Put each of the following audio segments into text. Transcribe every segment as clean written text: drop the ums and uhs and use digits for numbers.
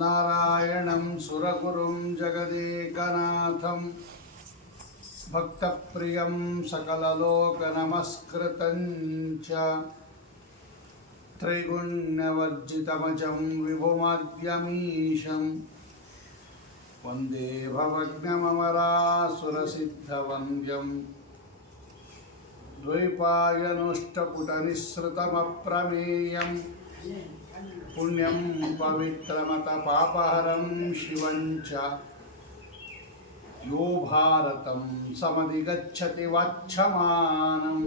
ನಾರಾಯಣಂ ಸುರಗುರುಂ ಜಗದೇಕನಾಥಂ ಭಕ್ತಪ್ರಿಯಂ ಸಕಲಲೋಕನಮಸ್ಕೃತಂ ಚ ತ್ರೈಗುಣ್ಯವರ್ಜಿತಮಜಂ ವಿಭುಮಾದ್ಯಮೀಶಂ ವಂದೇ ಭವಜ್ಞಮಮರಾಸುರಸಿದ್ಧವಂದ್ಯಂ ದ್ವೈಪಾಯನೋಷ್ಟಪುಟನಿಸ್ಸೃತಮಪ್ರಮೇಯಂ ಪುಣ್ಯಂ ಪವಿತ್ರಮತ ಪಾಪಹರಂ ಶಿವಂ ಚ ಯೋ ಭಾರತಂ ಸಮಧಿಗಚ್ಚತಿ ವಾಚ್ಯಮಾನಂ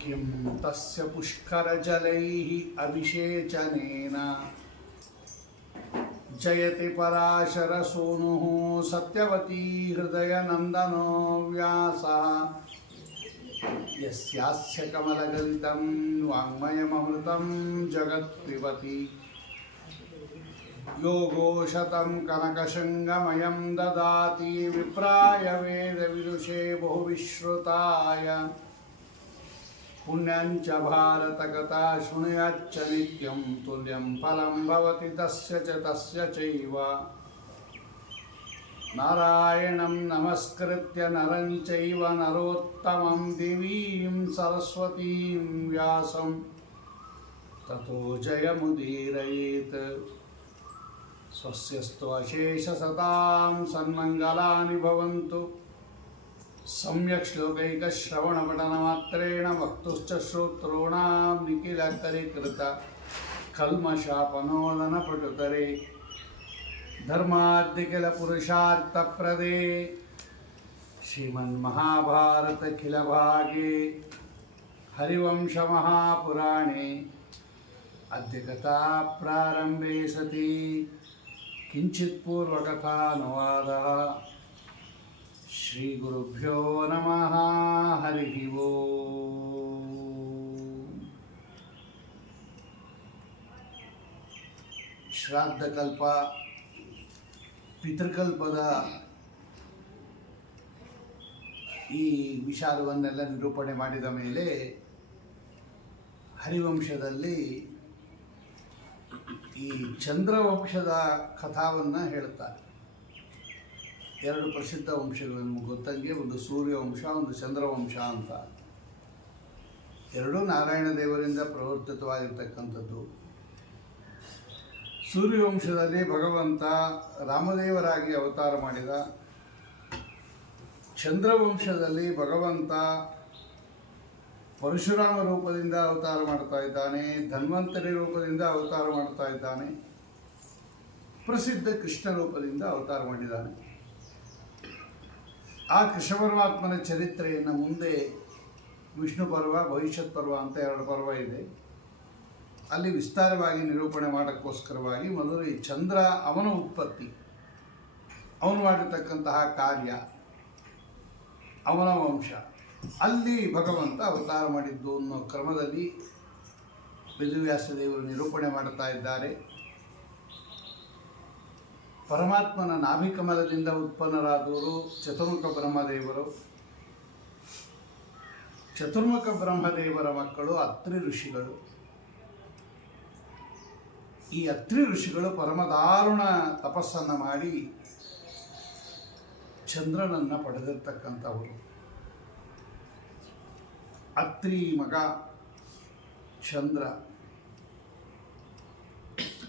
ಕಿಂ ತಸ್ಯ ಪುಷ್ಕರಜಲೈಃ ಅಭಿಷೇಚನೇನ ಜಯತಿ ಪರಾಶರಸೂನುಃ ಸತ್ಯವತೀ ಹೃದಯನಂದನೋ ವ್ಯಾಸಃ ಯಸ್ಯಾಸ್ಯ ಕಮಲಗಲಿತಂ ವಾङ्ಮಯಮೃತಂ ಜಗತ್ಪಿಬತಿ ಯೋಗೋ ಶತಂ ಕನಕಶೃಂಗಮಯಂ ದದಾತಿ ವಿಪ್ರಾಯ ವೇದವಿದುಷೇ ಬಹುವಿಶ್ರುತಾಯ ಪುಣ್ಯಂಚ ಭಾರತಕಥಾ ಶೃಣುಯಾಚ್ಚ ನಿತ್ಯಂ ತುಲ್ಯಂ ಫಲಂ ಭವತಿ ತಸ್ಯ ಚೈವ ನಾರಾಯಣಂ ನಮಸ್ಕೃತ್ಯ ನರಂ ಚೈವ ನರೋತ್ತಮಂ ದೇವೀಂ ಸರಸ್ವತೀಂ ವ್ಯಾಸಂ ತತೋ ಜಯಮುದೀರಯೇತ್ ಸ್ವಸ್ಯಸ್ತು ಅಶೇಷಸತಾಂ ಸನ್ಮಂಗಲಾನಿ ಭವಂತು ಸಮ್ಯಕ್ ಶ್ಲೋಕೈಕಶ್ರವಣಪಠನಮಾತ್ರೇಣ ವಕ್ತುಶ್ಚ ಶ್ರೋತॄಣಾಂ ನಿಖಿಲಕರೀಕೃತ ಕಲ್ಮಷಾಪನೋದನಪಟುತರೆ ಧರ್ಮಾದ್ಯಖಿಲಪುರುಷಾರ್ಥಪ್ರದೇ ಶ್ರೀಮನ್ಮಹಾಭಾರತಖಿಲಭಾಗೆ ಹರಿವಂಶಮಹಾಪುರಾಣೇ ಅದ್ಯ ಕಥಾ ಪ್ರಾರಂಭೆ ಸತಿ ಕಿಂಚಿತ್ ಪೂರ್ವಕಥಾನುವಾದಃ ಶ್ರೀ ಗುರುಭ್ಯೋ ನಮಃ ಹರಿ ಓಂ. ಶ್ರಾದ್ದಕಲ್ಪ ಪಿತೃಕಲ್ಪದ ಈ ವಿಚಾರವನ್ನೆಲ್ಲ ನಿರೂಪಣೆ ಮಾಡಿದ ಮೇಲೆ ಹರಿವಂಶದಲ್ಲಿ ಈ ಚಂದ್ರವಂಶದ ಕಥಾವನ್ನು ಹೇಳುತ್ತಾರೆ. ಎರಡು ಪ್ರಸಿದ್ಧ ವಂಶಗಳು ನಮಗೆ ಗೊತ್ತಂಗೆ, ಒಂದು ಸೂರ್ಯವಂಶ, ಒಂದು ಚಂದ್ರವಂಶ ಅಂತ. ಎರಡೂ ನಾರಾಯಣ ದೇವರಿಂದ ಪ್ರವರ್ತಿತವಾಗಿರ್ತಕ್ಕಂಥದ್ದು. ಸೂರ್ಯವಂಶದಲ್ಲಿ ಭಗವಂತ ರಾಮದೇವರಾಗಿ ಅವತಾರ ಮಾಡಿದ. ಚಂದ್ರವಂಶದಲ್ಲಿ ಭಗವಂತ ಪರಶುರಾಮ ರೂಪದಿಂದ ಅವತಾರ ಮಾಡ್ತಾ ಇದ್ದಾನೆ, ಧನ್ವಂತರಿ ರೂಪದಿಂದ ಅವತಾರ ಮಾಡ್ತಾ ಇದ್ದಾನೆ, ಪ್ರಸಿದ್ಧ ಕೃಷ್ಣ ರೂಪದಿಂದ ಅವತಾರ ಮಾಡಿದ್ದಾನೆ. ಆ ಕೃಷ್ಣ ಪರಮಾತ್ಮನ ಚರಿತ್ರೆಯನ್ನು ಮುಂದೆ ವಿಷ್ಣು ಪರ್ವ, ಭವಿಷ್ಯತ್ ಪರ್ವ ಅಂತ ಎರಡು ಪರ್ವ ಇದೆ, ಅಲ್ಲಿ ವಿಸ್ತಾರವಾಗಿ ನಿರೂಪಣೆ ಮಾಡೋಕ್ಕೋಸ್ಕರವಾಗಿ ಮೊದಲು ಈ ಚಂದ್ರ, ಅವನ ಉತ್ಪತ್ತಿ, ಅವನು ಮಾಡಿರ್ತಕ್ಕಂತಹ ಕಾರ್ಯ, ಅವನ ವಂಶ, ಅಲ್ಲಿ ಭಗವಂತ ಅವತಾರ ಮಾಡಿದ್ದು ಅನ್ನೋ ಕ್ರಮದಲ್ಲಿ ವೇದವ್ಯಾಸ ದೇವರು ನಿರೂಪಣೆ ಮಾಡುತ್ತಾ ಇದ್ದಾರೆ. ಪರಮಾತ್ಮನ ನಾಭಿಕಮಲದಿಂದ ಉತ್ಪನ್ನರಾದವರು ಚತುರ್ಮುಖ ಬ್ರಹ್ಮದೇವರು. ಚತುರ್ಮುಖ ಬ್ರಹ್ಮದೇವರ ಮಕ್ಕಳು ಅತ್ರಿ ಋಷಿಗಳು. ಈ ಅತ್ರಿ ಋಷಿಗಳು ಪರಮದಾರುಣ ತಪಸ್ಸನ್ನು ಮಾಡಿ ಚಂದ್ರನನ್ನು ಪಡೆದಿರ್ತಕ್ಕಂಥವರು. ಅತ್ರಿ ಮಗ ಚಂದ್ರ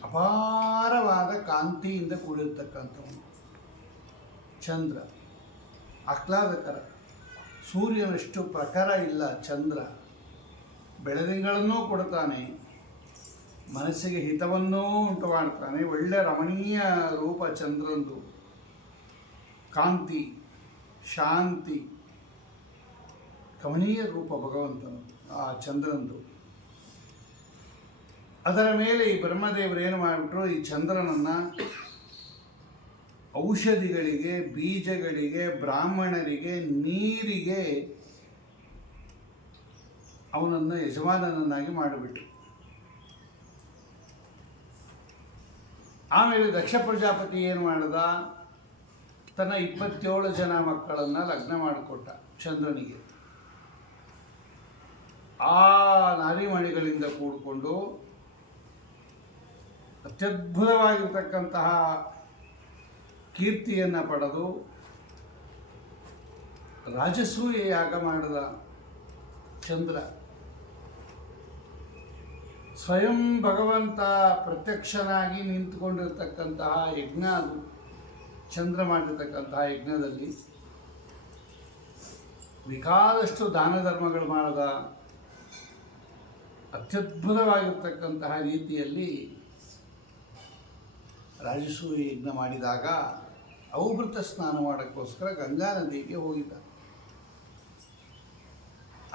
ಅಪಾರವಾದ ಕಾಂತಿಯಿಂದ ಕೂಡಿರ್ತಕ್ಕಂಥವನು. ಚಂದ್ರ ಆಹ್ಲಾದಕರ, ಸೂರ್ಯನಷ್ಟು ಪ್ರಖರ ಇಲ್ಲ ಚಂದ್ರ. ಬೆಳದಿಂಗಳನ್ನೂ ಕೊಡ್ತಾನೆ, ಮನಸ್ಸಿಗೆ ಹಿತವನ್ನೂ ಉಂಟು ಮಾಡ್ತಾನೆ. ಒಳ್ಳೆ ರಮಣೀಯ ರೂಪ ಚಂದ್ರಂದು, ಕಾಂತಿ, ಶಾಂತಿ, ಕಮನೀಯ ರೂಪ ಭಗವಂತನು ಆ ಚಂದ್ರಂದು. ಅದರ ಮೇಲೆ ಈ ಬ್ರಹ್ಮದೇವರು ಏನು ಮಾಡಿಬಿಟ್ರು, ಈ ಚಂದ್ರನನ್ನು ಔಷಧಿಗಳಿಗೆ, ಬೀಜಗಳಿಗೆ, ಬ್ರಾಹ್ಮಣರಿಗೆ, ನೀರಿಗೆ ಅವನನ್ನು ಯಜಮಾನನನ್ನಾಗಿ ಮಾಡಿಬಿಟ್ರು. ಆಮೇಲೆ ದಕ್ಷ ಪ್ರಜಾಪತಿ ಏನು ಮಾಡ್ದ, ತನ್ನ 27 ಜನ ಮಕ್ಕಳನ್ನು ಲಗ್ನ ಮಾಡಿಕೊಟ್ಟ ಚಂದ್ರನಿಗೆ. ಆ ನಾರಿಮಣಿಗಳಿಂದ ಕೂಡಿಕೊಂಡು ಅತ್ಯದ್ಭುತವಾಗಿರ್ತಕ್ಕಂತಹ ಕೀರ್ತಿಯನ್ನು ಪಡೆದು ರಾಜಸೂಯ ಯಾಗ ಮಾಡಿದ ಚಂದ್ರ ಸ್ವಯಂ ಭಗವಂತ ಪ್ರತ್ಯಕ್ಷನಾಗಿ ನಿಂತುಕೊಂಡಿರ್ತಕ್ಕಂತಹ ಯಜ್ಞ ಅದು. ಚಂದ್ರ ಮಾಡಿರ್ತಕ್ಕಂತಹ ಯಜ್ಞದಲ್ಲಿ ಬೇಕಾದಷ್ಟು ದಾನ ಧರ್ಮಗಳು ಮಾಡಿದ ಅತ್ಯದ್ಭುತವಾಗಿರ್ತಕ್ಕಂತಹ ರೀತಿಯಲ್ಲಿ ರಾಜಸೂಯ ಯಜ್ಞ ಮಾಡಿದಾಗ ಅವಭೃತ ಸ್ನಾನ ಮಾಡೋಕ್ಕೋಸ್ಕರ ಗಂಗಾ ನದಿಗೆ ಹೋಗಿದ್ದ.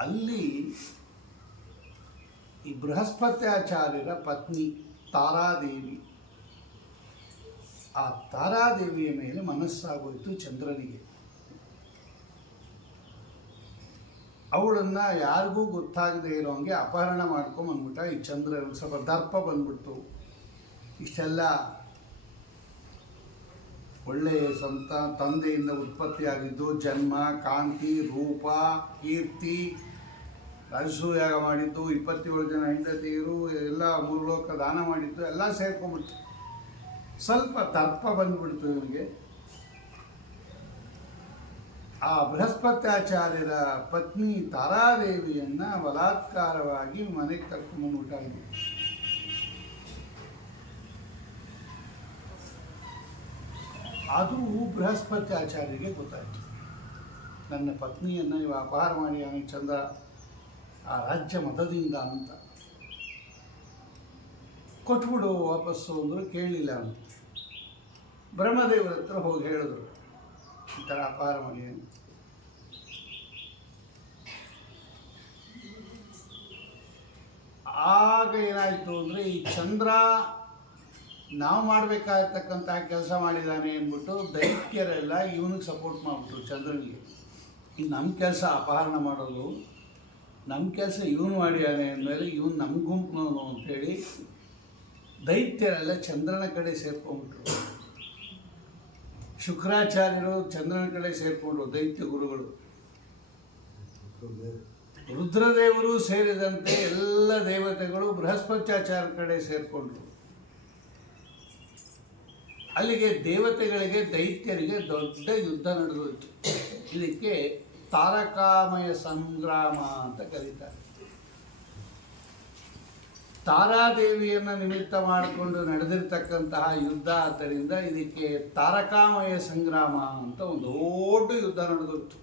ಅಲ್ಲಿ ಈ ಬೃಹಸ್ಪತ್ಯಾಚಾರ್ಯರ ಪತ್ನಿ ತಾರಾದೇವಿ, ಆ ತಾರಾದೇವಿಯ ಮೇಲೆ ಮನಸ್ಸಾಗೋಯಿತು ಚಂದ್ರನಿಗೆ. ಅವಳನ್ನು ಯಾರಿಗೂ ಗೊತ್ತಾಗದೇ ಇರೋಂಗೆ ಅಪಹರಣ ಮಾಡ್ಕೊಂಬಂದ್ಬಿಟ್ಟ. ಈ ಚಂದ್ರ ಸ್ವಲ್ಪ ದರ್ಪ ಬಂದ್ಬಿಡ್ತು. ಇಷ್ಟೆಲ್ಲ ಒಳ್ಳೆಯ ತಂದೆಯಿಂದ ಉತ್ಪತ್ತಿಯಾಗಿದ್ದು, ಜನ್ಮ, ಕಾಂತಿ, ರೂಪ, ಕೀರ್ತಿ, ರಾಜಸೂಯಾಗ ಮಾಡಿದ್ದು, 27 ಜನ ಹೆಂಡತಿಯರು, ಎಲ್ಲ 3 ಲೋಕ ದಾನ ಮಾಡಿದ್ದು ಎಲ್ಲ ಸೇರ್ಕೊಂಡ್ಬಿಡ್ತು. ಸ್ವಲ್ಪ ದರ್ಪ ಬಂದ್ಬಿಡ್ತು ಇವನಿಗೆ. ಆ ಬೃಹಸ್ಪತ್ಯಾಚಾರ್ಯರ ಪತ್ನಿ ತಾರಾದೇವಿಯನ್ನು ಬಲಾತ್ಕಾರವಾಗಿ ಮನೆಗೆ ಕರ್ಕೊಂಡ್ಬಿಟ್ಟಾಗಿ. ಅದು ಬೃಹಸ್ಪತ್ಯಾಚಾರ್ಯರಿಗೆ ಗೊತ್ತಾಯಿತು. ನನ್ನ ಪತ್ನಿಯನ್ನು ಇವ ಅಪಹಾರ ಮಾಡಿ ಅವನಿಗೆ ಚಂದ್ರ ಆ ರಾಜ್ಯ ಮತದಿಂದ ಅಂತ ಕೊಟ್ಬಿಡು ವಾಪಸ್ಸು ಅಂದರು. ಕೇಳಲಿಲ್ಲ ಅವನು. ಬ್ರಹ್ಮದೇವರ ಹತ್ರ ಹೋಗಿ ಹೇಳಿದ್ರು, ಈ ಥರ ಅಪಹಾರ ಮಾಡಿ. ಆಗ ಏನಾಯಿತು ಅಂದರೆ, ಈ ಚಂದ್ರ ನಾವು ಮಾಡಬೇಕಾಗಿರ್ತಕ್ಕಂತಹ ಕೆಲಸ ಮಾಡಿದ್ದಾನೆ ಅಂದ್ಬಿಟ್ಟು ದೈತ್ಯರೆಲ್ಲ ಇವನಿಗೆ ಸಪೋರ್ಟ್ ಮಾಡಿಬಿಟ್ರು ಚಂದ್ರನಿಗೆ. ಇನ್ನು ನಮ್ಮ ಕೆಲಸ ಅಪಹರಣ ಮಾಡೋದು, ನಮ್ಮ ಕೆಲಸ ಇವನು ಮಾಡಿದ್ದಾನೆ ಅಂದಮೇಲೆ ಇವನು ನಮ್ಮ ಗುಂಪಿನವನು ಅಂಥೇಳಿ ದೈತ್ಯರೆಲ್ಲ ಚಂದ್ರನ ಕಡೆ ಸೇರ್ಕೊಂಡ್ಬಿಟ್ರು. ಶುಕ್ರಾಚಾರ್ಯರು ಚಂದ್ರನ ಕಡೆ ಸೇರಿಕೊಂಡ್ರು, ದೈತ್ಯ ಗುರುಗಳು. ರುದ್ರದೇವರು ಸೇರಿದಂತೆ ಎಲ್ಲ ದೇವತೆಗಳು ಬೃಹಸ್ಪತ್ಯಾಚಾರ್ಯ ಕಡೆ ಸೇರಿಕೊಂಡ್ರು. ಅಲ್ಲಿಗೆ ದೇವತೆಗಳಿಗೆ ದೈತ್ಯರಿಗೆ ದೊಡ್ಡ ಯುದ್ಧ ನಡೆದೋಯ್ತು. ಇದಕ್ಕೆ ತಾರಕಾಮಯ ಸಂಗ್ರಾಮ ಅಂತ ಕರೀತಾರೆ. ತಾರಾದೇವಿಯನ್ನು ನಿಮಿತ್ತ ಮಾಡಿಕೊಂಡು ನಡೆದಿರ್ತಕ್ಕಂತಹ ಯುದ್ಧ. ಆದ್ದರಿಂದ ಇದಕ್ಕೆ ತಾರಕಾಮಯ ಸಂಗ್ರಾಮ ಅಂತ ಒಂದು ದೊಡ್ಡ ಯುದ್ಧ ನಡೆದೋಯ್ತು.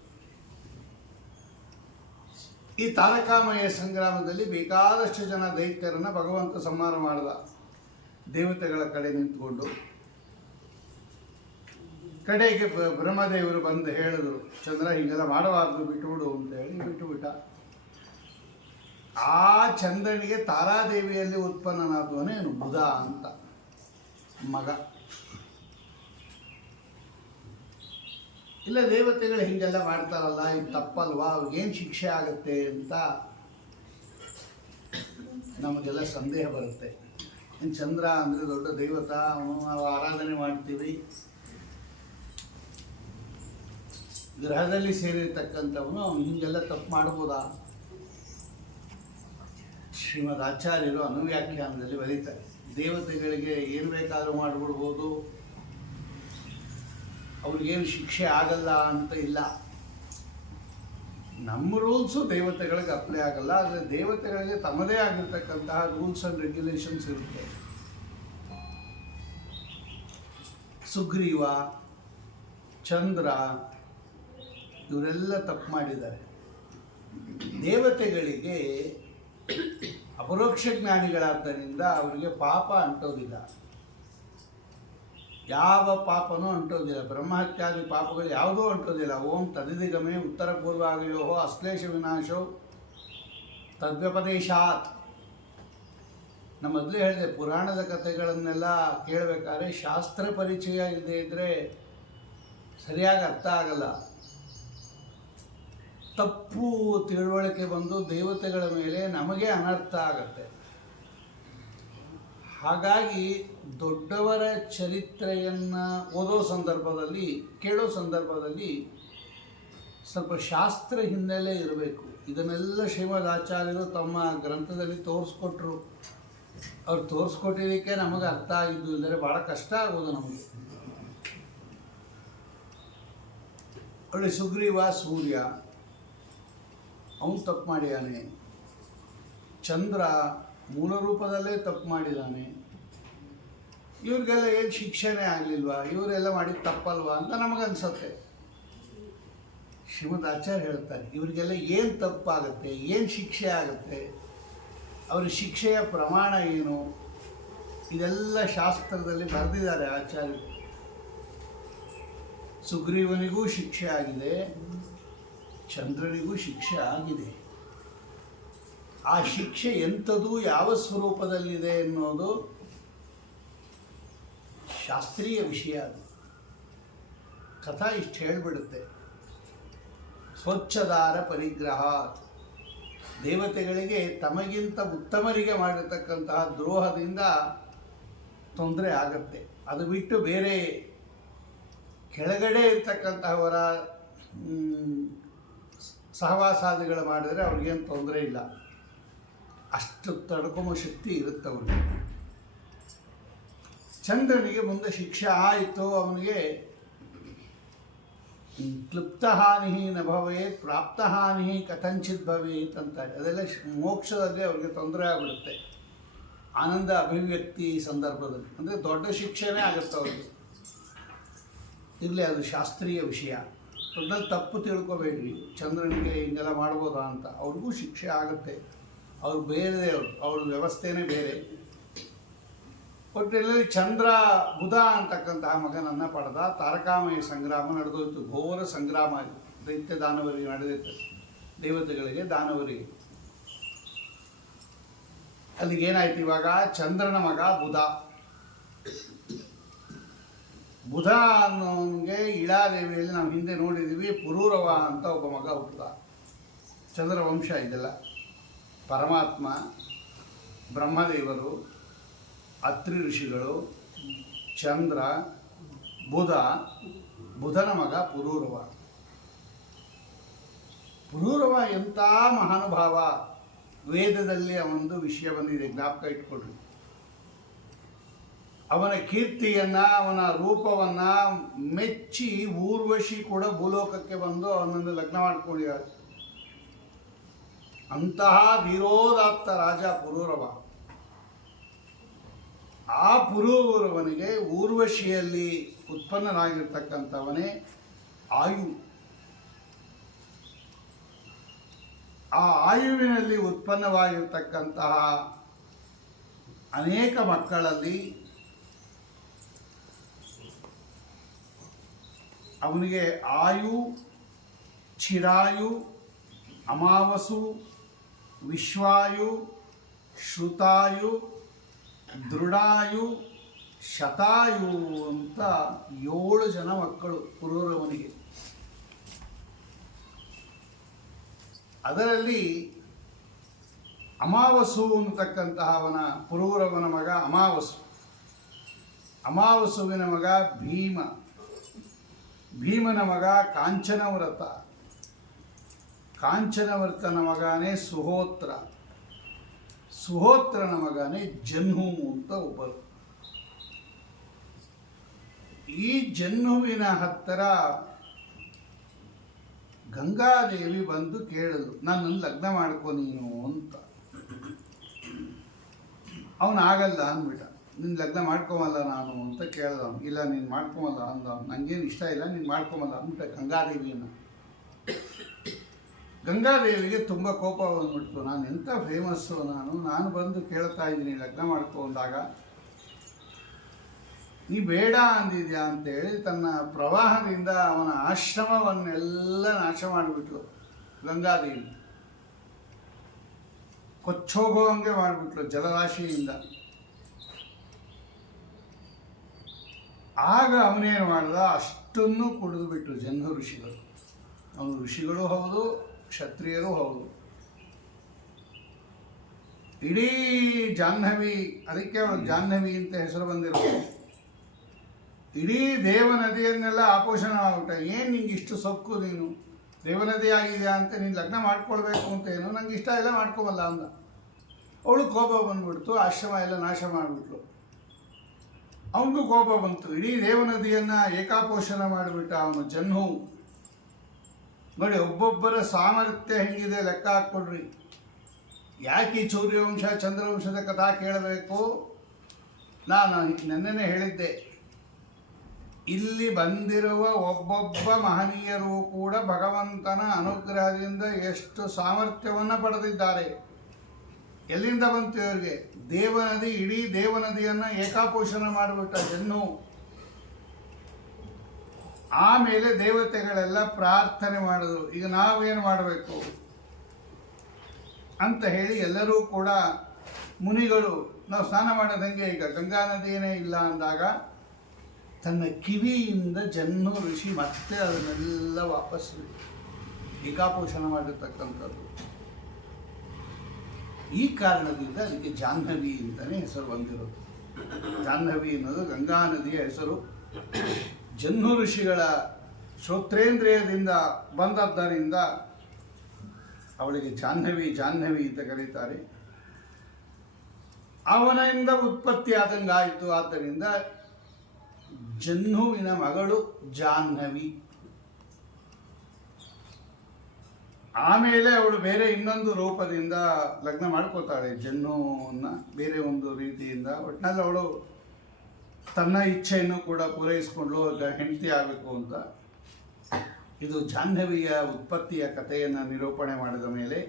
ಈ ತಾರಕಾಮಯ ಸಂಗ್ರಾಮದಲ್ಲಿ ಬೇಕಾದಷ್ಟು ಜನ ದೈತ್ಯರನ್ನು ಭಗವಂತ ಸಂಹಾರ ಮಾಡಿದ. ದೇವತೆಗಳ ಕಡೆ ನಿಂತ್ಕೊಂಡು ಕಡೆಗೆ ಬ್ರಹ್ಮದೇವರು ಬಂದು ಹೇಳಿದ್ರು, ಚಂದ್ರ ಹೀಗೆಲ್ಲ ಮಾಡಬಾರ್ದು, ಬಿಟ್ಟುಬಿಡು ಅಂತ ಹೇಳಿ ಬಿಟ್ಟುಬಿಟ್ಟ. ಆ ಚಂದ್ರನಿಗೆ ತಾರಾದೇವಿಯಲ್ಲಿ ಉತ್ಪನ್ನನಾದವನೇನು ಬುಧ ಅಂತ ಮಗ. ಇಲ್ಲ ದೇವತೆಗಳು ಹೀಗೆಲ್ಲ ಮಾಡ್ತಾರಲ್ಲ, ಇದು ತಪ್ಪಲ್ವಾ, ಅವ್ರಿಗೇನು ಶಿಕ್ಷೆ ಆಗುತ್ತೆ ಅಂತ ನಮಗೆಲ್ಲ ಸಂದೇಹ ಬರುತ್ತೆ. ಇನ್ನು ಚಂದ್ರ ಅಂದರೆ ದೊಡ್ಡ ದೇವತ, ಅವನು ನಾವು ಆರಾಧನೆ ಮಾಡ್ತೀವಿ. ಗ್ರಹದಲ್ಲಿ ಸೇರಿರ್ತಕ್ಕಂಥವನು ಅವನು ಹೀಗೆಲ್ಲ ತಪ್ಪು ಮಾಡ್ಬೋದಾ? ಶ್ರೀಮದ್ ಆಚಾರ್ಯರು ಅನುವ್ಯಾಖ್ಯಾನದಲ್ಲಿ ಬರೀತಾರೆ, ದೇವತೆಗಳಿಗೆ ಏನು ಬೇಕಾದರೂ ಮಾಡಿಬಿಡ್ಬೋದು, ಅವ್ರಿಗೇನು ಶಿಕ್ಷೆ ಆಗಲ್ಲ ಅಂತ ಇಲ್ಲ. ನಮ್ಮ ರೂಲ್ಸು ದೇವತೆಗಳಿಗೆ ಅಪ್ಲೈ ಆಗಲ್ಲ, ಆದರೆ ದೇವತೆಗಳಿಗೆ ತಮ್ಮದೇ ಆಗಿರ್ತಕ್ಕಂತಹ ರೂಲ್ಸ್ ಆ್ಯಂಡ್ ರೆಗ್ಯುಲೇಷನ್ಸ್ ಇರುತ್ತೆ. ಸುಗ್ರೀವ, ಚಂದ್ರ ಇವರೆಲ್ಲ ತಪ್ಪು ಮಾಡಿದ್ದಾರೆ. ದೇವತೆಗಳಿಗೆ ಅಪರೋಕ್ಷ ಜ್ಞಾನಿಗಳಾದ್ದರಿಂದ ಅವರಿಗೆ ಪಾಪ ಅಂಟೋದಿಲ್ಲ, ಯಾವ ಪಾಪನೂ ಅಂಟೋದಿಲ್ಲ. ಬ್ರಹ್ಮಹತ್ಯಾದಿ ಪಾಪಗಳು ಯಾವುದೂ ಅಂಟೋದಿಲ್ಲ. ಓಂ ತದಿದಿಗಮೆ ಉತ್ತರ ಪೂರ್ವಾಗಯೋ ಅಶ್ಲೇಷ ವಿನಾಶೋ ತದ್ವ್ಯಪದೇಶಾತ್. ನಮ್ಮ ಮೊದಲೇ ಹೇಳಿದೆ, ಪುರಾಣದ ಕಥೆಗಳನ್ನೆಲ್ಲ ಕೇಳಬೇಕಾದ್ರೆ ಶಾಸ್ತ್ರ ಪರಿಚಯ ಇಲ್ಲದೆ ಇದ್ದರೆ ಸರಿಯಾಗಿ ಅರ್ಥ ಆಗಲ್ಲ. ತಪ್ಪು ತಿಳುವಳಿಕೆ ಬಂದು ದೇವತೆಗಳ ಮೇಲೆ ನಮಗೆ ಅನರ್ಥ ಆಗತ್ತೆ. ಹಾಗಾಗಿ ದೊಡ್ಡವರ ಚರಿತ್ರೆಯನ್ನು ಓದೋ ಸಂದರ್ಭದಲ್ಲಿ, ಕೇಳೋ ಸಂದರ್ಭದಲ್ಲಿ ಸ್ವಲ್ಪ ಶಾಸ್ತ್ರ ಹಿನ್ನೆಲೆ ಇರಬೇಕು. ಇದನ್ನೆಲ್ಲ ಶ್ರೀಮದ್ ಆಚಾರ್ಯರು ತಮ್ಮ ಗ್ರಂಥದಲ್ಲಿ ತೋರಿಸ್ಕೊಟ್ರು. ಅವ್ರು ತೋರಿಸ್ಕೊಟ್ಟಿದ್ದಕ್ಕೆ ನಮಗೆ ಅರ್ಥ ಆಗಿದ್ದು, ಇಲ್ಲದ್ರೆ ಭಾಳ ಕಷ್ಟ ಆಗೋದು ನಮಗೆ. ಒಳ್ಳೆ ಸುಗ್ರೀವ ಸೂರ್ಯ ಅವನು ತಪ್ಪು ಮಾಡಿದ್ದಾನೆ, ಚಂದ್ರ ಮೂಲ ರೂಪದಲ್ಲೇ ತಪ್ಪು ಮಾಡಿದ್ದಾನೆ, ಇವ್ರಿಗೆಲ್ಲ ಏನು ಶಿಕ್ಷೆನೇ ಆಗಲಿಲ್ವಾ, ಇವರೆಲ್ಲ ಮಾಡಿದ ತಪ್ಪಲ್ವಾ ಅಂತ ನಮಗನ್ಸುತ್ತೆ. ಶ್ರೀಮದ್ ಆಚಾರ್ಯ ಹೇಳ್ತಾರೆ, ಇವರಿಗೆಲ್ಲ ಏನು ತಪ್ಪಾಗುತ್ತೆ, ಏನು ಶಿಕ್ಷೆ ಆಗುತ್ತೆ, ಅವರ ಶಿಕ್ಷೆಯ ಪ್ರಮಾಣ ಏನು, ಇದೆಲ್ಲ ಶಾಸ್ತ್ರದಲ್ಲಿ ಬರೆದಿದ್ದಾರೆ ಆಚಾರ್ಯರು. ಸುಗ್ರೀವನಿಗೂ ಶಿಕ್ಷೆ ಆಗಿದೆ, ಚಂದ್ರನಿಗೂ ಶಿಕ್ಷೆ ಆಗಿದೆ. ಆ ಶಿಕ್ಷೆ ಎಂಥದ್ದು, ಯಾವ ಸ್ವರೂಪದಲ್ಲಿದೆ ಎನ್ನುವುದು ಶಾಸ್ತ್ರೀಯ ವಿಷಯ. ಅದು ಕಥಾ ಇಷ್ಟು ಹೇಳಿಬಿಡುತ್ತೆ. ಸ್ವಚ್ಛದಾರ ಪರಿಗ್ರಹ, ದೇವತೆಗಳಿಗೆ ತಮಗಿಂತ ಉತ್ತಮರಿಗೆ ಮಾಡಿರ್ತಕ್ಕಂತಹ ದ್ರೋಹದಿಂದ ತೊಂದರೆ ಆಗತ್ತೆ. ಅದು ಬಿಟ್ಟು ಬೇರೆ ಕೆಳಗಡೆ ಇರ್ತಕ್ಕಂತಹವರ ಸಹವಾಸಾದಿಗಳು ಮಾಡಿದರೆ ಅವ್ರಿಗೇನು ತೊಂದರೆ ಇಲ್ಲ, ಅಷ್ಟು ತಡ್ಕೊಂಬೋ ಶಕ್ತಿ ಇರುತ್ತೆ ಅವ್ರಿಗೆ. ಚಂದ್ರನಿಗೆ ಮುಂದೆ ಶಿಕ್ಷೆ ಆಯಿತು, ಅವನಿಗೆ ಕ್ಲುಪ್ತಹಾನಿ ನ ಭವೇತ್ ಪ್ರಾಪ್ತಹಾನಿ ಕಥಂಚಿತ್ ಭವೇತ್ ಅಂತಾರೆ. ಅದೆಲ್ಲ ಮೋಕ್ಷದಲ್ಲಿ ಅವ್ರಿಗೆ ತೊಂದರೆ ಆಗಿಬಿಡುತ್ತೆ, ಆನಂದ ಅಭಿವ್ಯಕ್ತಿ ಸಂದರ್ಭದಲ್ಲಿ. ಅಂದರೆ ದೊಡ್ಡ ಶಿಕ್ಷೆನೇ ಆಗುತ್ತೆ ಅವ್ರಿಗೆ. ಇರಲಿ, ಅದು ಶಾಸ್ತ್ರೀಯ ವಿಷಯ. ಅದರಲ್ಲಿ ತಪ್ಪು ತಿಳ್ಕೊಬೇಡ್ರಿ, ಚಂದ್ರನಿಗೆ ಹಿಂಗೆಲ್ಲ ಮಾಡ್ಬೋದಾ ಅಂತ. ಅವ್ರಿಗೂ ಶಿಕ್ಷೆ ಆಗುತ್ತೆ, ಅವ್ರು ಬೇರೆ, ಅವ್ರ ವ್ಯವಸ್ಥೆನೇ ಬೇರೆ. ಒಟ್ಟಿನಲ್ಲಿ ಚಂದ್ರ ಬುಧ ಅಂತಕ್ಕಂತಹ ಮಗನನ್ನು ಪಡೆದ. ತಾರಕಾಮಯ ಸಂಗ್ರಾಮ ನಡೆದೋಯ್ತು, ಘೋರ ಸಂಗ್ರಾಮ. ದೈತ್ಯ ದಾನವರಿಗೆ ನಡೆದಿತ್ತು, ದೇವತೆಗಳಿಗೆ ದಾನವರಿಗೆ. ಅಲ್ಲಿಗೇನಾಯ್ತು, ಇವಾಗ ಚಂದ್ರನ ಮಗ ಬುಧ. ಬುಧ ಅನ್ನೋನಿಗೆ ಇಳಾದೇವಿಯಲ್ಲಿ ನಾವು ಹಿಂದೆ ನೋಡಿದ್ದೀವಿ, ಪುರೂರವ ಅಂತ ಒಬ್ಬ ಮಗ ಹುಟ್ಟಿದ. ಚಂದ್ರವಂಶ ಇದೆಲ್ಲ. ಪರಮಾತ್ಮ, ಬ್ರಹ್ಮದೇವರು, ಅತ್ರಿ ಋಷಿಗಳು, ಚಂದ್ರ, ಬುಧ. ಬುಧನ ಮಗ ಪುರೂರವ. ಪುರೂರವ ಎಂಥ ಮಹಾನುಭಾವ. ವೇದದಲ್ಲಿ ಅವನದು ವಿಷಯ ಬಂದಿದೆ, ಜ್ಞಾಪಕ ಇಟ್ಕೊಳ್ರಿ. ಅವನ ಕೀರ್ತಿಯನ್ನು, ಅವನ ರೂಪವನ್ನು ಮೆಚ್ಚಿ ಊರ್ವಶಿ ಕೂಡ ಭೂಲೋಕಕ್ಕೆ ಬಂದು ಅವನನ್ನು ಲಗ್ನ ಮಾಡ್ಕೊಂಡಿದ್ದಾರೆ. ಅಂತಹ ಧೀರೋದಾತ್ತ ರಾಜ ಪುರೂರವ. ಆ ಪುರೂರವನಿಗೆ ಊರ್ವಶಿಯಲ್ಲಿ ಉತ್ಪನ್ನನಾಗಿರ್ತಕ್ಕಂಥವನೇ ಆಯು. ಆ ಆಯುವಿನಲ್ಲಿ ಉತ್ಪನ್ನವಾಗಿರ್ತಕ್ಕಂತಹ ಅನೇಕ ಮಕ್ಕಳಲ್ಲಿ ಅವನಿಗೆ ಆಯು, ಚಿರಾಯು, ಅಮಾವಸು, ವಿಶ್ವಾಯು, ಶ್ರುತಾಯು, ದೃಢಾಯು, ಶತಾಯು ಅಂತ 7 ಜನ ಮಕ್ಕಳು ಪುರೂರವನಿಗೆ. ಅದರಲ್ಲಿ ಅಮಾವಸು ಅಂತಕ್ಕಂತಹ ಅವನ ಪುರೂರವನ ಮಗ ಅಮಾವಸು. ಅಮಾವಸುವಿನ ಮಗ ಭೀಮ. ಭೀಮನ ಮಗ ಕಾಂಚನವ್ರತ. ಕಾಂಚನವ್ರತನ ಮಗನೇ ಸುಹೋತ್ರ. ಸುಹೋತ್ರನ ಮಗನೇ ಜಹ್ನು ಅಂತ ಒಬ್ಬರು. ಈ ಜಹ್ನುವಿನ ಹತ್ತಿರ ಗಂಗಾದೇವಿ ಬಂದು ಕೇಳಿದ್ರು, ನನ್ನನ್ನು ಲಗ್ನ ಮಾಡ್ಕೊ ನೀನು ಅಂತ. ಅವನಾಗಲ್ಲ ಅಂದ್ಬಿಟ್ಟ. ನಿನ್ನ ಲಗ್ನ ಮಾಡ್ಕೊಮಲ್ಲ ನಾನು ಅಂತ ಕೇಳ್ದ. ಇಲ್ಲ, ನೀನು ಮಾಡ್ಕೊಮಲ್ಲ ಅಂದ. ನನಗೇನು ಇಷ್ಟ ಇಲ್ಲ, ನೀನು ಮಾಡ್ಕೊಮಲ್ಲ ಅಂದ್ಬಿಟ್ಟ ಗಂಗಾದೇವಿಯನ್ನು. ಗಂಗಾದೇವಿಗೆ ತುಂಬ ಕೋಪ ಬಂದ್ಬಿಡ್ತು. ನಾನು ಎಂಥ ಫೇಮಸ್ಸು, ನಾನು ಬಂದು ಕೇಳ್ತಾ ಇದ್ದೀನಿ ಲಗ್ನ ಮಾಡ್ಕೊ ಅಂದಾಗ ನೀ ಬೇಡ ಅಂದಿದ್ಯಾ ಅಂತೇಳಿ ತನ್ನ ಪ್ರವಾಹದಿಂದ ಅವನ ಆಶ್ರಮವನ್ನೆಲ್ಲ ನಾಶ ಮಾಡಿಬಿಟ್ಲು ಗಂಗಾದೇವಿ. ಕೊಚ್ಚೋಗೋಂಗೆ ಮಾಡಿಬಿಟ್ಲು ಜಲರಾಶಿಯಿಂದ. ಆಗ ಅವನೇನು ಮಾಡ್ದ, ಅಷ್ಟನ್ನು ಕುಡಿದು ಬಿಟ್ರು ಜಹ್ನು ಋಷಿಗಳು. ಅವನು ಋಷಿಗಳು ಹೌದು, ಕ್ಷತ್ರಿಯರು ಹೌದು. ಇಡೀ ಜಾಹ್ನವಿ, ಅದಕ್ಕೆ ಅವನು ಜಾಹ್ನವಿ ಅಂತ ಹೆಸರು ಬಂದಿರೋದು. ಇಡೀ ದೇವನದಿಯನ್ನೆಲ್ಲ ಆಪೋಷಣ ಆಗ್ಬಿಟ್ಟ. ಏನು ನಿಂಗೆ ಇಷ್ಟು ಸೊಕ್ಕು, ನೀನು ದೇವನದಿ ಆಗಿದೆಯಾ ಅಂತ ನೀನು ಲಗ್ನ ಮಾಡ್ಕೊಳ್ಬೇಕು ಅಂತ ಏನು, ನಂಗೆ ಇಷ್ಟ ಇಲ್ಲ ಮಾಡ್ಕೊಬಲ್ಲ ಅಂದ. ಅವಳು ಕೋಪ ಬಂದ್ಬಿಡ್ತು, ಆಶ್ರಮ ಎಲ್ಲ ನಾಶ ಮಾಡಿಬಿಟ್ಲು. ಅವನಿಗೂ ಕೋಪ ಬಂತು, ಇಡೀ ದೇವನದಿಯನ್ನು ಏಕಾಪೋಷಣ ಮಾಡಿಬಿಟ್ಟ ಅವನು ಜಹ್ನು. ನೋಡಿ ಒಬ್ಬೊಬ್ಬರ ಸಾಮರ್ಥ್ಯ ಹೆಂಗಿದೆ ಲೆಕ್ಕ ಹಾಕ್ಕೊಡ್ರಿ. ಯಾಕೆ ಈ ಸೂರ್ಯವಂಶ ಚಂದ್ರವಂಶದ ಕಥಾ ಕೇಳಬೇಕು? ನಾನು ನೆನ್ನೆನೇ ಹೇಳಿದ್ದೆ, ಇಲ್ಲಿ ಬಂದಿರುವ ಒಬ್ಬೊಬ್ಬ ಮಹನೀಯರು ಕೂಡ ಭಗವಂತನ ಅನುಗ್ರಹದಿಂದ ಎಷ್ಟು ಸಾಮರ್ಥ್ಯವನ್ನು ಪಡೆದಿದ್ದಾರೆ. ಎಲ್ಲಿಂದ ಬಂತು ಇವರಿಗೆ? ದೇವನದಿ, ಇಡೀ ದೇವನದಿಯನ್ನು ಏಕಾಪೋಷಣ ಮಾಡಿಬಿಟ್ಟ ಜಹ್ನು. ಆಮೇಲೆ ದೇವತೆಗಳೆಲ್ಲ ಪ್ರಾರ್ಥನೆ ಮಾಡಿದ್ರು, ಈಗ ನಾವೇನು ಮಾಡಬೇಕು ಅಂತ ಹೇಳಿ ಎಲ್ಲರೂ ಕೂಡ ಮುನಿಗಳು, ನಾವು ಸ್ನಾನ ಮಾಡೋದಂಗೆ, ಈಗ ಗಂಗಾ ನದಿಯೇ ಇಲ್ಲ ಅಂದಾಗ ತನ್ನ ಕಿವಿಯಿಂದ ಜಹ್ನು ಋಷಿ ಮತ್ತೆ ಅದನ್ನೆಲ್ಲ ವಾಪಸ್ ಏಕಾಪೋಷಣ ಮಾಡಿರ್ತಕ್ಕಂಥದ್ದು. ಈ ಕಾರಣದಿಂದ ಅದಕ್ಕೆ ಜಾಹ್ನವಿ ಅಂತಲೇ ಹೆಸರು ಬಂದಿರೋದು. ಜಾಹ್ನವಿ ಅನ್ನೋದು ಗಂಗಾ ನದಿಯ ಹೆಸರು. ಜಹ್ನು ಋಷಿಗಳ ಶ್ರೋತ್ರೇಂದ್ರಿಯದಿಂದ ಬಂದದ್ದರಿಂದ ಅವಳಿಗೆ ಜಾಹ್ನವಿ ಜಾಹ್ನವಿ ಅಂತ ಕರೀತಾರೆ. ಅವನಿಂದ ಉತ್ಪತ್ತಿ ಆದಂಗಾಯಿತು. ಆದ್ದರಿಂದ ಜಹ್ನುವಿನ ಮಗಳು ಜಾಹ್ನವಿ. ಆಮೇಲೆ ಅವಳು ಬೇರೆ ಇನ್ನೊಂದು ರೂಪದಿಂದ ಲಗ್ನ ಮಾಡ್ಕೋತಾಳೆ ಜಹ್ನುವನ್ನು, ಬೇರೆ ಒಂದು ರೀತಿಯಿಂದ. ಒಟ್ಟಿನಲ್ಲಿ ಅವಳು ತನ್ನ ಇಚ್ಛೆಯನ್ನು ಕೂಡ ಪೂರೈಸಿಕೊಂಡು ಹೆಂಡತಿ ಆಗಬೇಕು ಅಂತ. ಇದು ಜಾಹ್ನವಿಯ ಉತ್ಪತ್ತಿಯ ಕಥೆಯನ್ನು ನಿರೂಪಣೆ ಮಾಡಿದ ಮೇಲೆ,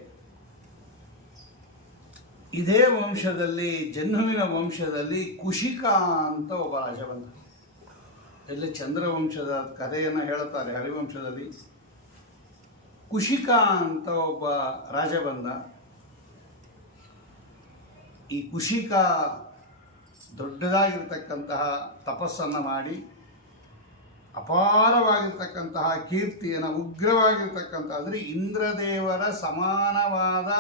ಇದೇ ವಂಶದಲ್ಲಿ, ಜಹ್ನುವಿನ ವಂಶದಲ್ಲಿ ಕುಶಿಕ ಅಂತ ಒಬ್ಬ ರಾಜ ಬಂದ. ಇಲ್ಲಿ ಚಂದ್ರವಂಶದ ಕಥೆಯನ್ನು ಹೇಳುತ್ತಾರೆ ಹರಿವಂಶದಲ್ಲಿ. ಕುಶಿಕ ಅಂತ ಒಬ್ಬ ರಾಜ ಬಂದ. ಈ ಕುಶಿಕ ದೊಡ್ಡದಾಗಿರ್ತಕ್ಕಂತಹ ತಪಸ್ಸನ್ನು ಮಾಡಿ ಅಪಾರವಾಗಿರ್ತಕ್ಕಂತಹ ಕೀರ್ತಿಯನ್ನು, ಉಗ್ರವಾಗಿರ್ತಕ್ಕಂಥ, ಅಂದರೆ ಇಂದ್ರದೇವರ ಸಮಾನವಾದ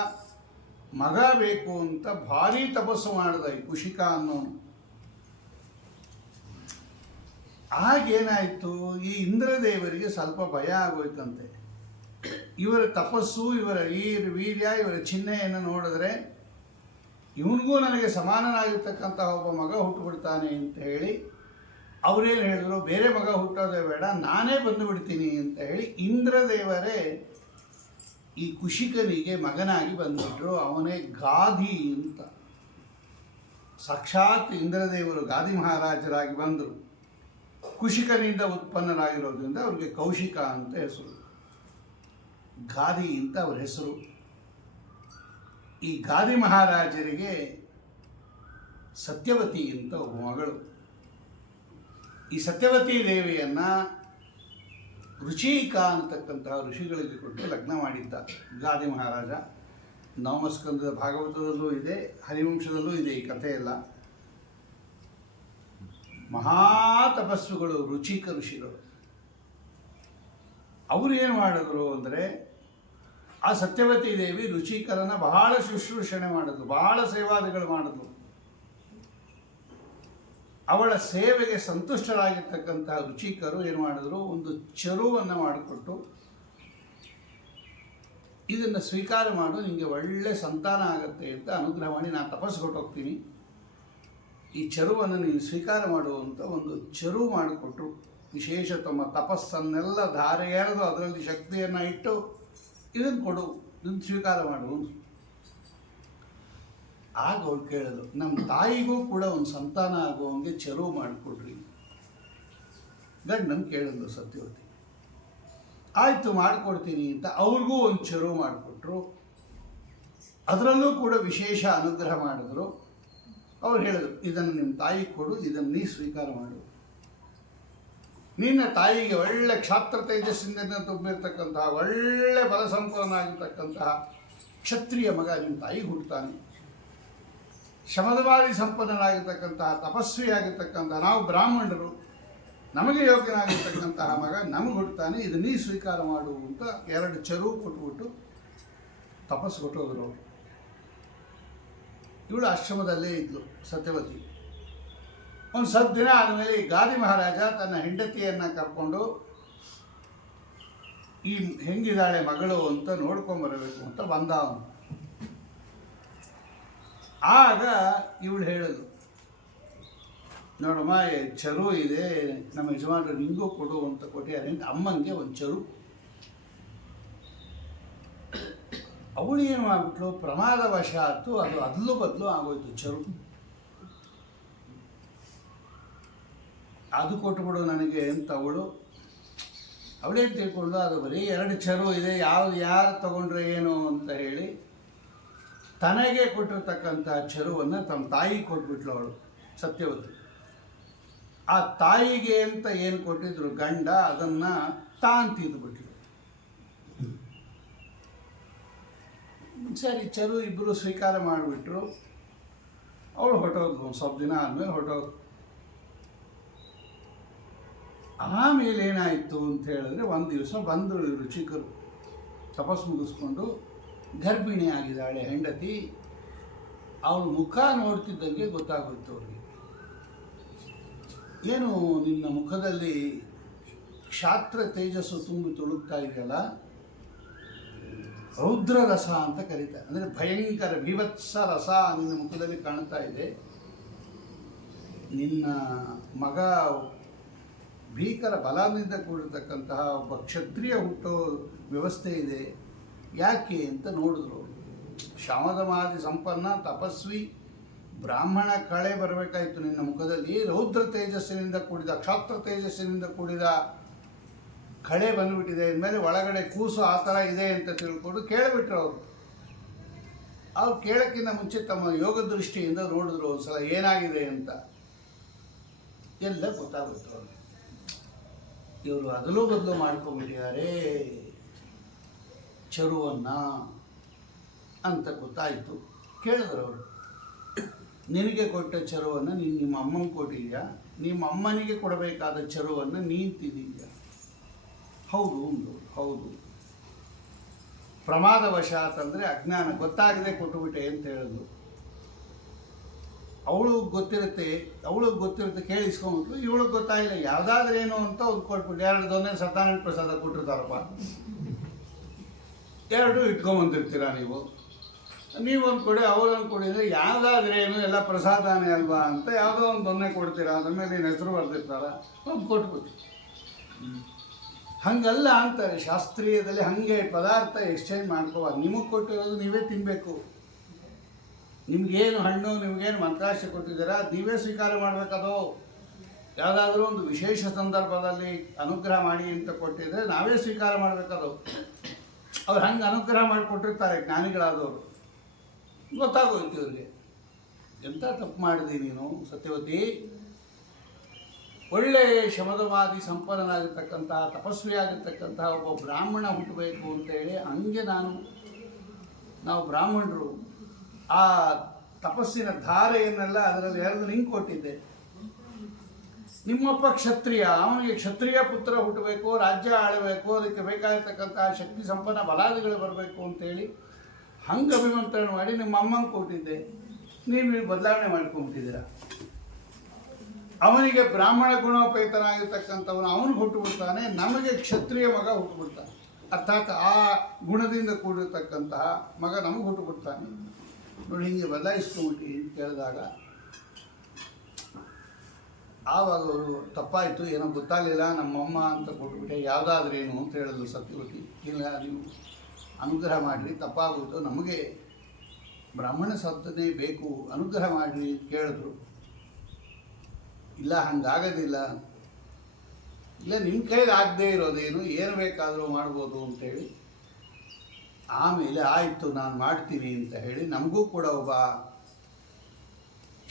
ಮಗ ಬೇಕು ಅಂತ ಭಾರೀ ತಪಸ್ಸು ಮಾಡಿದ ಈ ಕುಶಿಕ ಅನ್ನೋನು. ಆಗೇನಾಯಿತು, ಈ ಇಂದ್ರದೇವರಿಗೆ ಸ್ವಲ್ಪ ಭಯ ಆಗೋಯ್ತಂತೆ. ಇವರ ತಪಸ್ಸು, ಇವರ ವೀರ್ಯ, ಇವರ ಚಿಹ್ನೆಯನ್ನು ನೋಡಿದ್ರೆ ಇವನಿಗೂ ನನಗೆ ಸಮಾನನಾಗಿರ್ತಕ್ಕಂಥ ಒಬ್ಬ ಮಗ ಹುಟ್ಟುಬಿಡ್ತಾನೆ ಅಂತ ಹೇಳಿ ಅವರೇನು ಹೇಳಿದ್ರು, ಬೇರೆ ಮಗ ಹುಟ್ಟೋದೇ ಬೇಡ, ನಾನೇ ಬಂದು ಬಿಡ್ತೀನಿ ಅಂತ ಹೇಳಿ ಇಂದ್ರದೇವರೇ ಈ ಕುಶಿಕನಿಗೆ ಮಗನಾಗಿ ಬಂದುಬಿಟ್ರು. ಅವನೇ ಗಾಧಿ ಅಂತ. ಸಾಕ್ಷಾತ್ ಇಂದ್ರದೇವರು ಗಾಧಿ ಮಹಾರಾಜರಾಗಿ ಬಂದರು. ಕುಶಿಕನಿಂದ ಉತ್ಪನ್ನರಾಗಿರೋದ್ರಿಂದ ಅವ್ರಿಗೆ ಕೌಶಿಕ ಅಂತ ಹೆಸರು, ಗಾಧಿ ಅಂತ ಅವ್ರ ಹೆಸರು. ಈ ಗಾಧಿ ಮಹಾರಾಜರಿಗೆ ಸತ್ಯವತಿ ಅಂತ ಒಬ್ಬ ಮಗಳು. ಈ ಸತ್ಯವತಿ ದೇವಿಯನ್ನು ರುಚಿಕ ಅಂತಕ್ಕಂತಹ ಋಷಿಗಳಿಗೆ ಕೊಟ್ಟು ಲಗ್ನ ಮಾಡಿದ್ದ ಗಾಧಿ ಮಹಾರಾಜ. ನವಮಸ್ಕಂದದ ಭಾಗವತದಲ್ಲೂ ಇದೆ, ಹರಿವಂಶದಲ್ಲೂ ಇದೆ ಈ ಕಥೆಯೆಲ್ಲ. ಮಹಾ ತಪಸ್ಸುಗಳು ರುಚಿಕ ಋಷಿಗಳು. ಅವರು ಏನು ಮಾಡಿದ್ರು ಅಂದರೆ, ಆ ಸತ್ಯವತಿ ದೇವಿ ರುಚಿಕರನ್ನು ಬಹಳ ಶುಶ್ರೂಷಣೆ ಮಾಡಿದ್ರು, ಬಹಳ ಸೇವಾದಿಗಳು ಮಾಡಿದ್ರು. ಅವಳ ಸೇವೆಗೆ ಸಂತುಷ್ಟರಾಗಿರ್ತಕ್ಕಂತಹ ರುಚಿಕರು ಏನು ಮಾಡಿದ್ರು, ಒಂದು ಚರುವನ್ನು ಮಾಡಿಕೊಟ್ಟು, ಇದನ್ನು ಸ್ವೀಕಾರ ಮಾಡು, ನಿಮಗೆ ಒಳ್ಳೆ ಸಂತಾನ ಆಗುತ್ತೆ ಅಂತ ಅನುಗ್ರಹ ಮಾಡಿ, ನಾನು ತಪಸ್ಸು ಕೊಟ್ಟೋಗ್ತೀನಿ, ಈ ಚರುವನ್ನು ನೀನು ಸ್ವೀಕಾರ ಮಾಡುವಂಥ ಒಂದು ಚರು ಮಾಡಿಕೊಟ್ರು. ವಿಶೇಷ ತಮ್ಮ ತಪಸ್ಸನ್ನೆಲ್ಲ ಧಾರೆ ಎರೆದು ಅದರಲ್ಲಿ ಶಕ್ತಿಯನ್ನು ಇಟ್ಟು, ಇದನ್ನು ಕೊಡು, ಇದನ್ನು ಸ್ವೀಕಾರ ಮಾಡು. ಆಗ ಅವ್ರು ಕೇಳೋದು, ನಮ್ಮ ತಾಯಿಗೂ ಕೂಡ ಒಂದು ಸಂತಾನ ಆಗುವಂಗೆ ಚರು ಮಾಡಿಕೊಡ್ರಿ. ಗಂಡನ್ನು ಕೇಳಿದ್ರು ಸತ್ಯವತಿ. ಆಯಿತು ಮಾಡಿಕೊಡ್ತೀನಿ ಅಂತ ಅವ್ರಿಗೂ ಒಂದು ಚರು ಮಾಡಿಕೊಟ್ರು. ಅದರಲ್ಲೂ ಕೂಡ ವಿಶೇಷ ಅನುಗ್ರಹ ಮಾಡಿದ್ರು. ಅವ್ರು ಹೇಳಿದ್ರು, ಇದನ್ನು ನಿಮ್ಮ ತಾಯಿಗೆ ಕೊಡು, ಇದನ್ನು ನೀ ಸ್ವೀಕಾರ ಮಾಡು. ನಿನ್ನ ತಾಯಿಗೆ ಒಳ್ಳೆ ಕ್ಷಾತ್ರ ತೇಜಸ್ಸಿಂದ ತುಂಬಿರ್ತಕ್ಕಂತಹ, ಒಳ್ಳೆ ಬಲ ಸಂಪನ್ನನಾಗಿರ್ತಕ್ಕಂತಹ ಕ್ಷತ್ರಿಯ ಮಗ ನಿಮ್ಮ ತಾಯಿಗೆ ಹುಟ್ಟುತ್ತಾನೆ. ಶಮದವಾದಿ ಸಂಪನ್ನನಾಗಿರ್ತಕ್ಕಂತಹ, ತಪಸ್ವಿಯಾಗಿರ್ತಕ್ಕಂತಹ ನಾವು ಬ್ರಾಹ್ಮಣರು, ನಮಗೆ ಯೋಗ್ಯನಾಗಿರ್ತಕ್ಕಂತಹ ಮಗ ನಮಗೆ ಹುಟ್ಟುತ್ತಾನೆ, ಇದು ನೀ ಸ್ವೀಕಾರ ಮಾಡು ಅಂತ 2 ಚರು ಕೊಟ್ಬಿಟ್ಟು ತಪಸ್ಸು ಕೊಟ್ಟೋದ್ರು ಅವರು. ಇವಳು ಆಶ್ರಮದಲ್ಲೇ ಇದ್ಲು ಸತ್ಯವತಿ. ಒಂದು ಸ್ವಲ್ಪ ದಿನ ಆದಮೇಲೆ ಈ ಗಾಧಿ ಮಹಾರಾಜ ತನ್ನ ಹೆಂಡತಿಯನ್ನು ಕರ್ಕೊಂಡು, ಈ ಹೆಂಗಿದ್ದಾಳೆ ಮಗಳು ಅಂತ ನೋಡ್ಕೊಂಬರಬೇಕು ಅಂತ ಬಂದ ಅವನು. ಆಗ ಇವಳು ಹೇಳಿದ್ಳು, ನೋಡಮ್ಮ ಚರು ಇದೆ, ನಮ್ಮ ಯಜಮಾನರು ನಿಂಗೂ ಕೊಡು ಅಂತ ಕೊಟ್ಟಿದ್ದಾರೆ ಅಂತ ಅಮ್ಮನಿಗೆ ಒಂದು ಚರು. ಅವಳು ಏನು ಮಾಡಿಬಿಟ್ಲು, ಪ್ರಮಾದವಶಾತ್ತು ಅದು ಅದಲು ಬದಲು ಆಗೋಯ್ತು ಚರು. ಅದು ಕೊಟ್ಟುಬಿಡು ನನಗೆ ಅಂತ ಅವಳೇ ತಿಳ್ಕೊಂಡು ಅದು ಬರೀ 2 ಚರು ಇದೆ, ಯಾರು ತಗೊಂಡ್ರೆ ಏನು ಅಂತ ಹೇಳಿ ತನಗೆ ಕೊಟ್ಟಿರ್ತಕ್ಕಂಥ ಚರುವನ್ನು ತಮ್ಮ ತಾಯಿಗೆ ಕೊಟ್ಬಿಟ್ಲು ಅವಳು ಸತ್ಯವತಿ. ಆ ತಾಯಿಗೆ ಅಂತ ಏನು ಕೊಟ್ಟಿದ್ರು ಗಂಡ, ಅದನ್ನು ತಾನು ತಿಂದುಬಿಟ್ಲು. ಸರಿ, ಚರು ಇಬ್ಬರು ಸ್ವೀಕಾರ ಮಾಡಿಬಿಟ್ರು. ಅವಳು ಹೊರಟೋದ್ಲು. ಒಂದು ಸ್ವಲ್ಪ ದಿನ ಆದಮೇಲೆ ಹೊರಟೋದು. ಆಮೇಲೆ ಏನಾಯಿತು ಅಂತ ಹೇಳಿದ್ರೆ, ಒಂದು ದಿವಸ ಬಂದರು ರುಚಿಕರು, ತಪಸ್ಸು ಮುಗಿಸ್ಕೊಂಡು ಗರ್ಭಿಣಿ ಆಗಿದ್ದಾಳೆ ಹೆಂಡತಿ. ಅವಳು ಮುಖ ನೋಡ್ತಿದ್ದಂಗೆ ಗೊತ್ತಾಗೋಯ್ತು ಅವ್ರಿಗೆ. ಏನು ನಿನ್ನ ಮುಖದಲ್ಲಿ ಕ್ಷಾತ್ರ ತೇಜಸ್ಸು ತುಂಬಿ ತುಳುಕ್ತಾ ಇದೆಯಲ್ಲ, ರೌದ್ರ ರಸ ಅಂತ ಕರೀತಾರೆ. ಅಂದರೆ ಭಯಂಕರ ಭೀಭತ್ಸ ರಸ ನಿನ್ನ ಮುಖದಲ್ಲಿ ಕಾಣ್ತಾ ಇದೆ. ನಿನ್ನ ಮಗ ಭೀಕರ ಬಲದಿಂದ ಕೂಡಿರ್ತಕ್ಕಂತಹ ಒಬ್ಬ ಕ್ಷತ್ರಿಯ ಹುಟ್ಟೋ ವ್ಯವಸ್ಥೆ ಇದೆ. ಯಾಕೆ ಅಂತ ನೋಡಿದ್ರು. ಶಮದಮಾದಿ ಸಂಪನ್ನ ತಪಸ್ವಿ ಬ್ರಾಹ್ಮಣ ಕಳೆ ಬರಬೇಕಾಯಿತು ನಿನ್ನ ಮುಖದಲ್ಲಿ. ರೌದ್ರ ತೇಜಸ್ಸಿನಿಂದ ಕೂಡಿದ, ಕ್ಷಾತ್ರ ತೇಜಸ್ಸಿನಿಂದ ಕೂಡಿದ ಕಳೆ ಬಂದುಬಿಟ್ಟಿದೆ ಅಂದಮೇಲೆ ಒಳಗಡೆ ಕೂಸು ಆ ಥರ ಇದೆ ಅಂತ ತಿಳ್ಕೊಂಡು ಕೇಳಿಬಿಟ್ರು ಅವರು. ಅವ್ರು ಕೇಳೋಕ್ಕಿಂತ ಮುಂಚೆ ತಮ್ಮ ಯೋಗ ದೃಷ್ಟಿಯಿಂದ ನೋಡಿದ್ರು ಒಂದು ಸಲ ಏನಾಗಿದೆ ಅಂತ. ಎಲ್ಲ ಗೊತ್ತಾಗುತ್ತೆ ಅವರು. ಇವರು ಅದಲು ಬದಲು ಮಾಡ್ಕೊಂಡ್ಬಿಟ್ಟಿದ್ದಾರೆ ಚರುವನ್ನು ಅಂತ ಗೊತ್ತಾಯಿತು. ಕೇಳಿದ್ರು ಅವರು, ನಿನಗೆ ಕೊಟ್ಟ ಚರುವನ್ನು ನೀನು ನಿಮ್ಮ ಅಮ್ಮನಿಗೆ ಕೊಟ್ಟಿದ್ಯಾ, ನಿಮ್ಮ ಅಮ್ಮನಿಗೆ ಕೊಡಬೇಕಾದ ಚರುವನ್ನು ನೀನು ತಿಂದಿದ್ಯಾ? ಹೌದು ಒಂದು ಹೌದು. ಪ್ರಮಾದವಶಾತ್ ಅಂದರೆ ಅಜ್ಞಾನ, ಗೊತ್ತಾಗದೆ ಕೊಟ್ಟುಬಿಟ್ಟೆ ಅಂತ ಹೇಳಿದ್ರು. ಅವಳಿಗೆ ಗೊತ್ತಿರುತ್ತೆ ಕೇಳಿಸ್ಕೊಂಬಿಟ್ಲು. ಇವಳಿಗೆ ಗೊತ್ತಾಗಿಲ್ಲ, ಯಾವುದಾದ್ರೇನು ಅಂತ ಒಂದು ಕೊಟ್ಬಿಟ್ಟು 2 ಸತ್ಯನಾರಾಯಣ ಪ್ರಸಾದ ಕೊಟ್ಟಿರ್ತಾರಪ್ಪ, 2 ಇಟ್ಕೊಂಬಂದಿರ್ತೀರ ನೀವು ಒಂದು ಕೊಡಿ ಅವರೊಂದು ಕೊಡಿದರೆ ಯಾವುದಾದ್ರೇನು ಎಲ್ಲ ಪ್ರಸಾದನೇ ಅಲ್ವಾ ಅಂತ ಯಾವುದೋ ಒಂದು ದೊನ್ನೆ ಕೊಡ್ತೀರಾ, ಅದ್ರ ಮೇಲೆ ಏನು ಹೆಸರು ಬರ್ದಿರ್ತಾರ, ಒಂದು ಕೊಟ್ಬಿಟ್ಟು. ಹಂಗಲ್ಲ ಅಂತಾರೆ ಶಾಸ್ತ್ರೀಯದಲ್ಲಿ. ಹಾಗೆ ಪದಾರ್ಥ ಎಕ್ಸ್ಚೇಂಜ್ ಮಾಡ್ಕೋಬಾರ್ದು. ನಿಮಗೆ ಕೊಟ್ಟಿರೋದು ನೀವೇ ತಿನ್ನಬೇಕು. ನಿಮಗೇನು ಹಣ್ಣು, ನಿಮಗೇನು ಮಂತ್ರಾಕ್ಷಿ ಕೊಟ್ಟಿದ್ದೀರಾ ನೀವೇ ಸ್ವೀಕಾರ ಮಾಡಬೇಕದು. ಯಾವುದಾದ್ರೂ ಒಂದು ವಿಶೇಷ ಸಂದರ್ಭದಲ್ಲಿ ಅನುಗ್ರಹ ಮಾಡಿ ಅಂತ ಕೊಟ್ಟಿದ್ರೆ ನಾವೇ ಸ್ವೀಕಾರ ಮಾಡಬೇಕದು. ಅವ್ರು ಹಂಗೆ ಅನುಗ್ರಹ ಮಾಡಿಕೊಟ್ಟಿರ್ತಾರೆ ಜ್ಞಾನಿಗಳಾದವರು. ಗೊತ್ತಾಗೋಯ್ತು ಇವ್ರಿಗೆ, ಎಂಥ ತಪ್ಪು ಮಾಡಿದೆ ನೀನು ಸತ್ಯವತಿ. ಒಳ್ಳೆಯ ಶಮದವಾದಿ ಸಂಪನ್ನನಾಗಿರ್ತಕ್ಕಂತಹ ತಪಸ್ವಿಯಾಗಿರ್ತಕ್ಕಂತಹ ಒಬ್ಬ ಬ್ರಾಹ್ಮಣ ಹುಟ್ಟಬೇಕು ಅಂತೇಳಿ ಹಂಗೆ ನಾವು ಬ್ರಾಹ್ಮಣರು ಆ ತಪಸ್ಸಿನ ಧಾರೆಯನ್ನೆಲ್ಲ ಅದರಲ್ಲಿ 2 ನಿಂಗೆ ಕೊಟ್ಟಿದ್ದೆ. ನಿಮ್ಮಪ್ಪ ಕ್ಷತ್ರಿಯ, ಅವನಿಗೆ ಕ್ಷತ್ರಿಯ ಪುತ್ರ ಹುಟ್ಟಬೇಕು, ರಾಜ್ಯ ಆಳಬೇಕು, ಅದಕ್ಕೆ ಬೇಕಾಗಿರ್ತಕ್ಕಂತಹ ಶಕ್ತಿ ಸಂಪನ್ನ ಬಲಾದಿಗಳು ಬರಬೇಕು ಅಂತೇಳಿ ಹಂಗೆ ಅಭಿಮಂತ್ರಣ ಮಾಡಿ ನಿಮ್ಮ ಅಮ್ಮಂಗೆ ಕೊಟ್ಟಿದ್ದೆ. ನೀವು ಬದಲಾವಣೆ ಮಾಡ್ಕೊಂಡ್ಬಿಟ್ಟಿದ್ದೀರ. ಅವನಿಗೆ ಬ್ರಾಹ್ಮಣ ಗುಣೋಪೇತನಾಗಿರ್ತಕ್ಕಂಥವನು ಅವನಿಗೆ ಹುಟ್ಟುಬಿಡ್ತಾನೆ, ನಮಗೆ ಕ್ಷತ್ರಿಯ ಮಗ ಹುಟ್ಟುಬಿಡ್ತಾನೆ. ಅರ್ಥಾತ್ ಆ ಗುಣದಿಂದ ಕೂಡಿರ್ತಕ್ಕಂತಹ ಮಗ ನಮಗೆ ಹುಟ್ಟುಬಿಡ್ತಾನೆ. ನೋಡಿ ಹಿಂಗೆ ಬದಲಾಯಿಸ್ಕೊಂಬಿಟ್ಟು ಅಂತ ಕೇಳಿದಾಗ ಆವಾಗ ಅವರು ತಪ್ಪಾಯಿತು, ಏನೋ ಗೊತ್ತಾಗಲಿಲ್ಲ, ನಮ್ಮಮ್ಮ ಅಂತ ಕೊಟ್ಬಿಟ್ಟೆ, ಯಾವುದಾದ್ರೇನು ಅಂತ ಹೇಳಿದ್ರು ಸತ್ಯವತಿ. ಇಲ್ಲ, ನೀವು ಅನುಗ್ರಹ ಮಾಡಿರಿ, ತಪ್ಪಾಗೋದು, ನಮಗೆ ಬ್ರಾಹ್ಮಣ ಸಾಧನೆ ಬೇಕು, ಅನುಗ್ರಹ ಮಾಡಿರಿ ಕೇಳಿದ್ರು. ಇಲ್ಲ, ಹಂಗಾಗೋದಿಲ್ಲ, ಇಲ್ಲ ನಿಮ್ಮ ಕೈಲಿ ಆಗದೆ ಇರೋದೇನು, ಏನು ಬೇಕಾದರೂ ಮಾಡ್ಬೋದು ಅಂತೇಳಿ ಆಮೇಲೆ ಆಯಿತು ನಾನು ಮಾಡ್ತೀನಿ ಅಂತ ಹೇಳಿ ನಮಗೂ ಕೂಡ ಒಬ್ಬ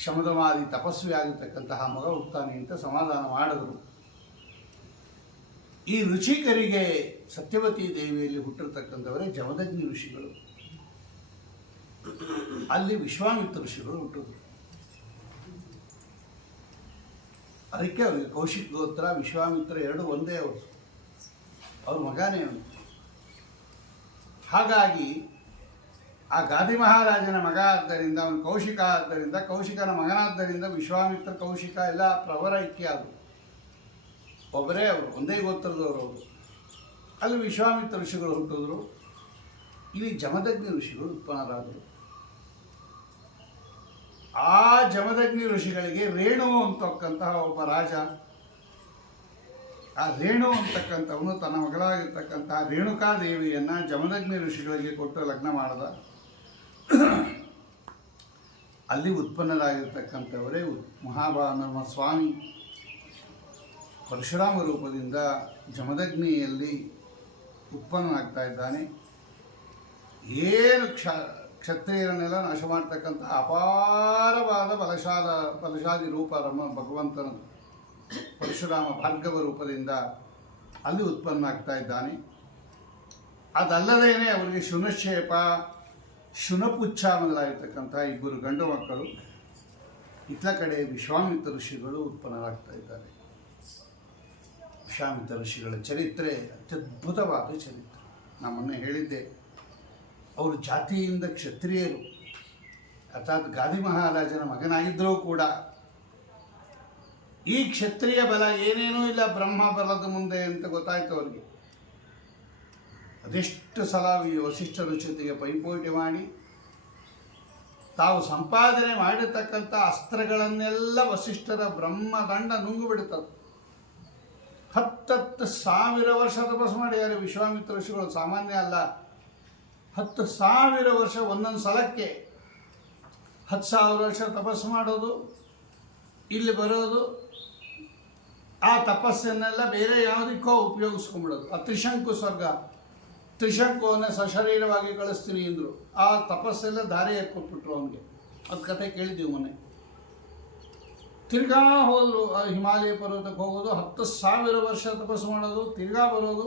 ಶಮದಮಾದಿ ತಪಸ್ವಿ ಆಗಿರ್ತಕ್ಕಂತಹ ಮಗ ಹುಡ್ತಾನೆ ಅಂತ ಸಮಾಧಾನ ಮಾಡಿದ್ರು. ಈ ಋಷಿಕರಿಗೆ ಸತ್ಯವತಿ ದೇವಿಯಲ್ಲಿ ಹುಟ್ಟಿರ್ತಕ್ಕಂಥವರೇ ಜಮದಗ್ನಿ ಋಷಿಗಳು. ಅಲ್ಲಿ ವಿಶ್ವಾಮಿತ್ರ ಋಷಿಗಳು ಹುಟ್ಟಿದ್ರು. ಅದಕ್ಕೆ ಅವರಿಗೆ ಕೌಶಿಕ್ ಗೋತ್ರ, ವಿಶ್ವಾಮಿತ್ರ 2 ಒಂದೇ. ಅವ್ರ ಮಗನೇ ಅವನು. ಹಾಗಾಗಿ ಆ ಗಾದಿ ಮಹಾರಾಜನ ಮಗ ಆದ್ದರಿಂದ, ಅವನು ಕೌಶಿಕ ಆದ್ದರಿಂದ, ಕೌಶಿಕನ ಮಗನಾದ್ದರಿಂದ ವಿಶ್ವಾಮಿತ್ರ ಕೌಶಿಕ ಎಲ್ಲ ಪ್ರವರ ಐಕ್ಯ. ಅದು ಒಬ್ಬರೇ ಅವರು, ಒಂದೇ ಗೋತ್ರದವರು ಅವರು. ಅಲ್ಲಿ ವಿಶ್ವಾಮಿತ್ರ ಋಷಿಗಳು ಹುಟ್ಟಿದ್ರು. ಇಲ್ಲಿ ಜಮದಗ್ನಿ ಋಷಿಗಳು ಉತ್ಪನ್ನರಾದರು. ಆ ಜಮದಗ್ನಿ ಋಷಿಗಳಿಗೆ ರೇಣು ಅಂತಕ್ಕಂತಹ ಒಬ್ಬ ರಾಜ, ಆ ರೇಣು ಅಂತಕ್ಕಂಥವನು ತನ್ನ ಮಗಳಾಗಿರ್ತಕ್ಕಂತಹ ರೇಣುಕಾದೇವಿಯನ್ನು ಜಮದಗ್ನಿ ಋಷಿಗಳಿಗೆ ಕೊಟ್ಟು ಲಗ್ನ ಮಾಡಿದ. ಅಲ್ಲಿ ಉತ್ಪನ್ನರಾಗಿರ್ತಕ್ಕಂಥವರೇ ನಮ್ಮ ಸ್ವಾಮಿ ಪರಶುರಾಮ ರೂಪದಿಂದ ಜಮದಗ್ನಿಯಲ್ಲಿ ಉತ್ಪನ್ನನಾಗ್ತಾ ಇದ್ದಾನೆ. ಏನು ಕ್ಷತ್ರಿಯರನ್ನೆಲ್ಲ ನಾಶ ಮಾಡ್ತಕ್ಕಂಥ ಅಪಾರವಾದ ಬಲಶಾಲಿ ರೂಪ ಭಗವಂತನ ಪರಶುರಾಮ ಭಾರ್ಗವ ರೂಪದಿಂದ ಅಲ್ಲಿ ಉತ್ಪನ್ನ ಆಗ್ತಾ ಇದ್ದಾನೆ. ಅದಲ್ಲದೇನೆ ಅವರಿಗೆ ಶುನಶೇಪ, ಶುನಪುಚ್ಛ ಮೊದಲಾಗಿರ್ತಕ್ಕಂಥ ಇಬ್ಬರು ಗಂಡು ಮಕ್ಕಳು. ಇತ್ತ ಕಡೆ ವಿಶ್ವಾಮಿತ್ರ ಋಷಿಗಳು ಉತ್ಪನ್ನರಾಗ್ತಾ ಇದ್ದಾರೆ. ವಿಶ್ವಾಮಿತ್ರ ಋಷಿಗಳ ಚರಿತ್ರೆ ಅತ್ಯದ್ಭುತವಾದ ಚರಿತ್ರೆ. ನಾನು ಮೊನ್ನೆ ಹೇಳಿದ್ದೆ, ಅವರು ಜಾತಿಯಿಂದ ಕ್ಷತ್ರಿಯರು, ಅರ್ಥಾತ್ ಗಾದಿ ಮಹಾರಾಜನ ಮಗನಾಗಿದ್ದರೂ ಕೂಡ ಈ ಕ್ಷತ್ರಿಯ ಬಲ ಏನೇನೂ ಇಲ್ಲ ಬ್ರಹ್ಮ ಬಲದ ಮುಂದೆ ಅಂತ ಗೊತ್ತಾಯ್ತು ಅವರಿಗೆ. ಅದೆಷ್ಟು ಸಲ ವಸಿಷ್ಠರ ಜೊತೆಗೆ ಪೈಪೋಟಿ ಮಾಡಿ ತಾವು ಸಂಪಾದನೆ ಮಾಡಿರ್ತಕ್ಕಂಥ ಅಸ್ತ್ರಗಳನ್ನೆಲ್ಲ ವಸಿಷ್ಠರ ಬ್ರಹ್ಮದಂಡ ನುಂಗು ಬಿಡುತ್ತದೆ. 10,000 ವರ್ಷ ತಪಸ್ಸು ಮಾಡಿದ್ದಾರೆ ವಿಶ್ವಾಮಿತ್ರ ಋಷಿಗಳು, ಸಾಮಾನ್ಯ ಅಲ್ಲ. 10,000 ವರ್ಷ ಒಂದೊಂದು ಸಲಕ್ಕೆ 10,000 ವರ್ಷ ತಪಸ್ಸು ಮಾಡೋದು, ಇಲ್ಲಿ ಬರೋದು, ಆ ತಪಸ್ಸನ್ನೆಲ್ಲ ಬೇರೆ ಯಾವುದಕ್ಕೋ ಉಪಯೋಗಿಸ್ಕೊಂಡ್ಬಿಡೋದು. ಆ ತ್ರಿಶಂಕು ಸ್ವರ್ಗ, ತ್ರಿಶಂಕುವನ್ನು ಸಶರೀರವಾಗಿ ಕಳಿಸ್ತೀನಿ ಅಂದರು. ಆ ತಪಸ್ಸೆಲ್ಲ ದಾರಿ ಕೊಟ್ಬಿಟ್ರು ಅವನಿಗೆ. ಅದು ಕತೆ ಕೇಳಿದ್ದೀವಿ ಮೊನ್ನೆ. ತಿರ್ಗಾ ಹೋದರು, ಆ ಹಿಮಾಲಯ ಪರ್ವತಕ್ಕೆ ಹೋಗೋದು, 10,000 ವರ್ಷ ತಪಸ್ಸು ಮಾಡೋದು, ತಿರ್ಗಾ ಬರೋದು.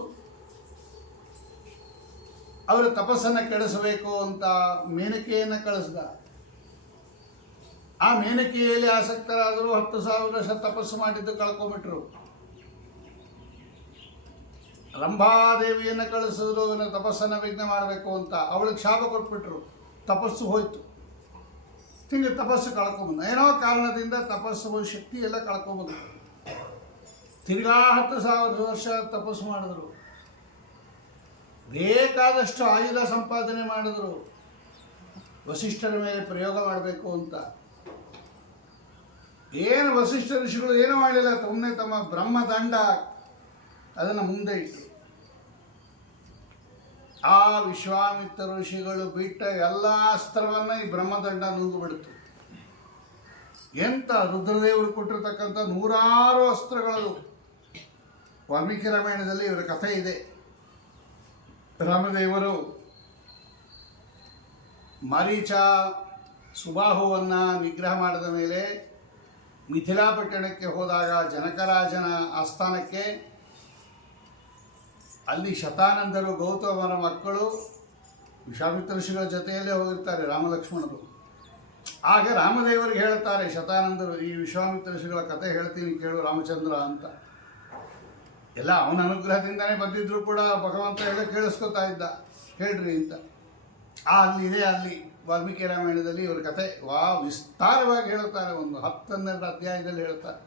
ಅವರ ತಪಸ್ಸನ್ನು ಕೆಡಿಸಬೇಕು ಅಂತ ಮೇನಕೆಯನ್ನು ಕಳಿಸ್ದ. ಆ ಮೇನಕೆಯಲ್ಲಿ ಆಸಕ್ತರಾದರೂ 10,000 ವರ್ಷ ತಪಸ್ಸು ಮಾಡಿದ್ದು ಕಳ್ಕೊಂಬಿಟ್ರು. ರಂಭಾದೇವಿಯನ್ನು ಕಳಿಸಿದ್ರು ಅವನ ತಪಸ್ಸನ್ನು ವಿಘ್ನ ಮಾಡಬೇಕು ಅಂತ. ಅವಳಿಗೆ ಶಾಪ ಕೊಟ್ಬಿಟ್ರು, ತಪಸ್ಸು ಹೋಯ್ತು. ಹಿಂಗೆ ತಪಸ್ಸು ಕಳ್ಕೊಂಬಂದ. ಏನೋ ಕಾರಣದಿಂದ ತಪಸ್ಸು ಶಕ್ತಿ ಎಲ್ಲ ಕಳ್ಕೊಂಬಂದು ತಿರ್ಗಾ 10,000 ವರ್ಷ ತಪಸ್ಸು ಮಾಡಿದ್ರು. ಬೇಕಾದಷ್ಟು ಆಯುಧ ಸಂಪಾದನೆ ಮಾಡಿದ್ರು ವಸಿಷ್ಠರ ಮೇಲೆ ಪ್ರಯೋಗ ಮಾಡಬೇಕು ಅಂತ. ಏನು ವಸಿಷ್ಠ ಋಷಿಗಳು ಏನೂ ಮಾಡಲಿಲ್ಲ, ಸುಮ್ಮನೆ ತಮ್ಮ ಬ್ರಹ್ಮದಂಡ ಅದನ್ನು ಮುಂದೆ ಇಟ್ಟರು. ಆ ವಿಶ್ವಾಮಿತ್ರ ಋಷಿಗಳು ಬಿಟ್ಟ ಎಲ್ಲ ಅಸ್ತ್ರವನ್ನು ಈ ಬ್ರಹ್ಮದಂಡ ನುಂಗು ಬಿಡ್ತು. ಎಂಥ ರುದ್ರದೇವರು ಕೊಟ್ಟಿರ್ತಕ್ಕಂಥ 100 ಅಸ್ತ್ರಗಳು. ವಾಲ್ಮೀಕಿ ರಾಮಾಯಣದಲ್ಲಿ ಇವರ ಕಥೆ ಇದೆ. ರಾಮದೇವರು ಮಾರೀಚ ಸುಬಾಹುವನ್ನು ನಿಗ್ರಹ ಮಾಡಿದ ಮೇಲೆ ಮಿಥಿಲಾಪಟ್ಟಣಕ್ಕೆ ಹೋದಾಗ ಜನಕರಾಜನ ಆಸ್ಥಾನಕ್ಕೆ, ಅಲ್ಲಿ ಶತಾನಂದರು ಗೌತಮರ ಮಕ್ಕಳು ವಿಶ್ವಾಮಿತ್ರ ಋಷಿಗಳ ಜೊತೆಯಲ್ಲೇ ಹೋಗಿರ್ತಾರೆ ರಾಮಲಕ್ಷ್ಮಣರು. ಆಗ ರಾಮದೇವರಿಗೆ ಹೇಳ್ತಾರೆ ಶತಾನಂದರು, ಈ ವಿಶ್ವಾಮಿತ್ರ ಋಷಿಗಳ ಕಥೆ ಹೇಳ್ತೀನಿ ಕೇಳು ರಾಮಚಂದ್ರ ಅಂತ. ಎಲ್ಲ ಅವನ ಅನುಗ್ರಹದಿಂದನೇ ಬಂದಿದ್ರು ಕೂಡ ಭಗವಂತ ಎಲ್ಲ ಕೇಳಿಸ್ಕೊತಾ ಇದ್ದ, ಹೇಳ್ರಿ ಅಂತ. ಅಲ್ಲಿದೆ, ಅಲ್ಲಿ ವಾಲ್ಮೀಕಿ ರಾಮಾಯಣದಲ್ಲಿ ಇವ್ರ ಕಥೆ ವಿಸ್ತಾರವಾಗಿ ಹೇಳ್ತಾರೆ. ಒಂದು 10-12 ಅಧ್ಯಾಯದಲ್ಲಿ ಹೇಳ್ತಾರೆ.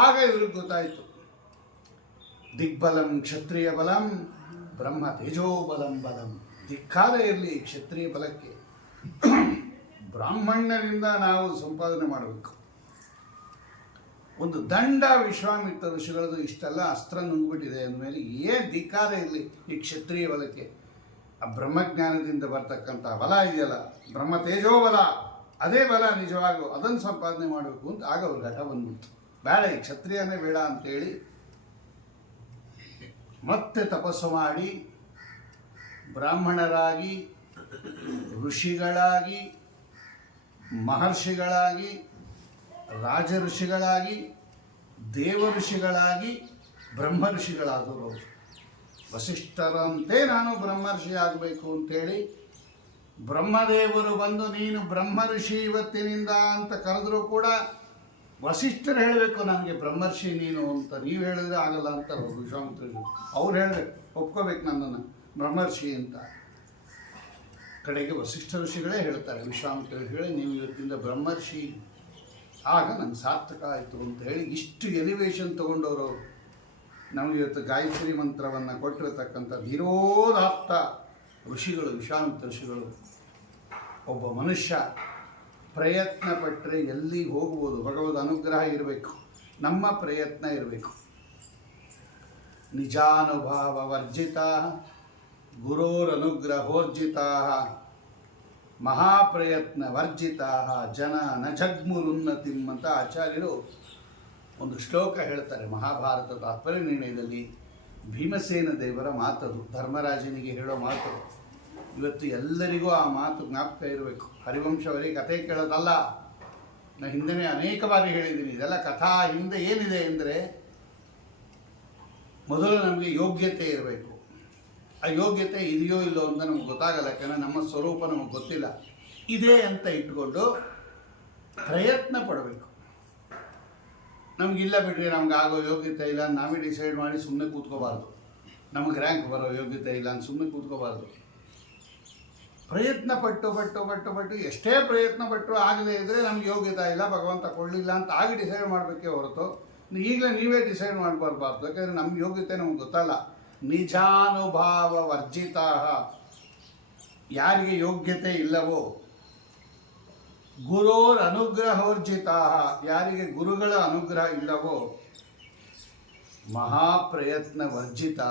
ಆಗ ಇವ್ರಿಗೆ ಗೊತ್ತಾಯಿತು, ದಿಗ್ಬಲಂ ಕ್ಷತ್ರಿಯ ಬಲಂ ಬ್ರಹ್ಮ ತೇಜೋಬಲಂ ಬಲಂ. ದಿಕ್ಕಾದ ಇರಲಿ ಕ್ಷತ್ರಿಯ ಬಲಕ್ಕೆ, ಬ್ರಾಹ್ಮಣ್ಯರಿಂದ ನಾವು ಸಂಪಾದನೆ ಮಾಡಬೇಕು. ಒಂದು ದಂಡ ವಿಶ್ವಾಮಿತ್ರ ಋಷಿಗಳದು ಇಷ್ಟೆಲ್ಲ ಅಸ್ತ್ರ ನುಂಗ್ಬಿಟ್ಟಿದೆ ಅಂದಮೇಲೆ ಏನು ಧಿಕ್ಕಾರ ಇರಲಿ ಈ ಕ್ಷತ್ರಿಯ ಬಲಕ್ಕೆ. ಆ ಬ್ರಹ್ಮಜ್ಞಾನದಿಂದ ಬರ್ತಕ್ಕಂಥ ಬಲ ಇದೆಯಲ್ಲ, ಬ್ರಹ್ಮ ತೇಜೋಬಲ, ಅದೇ ಬಲ ನಿಜವಾಗೂ ಅದನ್ನು ಸಂಪಾದನೆ ಮಾಡಬೇಕು ಅಂತ. ಆಗ ಅವ್ರ ಘಟ ಬಂದ್ಬಿಡ್ತು. ಬೇಡ, ಈ ಕ್ಷತ್ರಿಯನೇ ಬೇಡ ಅಂತೇಳಿ ಮತ್ತೆ ತಪಸ್ಸು ಮಾಡಿ ಬ್ರಾಹ್ಮಣರಾಗಿ, ಋಷಿಗಳಾಗಿ, ಮಹರ್ಷಿಗಳಾಗಿ, ರಾಜ ಋಷಿಗಳಾಗಿ, ದೇವ ಋಷಿಗಳಾಗಿ, ಬ್ರಹ್ಮ ಋಷಿಗಳಾದರು. ವಸಿಷ್ಠರಂತೆ ನಾನು ಬ್ರಹ್ಮರ್ಷಿ ಆಗಬೇಕು ಅಂತೇಳಿ ಬ್ರಹ್ಮದೇವರು ಬಂದು ನೀನು ಬ್ರಹ್ಮ ಋಷಿ ಇವತ್ತಿನಿಂದ ಅಂತ ಕರೆದರೂ ಕೂಡ ವಸಿಷ್ಠರು ಹೇಳಬೇಕು ನನಗೆ ಬ್ರಹ್ಮರ್ಷಿ ನೀನು ಅಂತ. ನೀವು ಹೇಳಿದ್ರೆ ಆಗಲ್ಲ ಅಂತ ವಿಶ್ವಾಮಿತ್ರ ಋಷಿ. ಅವ್ರು ಹೇಳಬೇಕು, ಒಪ್ಕೋಬೇಕು ನನ್ನನ್ನು ಬ್ರಹ್ಮರ್ಷಿ ಅಂತ. ಕಡೆಗೆ ವಸಿಷ್ಠ ಋಷಿಗಳೇ ಹೇಳ್ತಾರೆ ವಿಶ್ವಾಮಿತ್ರ ಋಷಿಗಳೇ, ನೀವು ಇವತ್ತಿಂದ ಬ್ರಹ್ಮರ್ಷಿ, ಆಗ ನಂಗೆ ಸಾರ್ಥಕ ಆಯಿತು ಅಂತ ಹೇಳಿ ಇಷ್ಟು ಎಲಿವೇಶನ್ ತೊಗೊಂಡವರು. ನಮಗೆ ಇವತ್ತು ಗಾಯತ್ರಿ ಮಂತ್ರವನ್ನು ಕೊಟ್ಟಿರತಕ್ಕಂಥ ಧೀರೋದಾತ್ತ ಋಷಿಗಳು ವಿಶ್ವಾಮಿತ್ರ ಋಷಿಗಳು. ಒಬ್ಬ ಮನುಷ್ಯ ಪ್ರಯತ್ನ ಪಟ್ಟರೆ ಎಲ್ಲಿಗೆ ಹೋಗ್ಬೋದು. ಭಗವದ್ ಅನುಗ್ರಹ ಇರಬೇಕು, ನಮ್ಮ ಪ್ರಯತ್ನ ಇರಬೇಕು. ನಿಜಾನುಭಾವ ವರ್ಜಿತಾ ಗುರೋರನುಗ್ರಹೋರ್ಜಿತಾ ಮಹಾಪ್ರಯತ್ನ ವರ್ಜಿತಾ ಜನ ನ ಜಗ್ಮುರುನ್ನತಿಂ ಅಂತ ಆಚಾರ್ಯರು ಒಂದು ಶ್ಲೋಕ ಹೇಳ್ತಾರೆ ಮಹಾಭಾರತ ತಾತ್ಪರ್ಯ ನಿರ್ಣಯದಲ್ಲಿ. ಭೀಮಸೇನ ದೇವರ ಮಾತದು, ಧರ್ಮರಾಜನಿಗೆ ಹೇಳೋ ಮಾತು. ಇವತ್ತು ಎಲ್ಲರಿಗೂ ಆ ಮಾತು ಜ್ಞಾಪಕ ಇರಬೇಕು. ಹರಿವಂಶವರಿಗೆ ಕಥೆ ಕೇಳೋದಲ್ಲ, ನಾನು ಹಿಂದೆ ಅನೇಕ ಬಾರಿ ಹೇಳಿದ್ದೀನಿ. ಇದೆಲ್ಲ ಕಥಾ ಹಿಂದೆ ಏನಿದೆ ಅಂದರೆ, ಮೊದಲು ನಮಗೆ ಯೋಗ್ಯತೆ ಇರಬೇಕು. ಆ ಯೋಗ್ಯತೆ ಇದೆಯೋ ಇಲ್ಲೋ ಅಂತ ನಮ್ಗೆ ಗೊತ್ತಾಗಲ್ಲ, ಯಾಕಂದರೆ ನಮ್ಮ ಸ್ವರೂಪ ನಮಗೆ ಗೊತ್ತಿಲ್ಲ. ಇದೆ ಅಂತ ಇಟ್ಕೊಂಡು ಪ್ರಯತ್ನ ಪಡಬೇಕು. ನಮಗಿಲ್ಲ ಬಿಡ್ರಿ, ನಮ್ಗೆ ಆಗೋ ಯೋಗ್ಯತೆ ಇಲ್ಲ, ನಾವೇ ಡಿಸೈಡ್ ಮಾಡಿ ಸುಮ್ಮನೆ ಕೂತ್ಕೋಬಾರ್ದು. ನಮಗೆ ರ್ಯಾಂಕ್ ಬರೋ ಯೋಗ್ಯತೆ ಇಲ್ಲ ಅಂತ ಸುಮ್ಮನೆ ಕೂತ್ಕೋಬಾರ್ದು. ಪ್ರಯತ್ನ ಪಟ್ಟು ಎಷ್ಟೇ ಪ್ರಯತ್ನ ಪಟ್ಟರು ಆಗದೇ ಇದ್ದರೆ ನಮ್ಗೆ ಯೋಗ್ಯತೆ ಇಲ್ಲ, ಭಗವಂತ ಕೊಡಲಿಲ್ಲ ಅಂತ ಆಗಿ ಡಿಸೈಡ್ ಮಾಡಬೇಕೇ ಹೊರತು ಈಗಲೇ ನೀವೇ ಡಿಸೈಡ್ ಮಾಡಬಾರ್ದು. ಯಾಕಂದರೆ ನಮ್ಮ ಯೋಗ್ಯತೆ ನಮ್ಗೆ ಗೊತ್ತಲ್ಲ. ನಿಜಾನುಭಾವ ವರ್ಜಿತಾ, ಯಾರಿಗೆ ಯೋಗ್ಯತೆ ಇಲ್ಲವೋ, ಗುರೋರ್ ಅನುಗ್ರಹೋರ್ಜಿತಾ, ಯಾರಿಗೆ ಗುರುಗಳ ಅನುಗ್ರಹ ಇಲ್ಲವೋ, ಮಹಾಪ್ರಯತ್ನ ವರ್ಜಿತಾ,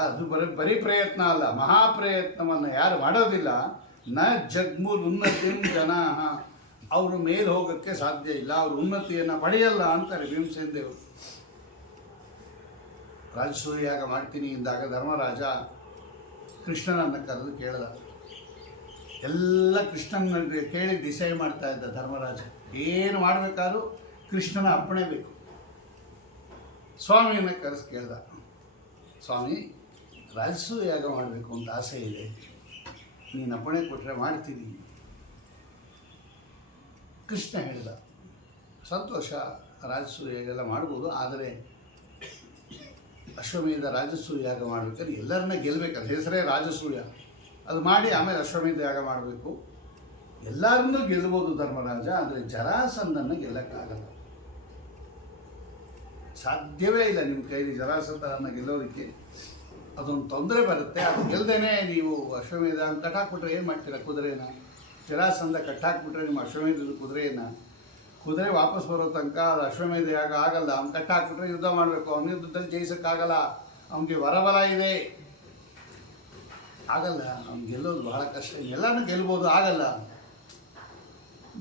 ಅದು ಬರೀ ಪ್ರಯತ್ನ ಅಲ್ಲ, ಮಹಾಪ್ರಯತ್ನವನ್ನು ಯಾರು ಮಾಡೋದಿಲ್ಲ, ನ ಜಗ್ಮುರುನ್ನತಿಂ ಜನಾ, ಅವರು ಮೇಲೆ ಹೋಗೋಕ್ಕೆ ಸಾಧ್ಯ ಇಲ್ಲ, ಅವರು ಉನ್ನತಿಯನ್ನು ಪಡೆಯಲ್ಲ ಅಂತಾರೆ ಭೀಮಸೇನ ದೇವರು. ರಾಜಸೂಯಾಗ ಮಾಡ್ತೀನಿ ಎಂದಾಗ ಧರ್ಮರಾಜ ಕೃಷ್ಣನನ್ನು ಕರೆದು ಕೇಳಿದ. ಎಲ್ಲ ಕೃಷ್ಣನ ಕೇಳಿ ಡಿಸೈಡ್ ಮಾಡ್ತಾ ಇದ್ದ ಧರ್ಮರಾಜ. ಏನು ಮಾಡಬೇಕಾದ್ರೂ ಕೃಷ್ಣನ ಅಪ್ಪಣೆ ಬೇಕು. ಸ್ವಾಮಿಯನ್ನು ಕರೆಸಿ ಕೇಳ್ದ, ಸ್ವಾಮಿ ರಾಜಸೂಯಾಗ ಮಾಡಬೇಕು ಅಂತ ಆಸೆ ಇದೆ, ನೀನು ಅಪ್ಪಣೆ ಕೊಟ್ಟರೆ ಮಾಡ್ತೀನಿ. ಕೃಷ್ಣ ಹೇಳಿದ, ಸಂತೋಷ, ರಾಜಸೂಯಾಗೆಲ್ಲ ಮಾಡ್ಬೋದು, ಆದರೆ ಅಶ್ವಮೇಧ ರಾಜಸೂಯ ಯಾಗ ಮಾಡಬೇಕಾದ್ರೆ ಎಲ್ಲರನ್ನ ಗೆಲ್ಲಬೇಕು. ಅದು ಹೆಸರೇ ರಾಜಸೂಯ. ಅದು ಮಾಡಿ ಆಮೇಲೆ ಅಶ್ವಮೇಧ ಯಾಗ ಮಾಡಬೇಕು. ಎಲ್ಲರನ್ನೂ ಗೆಲ್ಬೋದು ಧರ್ಮರಾಜ, ಆದರೆ ಜರಾಸಂಧನ ಗೆಲ್ಲಕ್ಕಾಗಲ್ಲ, ಸಾಧ್ಯವೇ ಇಲ್ಲ ನಿಮ್ಮ ಕೈಲಿ ಜರಾಸಂಧನನ್ನು ಗೆಲ್ಲೋದಕ್ಕೆ. ಅದೊಂದು ತೊಂದರೆ ಬರುತ್ತೆ. ಅದು ಗೆಲ್ದೇನೆ ನೀವು ಅಶ್ವಮೇಧ ಕಟ್ಟಾಕ್ಬಿಟ್ರೆ ಏನು ಮಾಡ್ತೀರಾ? ಕುದುರೆನ ಜರಾಸಂಧ ಕಟ್ಟಾಕ್ಬಿಟ್ರೆ ನಿಮ್ಮ ಅಶ್ವಮೇಧದ ಕುದುರೆ ವಾಪಸ್ ಬರೋ ತನಕ ಅದು ಅಶ್ವಮೇಧ ಯಾಗ ಆಗಲ್ಲ. ಅವ್ನು ಕಟ್ಟಾಕ್ಬಿಟ್ರೆ ಯುದ್ಧ ಮಾಡಬೇಕು. ಅವನ ಯುದ್ಧದಲ್ಲಿ ಜಯಿಸೋಕ್ಕಾಗಲ್ಲ, ಅವನಿಗೆ ವರಬಲ ಇದೆ, ಆಗಲ್ಲ. ಅವ್ನು ಗೆಲ್ಲೋದು ಬಹಳ ಕಷ್ಟ. ಎಲ್ಲರನ್ನೂ ಗೆಲ್ಬೋದು, ಆಗಲ್ಲ.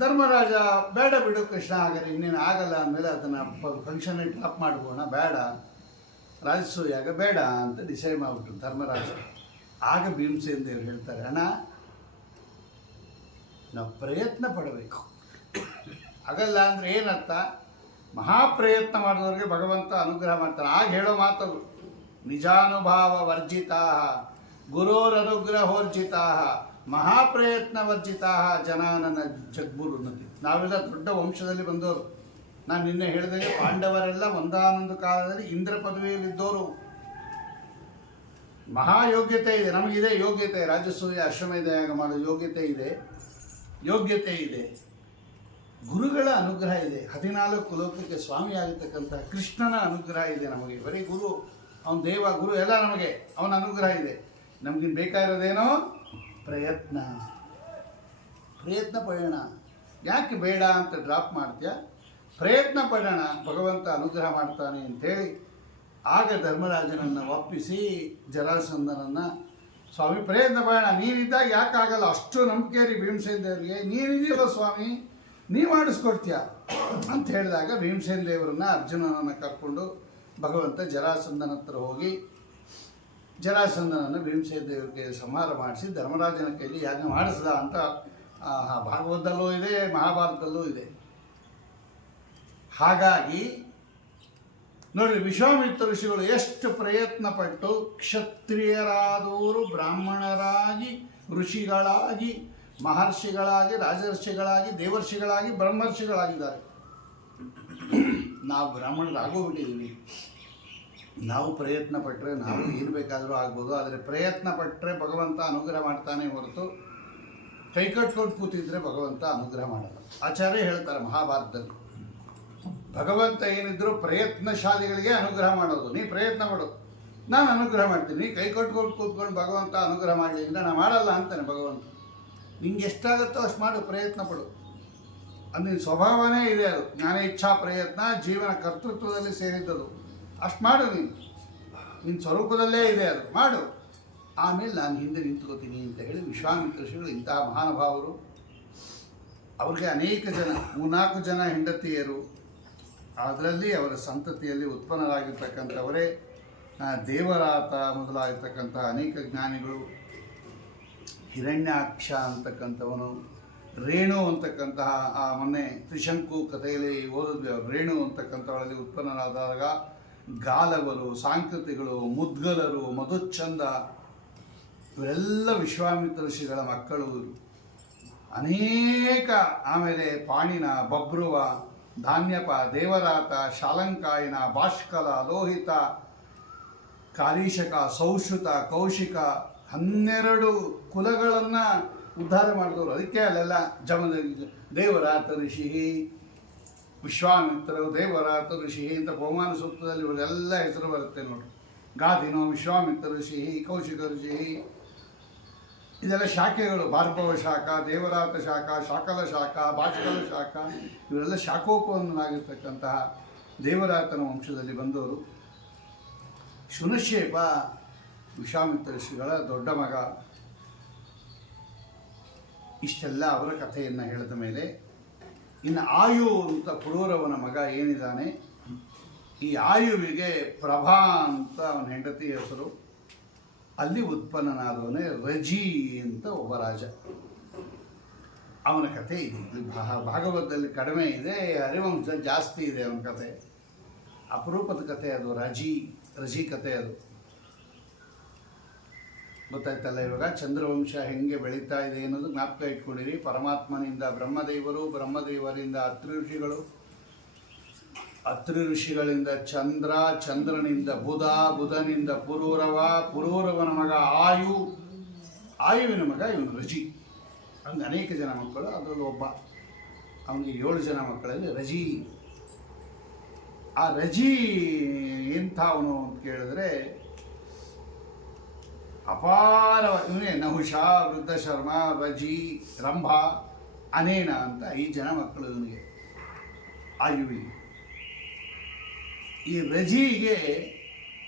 ಧರ್ಮರಾಜ ಬೇಡ ಬಿಡು ಕೃಷ್ಣ, ಹಾಗಾದ್ರೆ ಇನ್ನೇನು ಆಗಲ್ಲ ಅಂದಮೇಲೆ ಅದನ್ನು ಫಂಕ್ಷನ್ ಡ್ರಾಪ್ ಮಾಡ್ಬೋಣ, ಬೇಡ ರಾಜಸೂಯಾಗ ಬೇಡ ಅಂತ ಡಿಸೈಡ್ ಮಾಡಿಬಿಟ್ರು ಧರ್ಮರಾಜ. ಆಗ ಭೀಮಸೇನ ದೇವರು ಹೇಳ್ತಾರೆ, ಅಣ್ಣ ನಾವು ಪ್ರಯತ್ನ ಪಡಬೇಕು. ಆಗಲ್ಲ ಅಂದರೆ ಏನರ್ಥ? ಮಹಾಪ್ರಯತ್ನ ಮಾಡಿದವ್ರಿಗೆ ಭಗವಂತ ಅನುಗ್ರಹ ಮಾಡ್ತಾನೆ. ಆಗ ಹೇಳೋ ಮಾತದು, ನಿಜಾನುಭಾವ ವರ್ಜಿತಾ ಗುರೋರನುಗ್ರಹೋರ್ಜಿತಾ ಮಹಾಪ್ರಯತ್ನ ವರ್ಜಿತಾ ಜನಾನನ ಜಗ್ಮುರುನ್ನತಿ. ನಾವೆಲ್ಲ ದೊಡ್ಡ ವಂಶದಲ್ಲಿ ಬಂದವರು. ನಾನು ನಿನ್ನೆ ಹೇಳಿದಾಗ ಪಾಂಡವರೆಲ್ಲ ಒಂದಾನೊಂದು ಕಾಲದಲ್ಲಿ ಇಂದ್ರ ಪದವಿಯಲ್ಲಿದ್ದವರು. ಮಹಾಯೋಗ್ಯತೆ ಇದೆ, ನಮಗಿದೆ ಯೋಗ್ಯತೆ. ರಾಜಸೂಯ ಅಶ್ವಮೇಧ ಯಾಗ ಮಾಡೋ ಯೋಗ್ಯತೆ ಇದೆ. ಗುರುಗಳ ಅನುಗ್ರಹ ಇದೆ. 14 ಲೋಕಕ್ಕೆ ಸ್ವಾಮಿ ಆಗಿರ್ತಕ್ಕಂಥ ಕೃಷ್ಣನ ಅನುಗ್ರಹ ಇದೆ ನಮಗೆ. ಬರೀ ಗುರು, ಅವನ ದೇವ ಗುರು ಎಲ್ಲ ನಮಗೆ ಅವನ ಅನುಗ್ರಹ ಇದೆ. ನಮಗಿನ್ ಬೇಕಾಗಿರೋದೇನೋ ಪ್ರಯತ್ನ ಪಡೋಣ. ಯಾಕೆ ಬೇಡ ಅಂತ ಡ್ರಾಪ್ ಮಾಡ್ತೀಯ? ಪ್ರಯತ್ನ ಪಡೋಣ, ಭಗವಂತ ಅನುಗ್ರಹ ಮಾಡ್ತಾನೆ ಅಂಥೇಳಿ. ಆಗ ಧರ್ಮರಾಜನನ್ನು ಒಪ್ಪಿಸಿ ಜರಾಸಂಧನನ್ನು, ಸ್ವಾಮಿ ಪ್ರಯತ್ನ ಪಡೋಣ, ನೀನಿದ್ದಾಗ ಯಾಕಾಗಲ್ಲ? ಅಷ್ಟು ನಂಬಿಕೆ ರೀ ಭೀಮಸೇನ ದೇವರಿಗೆ, ನೀನಿದೆಯಲ್ಲ ಸ್ವಾಮಿ, ನೀ ಮಾಡಿಸ್ಕೊಡ್ತೀಯ ಅಂತ ಹೇಳಿದಾಗ ಭೀಮಸೇನ ದೇವರನ್ನು ಅರ್ಜುನನನ್ನು ಕರ್ಕೊಂಡು ಭಗವಂತ ಜರಾಸಂಧನ ಹತ್ರ ಹೋಗಿ ಜರಾಸಂಧನನ್ನು ಭೀಮಸೇನ ದೇವರಿಗೆ ಸಂಹಾರ ಮಾಡಿಸಿ ಧರ್ಮರಾಜನ ಕೈಲಿ ಯಾಗ ಮಾಡಿಸ್ದ ಅಂತ ಭಾಗವತದಲ್ಲೂ ಇದೆ, ಮಹಾಭಾರತದಲ್ಲೂ ಇದೆ. ಹಾಗಾಗಿ ನೋಡ್ರಿ, ವಿಶ್ವಾಮಿತ್ರ ಋಷಿಗಳು ಎಷ್ಟು ಪ್ರಯತ್ನ ಪಟ್ಟು ಕ್ಷತ್ರಿಯರಾದವರು ಬ್ರಾಹ್ಮಣರಾಗಿ, ಋಷಿಗಳಾಗಿ, ಮಹರ್ಷಿಗಳಾಗಿ, ರಾಜರ್ಷಿಗಳಾಗಿ, ದೇವರ್ಷಿಗಳಾಗಿ, ಬ್ರಹ್ಮರ್ಷಿಗಳಾಗಿದ್ದಾರೆ. ನಾವು ಬ್ರಾಹ್ಮಣರಾಗೋಗ್ಬಿಟ್ಟಿದ್ದೀವಿ. ನಾವು ಪ್ರಯತ್ನ ಪಟ್ಟರೆ ನಾವು ಏನು ಬೇಕಾದರೂ ಆಗ್ಬೋದು. ಆದರೆ ಪ್ರಯತ್ನ ಪಟ್ಟರೆ ಭಗವಂತ ಅನುಗ್ರಹ ಮಾಡ್ತಾನೆ ಹೊರತು ಕೈ ಕಟ್ಕೊಂಡು ಕೂತಿದ್ರೆ ಭಗವಂತ ಅನುಗ್ರಹ ಮಾಡಲ್ಲ. ಆಚಾರ್ಯ ಹೇಳ್ತಾರೆ ಮಹಾಭಾರತದಲ್ಲಿ, ಭಗವಂತ ಏನಿದ್ರು ಪ್ರಯತ್ನಶಾಲಿಗಳಿಗೆ ಅನುಗ್ರಹ ಮಾಡೋದು. ನೀ ಪ್ರಯತ್ನ ಮಾಡೋದು, ನಾನು ಅನುಗ್ರಹ ಮಾಡ್ತೀನಿ. ನೀ ಕೈ ಕಟ್ಕೊಂಡು ಕೂತ್ಕೊಂಡು ಭಗವಂತ ಅನುಗ್ರಹ ಮಾಡಲಿ ಅಂದರೆ ನಾನು ಮಾಡಲ್ಲ ಅಂತಾನೆ ಭಗವಂತ. ನಿಂಗೆ ಎಷ್ಟಾಗುತ್ತೋ ಅಷ್ಟು ಮಾಡು, ಪ್ರಯತ್ನ ಪಡು. ಅದು ನಿನ್ನ ಸ್ವಭಾವನೇ ಇದೆ, ಅದು ಜ್ಞಾನ ಇಚ್ಛಾ ಪ್ರಯತ್ನ ಜೀವನ ಕರ್ತೃತ್ವದಲ್ಲಿ ಸೇರಿದ್ದದು. ಅಷ್ಟು ಮಾಡು, ನಿನ್ನ ಸ್ವರೂಪದಲ್ಲೇ ಇದೆ, ಅದು ಮಾಡು. ಆಮೇಲೆ ನಾನು ಹಿಂದೆ ನಿಂತ್ಕೋತೀನಿ ಅಂತ ಹೇಳಿ ವಿಶ್ವಾಮಿತ್ರ ಋಷಿಗಳು ಇಂತಹ ಮಹಾನುಭಾವರು. ಅವ್ರಿಗೆ ಅನೇಕ ಜನ, 3-4 ಜನ ಹೆಂಡತಿಯರು, ಅದರಲ್ಲಿ ಅವರ ಸಂತತಿಯಲ್ಲಿ ಉತ್ಪನ್ನರಾಗಿರ್ತಕ್ಕಂಥವರೇ ದೇವರಾತ ಮೊದಲಾಗಿರ್ತಕ್ಕಂತಹ ಅನೇಕ ಜ್ಞಾನಿಗಳು. ಹಿರಣ್ಯಾಕ್ಷ ಅಂತಕ್ಕಂಥವನು, ರೇಣು ಅಂತಕ್ಕಂತಹ ಮೊನ್ನೆ ತ್ರಿಶಂಕು ಕಥೆಯಲ್ಲಿ ಓದಿದ್ವಿ. ಅವರು ರೇಣು ಅಂತಕ್ಕಂಥವರಲ್ಲಿ ಉತ್ಪನ್ನರಾದಾಗ ಗಾಲವರು, ಸಾಂಕೃತಿಗಳು, ಮುದ್ಗಲರು, ಮಧುಚ್ಛಂದ ಇವರೆಲ್ಲ ವಿಶ್ವಾಮಿತ್ರ ಋಷಿಗಳ ಮಕ್ಕಳು ಅನೇಕ. ಆಮೇಲೆ ಪಾಣಿನ, ಬಭ್ರುವ, ಧಾನ್ಯಪ, ದೇವರಾತ, ಶಾಲಂಕಾಯನ, ಭಾಷ್ಕಲ, ಲೋಹಿತ, ಕಾರೀಶಕ, ಸೌಶ್ರುತ, ಕೌಶಿಕ 12 ಕುಲಗಳನ್ನು ಉದ್ಧಾರ ಮಾಡಿದವರು. ಅದಕ್ಕೆ ಅಲ್ಲೆಲ್ಲ ದೇವರಾತ ಋಷಿ, ವಿಶ್ವಾಮಿತ್ರರು, ದೇವರಾತ ಋಷಿ ಅಂತ ಪವಮಾನ ಸೂಕ್ತದಲ್ಲಿ ಇವರೆಲ್ಲ ಹೆಸರು ಬರುತ್ತೆ ನೋಡಿ. ಗಾದಿನೋ ವಿಶ್ವಾಮಿತ್ರ ಋಷಿ, ಕೌಶಿಕ ಋಷಿ, ಇದೆಲ್ಲ ಶಾಖೆಗಳು. ಭಾರ್ಗವ ಶಾಖ, ದೇವರಾತ ಶಾಖ, ಶಾಕಲ ಶಾಖ, ಭಾಷ್ಕಲ ಶಾಖ, ಇವರೆಲ್ಲ ಶಾಖೋಪವನ್ನಾಗಿರ್ತಕ್ಕಂತಹ ದೇವರಾತನ ವಂಶದಲ್ಲಿ ಬಂದವರು. ಶುನಶೇಪ ವಿಶ್ವಾಮಿತ್ರ ಋಷಿಗಳ ದೊಡ್ಡ ಮಗ. ಇಷ್ಟೆಲ್ಲ ಅವರ ಕಥೆಯನ್ನು ಹೇಳಿದ ಮೇಲೆ ಇನ್ನು ಆಯು ಅಂತ ಪುರೂರವನ ಮಗ ಏನಿದ್ದಾನೆ, ಈ ಆಯುವಿಗೆ ಪ್ರಭಾ ಅಂತ ಅವನ ಹೆಂಡತಿ ಹೆಸರು. ಅಲ್ಲಿ ಉತ್ಪನ್ನನಾದವನೇ ರಜಿ ಅಂತ ಒಬ್ಬ ರಾಜ. ಅವನ ಕಥೆ ಇದೆ. ಇಲ್ಲಿ ಭಾಗವತದಲ್ಲಿ ಕಡಿಮೆ ಇದೆ, ಹರಿವಂಶ ಜಾಸ್ತಿ ಇದೆ ಅವನ ಕಥೆ. ಅಪರೂಪದ ಕಥೆ ಅದು, ರಜಿ ಕಥೆ ಅದು. ಗೊತ್ತಾಯ್ತಲ್ಲ ಇವಾಗ ಚಂದ್ರವಂಶ ಹೆಂಗೆ ಬೆಳೀತಾ ಇದೆ ಅನ್ನೋದು ಜ್ಞಾಪಕ ಇಟ್ಕೊಂಡಿರಿ. ಪರಮಾತ್ಮನಿಂದ ಬ್ರಹ್ಮದೇವರು, ಬ್ರಹ್ಮದೇವರಿಂದ ಅತ್ರಿ ಋಷಿಗಳು, ಅತ್ರಿ ಋಷಿಗಳಿಂದ ಚಂದ್ರ, ಚಂದ್ರನಿಂದ ಬುಧ, ಬುಧನಿಂದ ಪುರೂರವ, ಪುರೂರವನ ಮಗ ಆಯುವಿನ ಮಗ ಇವನು ರಜಿ. ಅವನಿಗೆ ಅನೇಕ ಜನ ಮಕ್ಕಳು, ಅದರಲ್ಲಿ ಒಬ್ಬ, ಅವನಿಗೆ 7 ಜನ ಮಕ್ಕಳಲ್ಲಿ ರಜಿ. ಆ ರಜಿ ಎಂಥ ಅವನು ಅಂತ ಕೇಳಿದ್ರೆ ಅಪಾರ. ಇವನೇ ನಹುಷ, ವೃದ್ಧಶರ್ಮ, ರಜಿ, ರಂಭ, ಅನೇನ ಅಂತ 5 ಜನ ಮಕ್ಕಳು ಇವನಿಗೆ, ಆಯುವಿಗೆ. ಈ ರಜಿಗೆ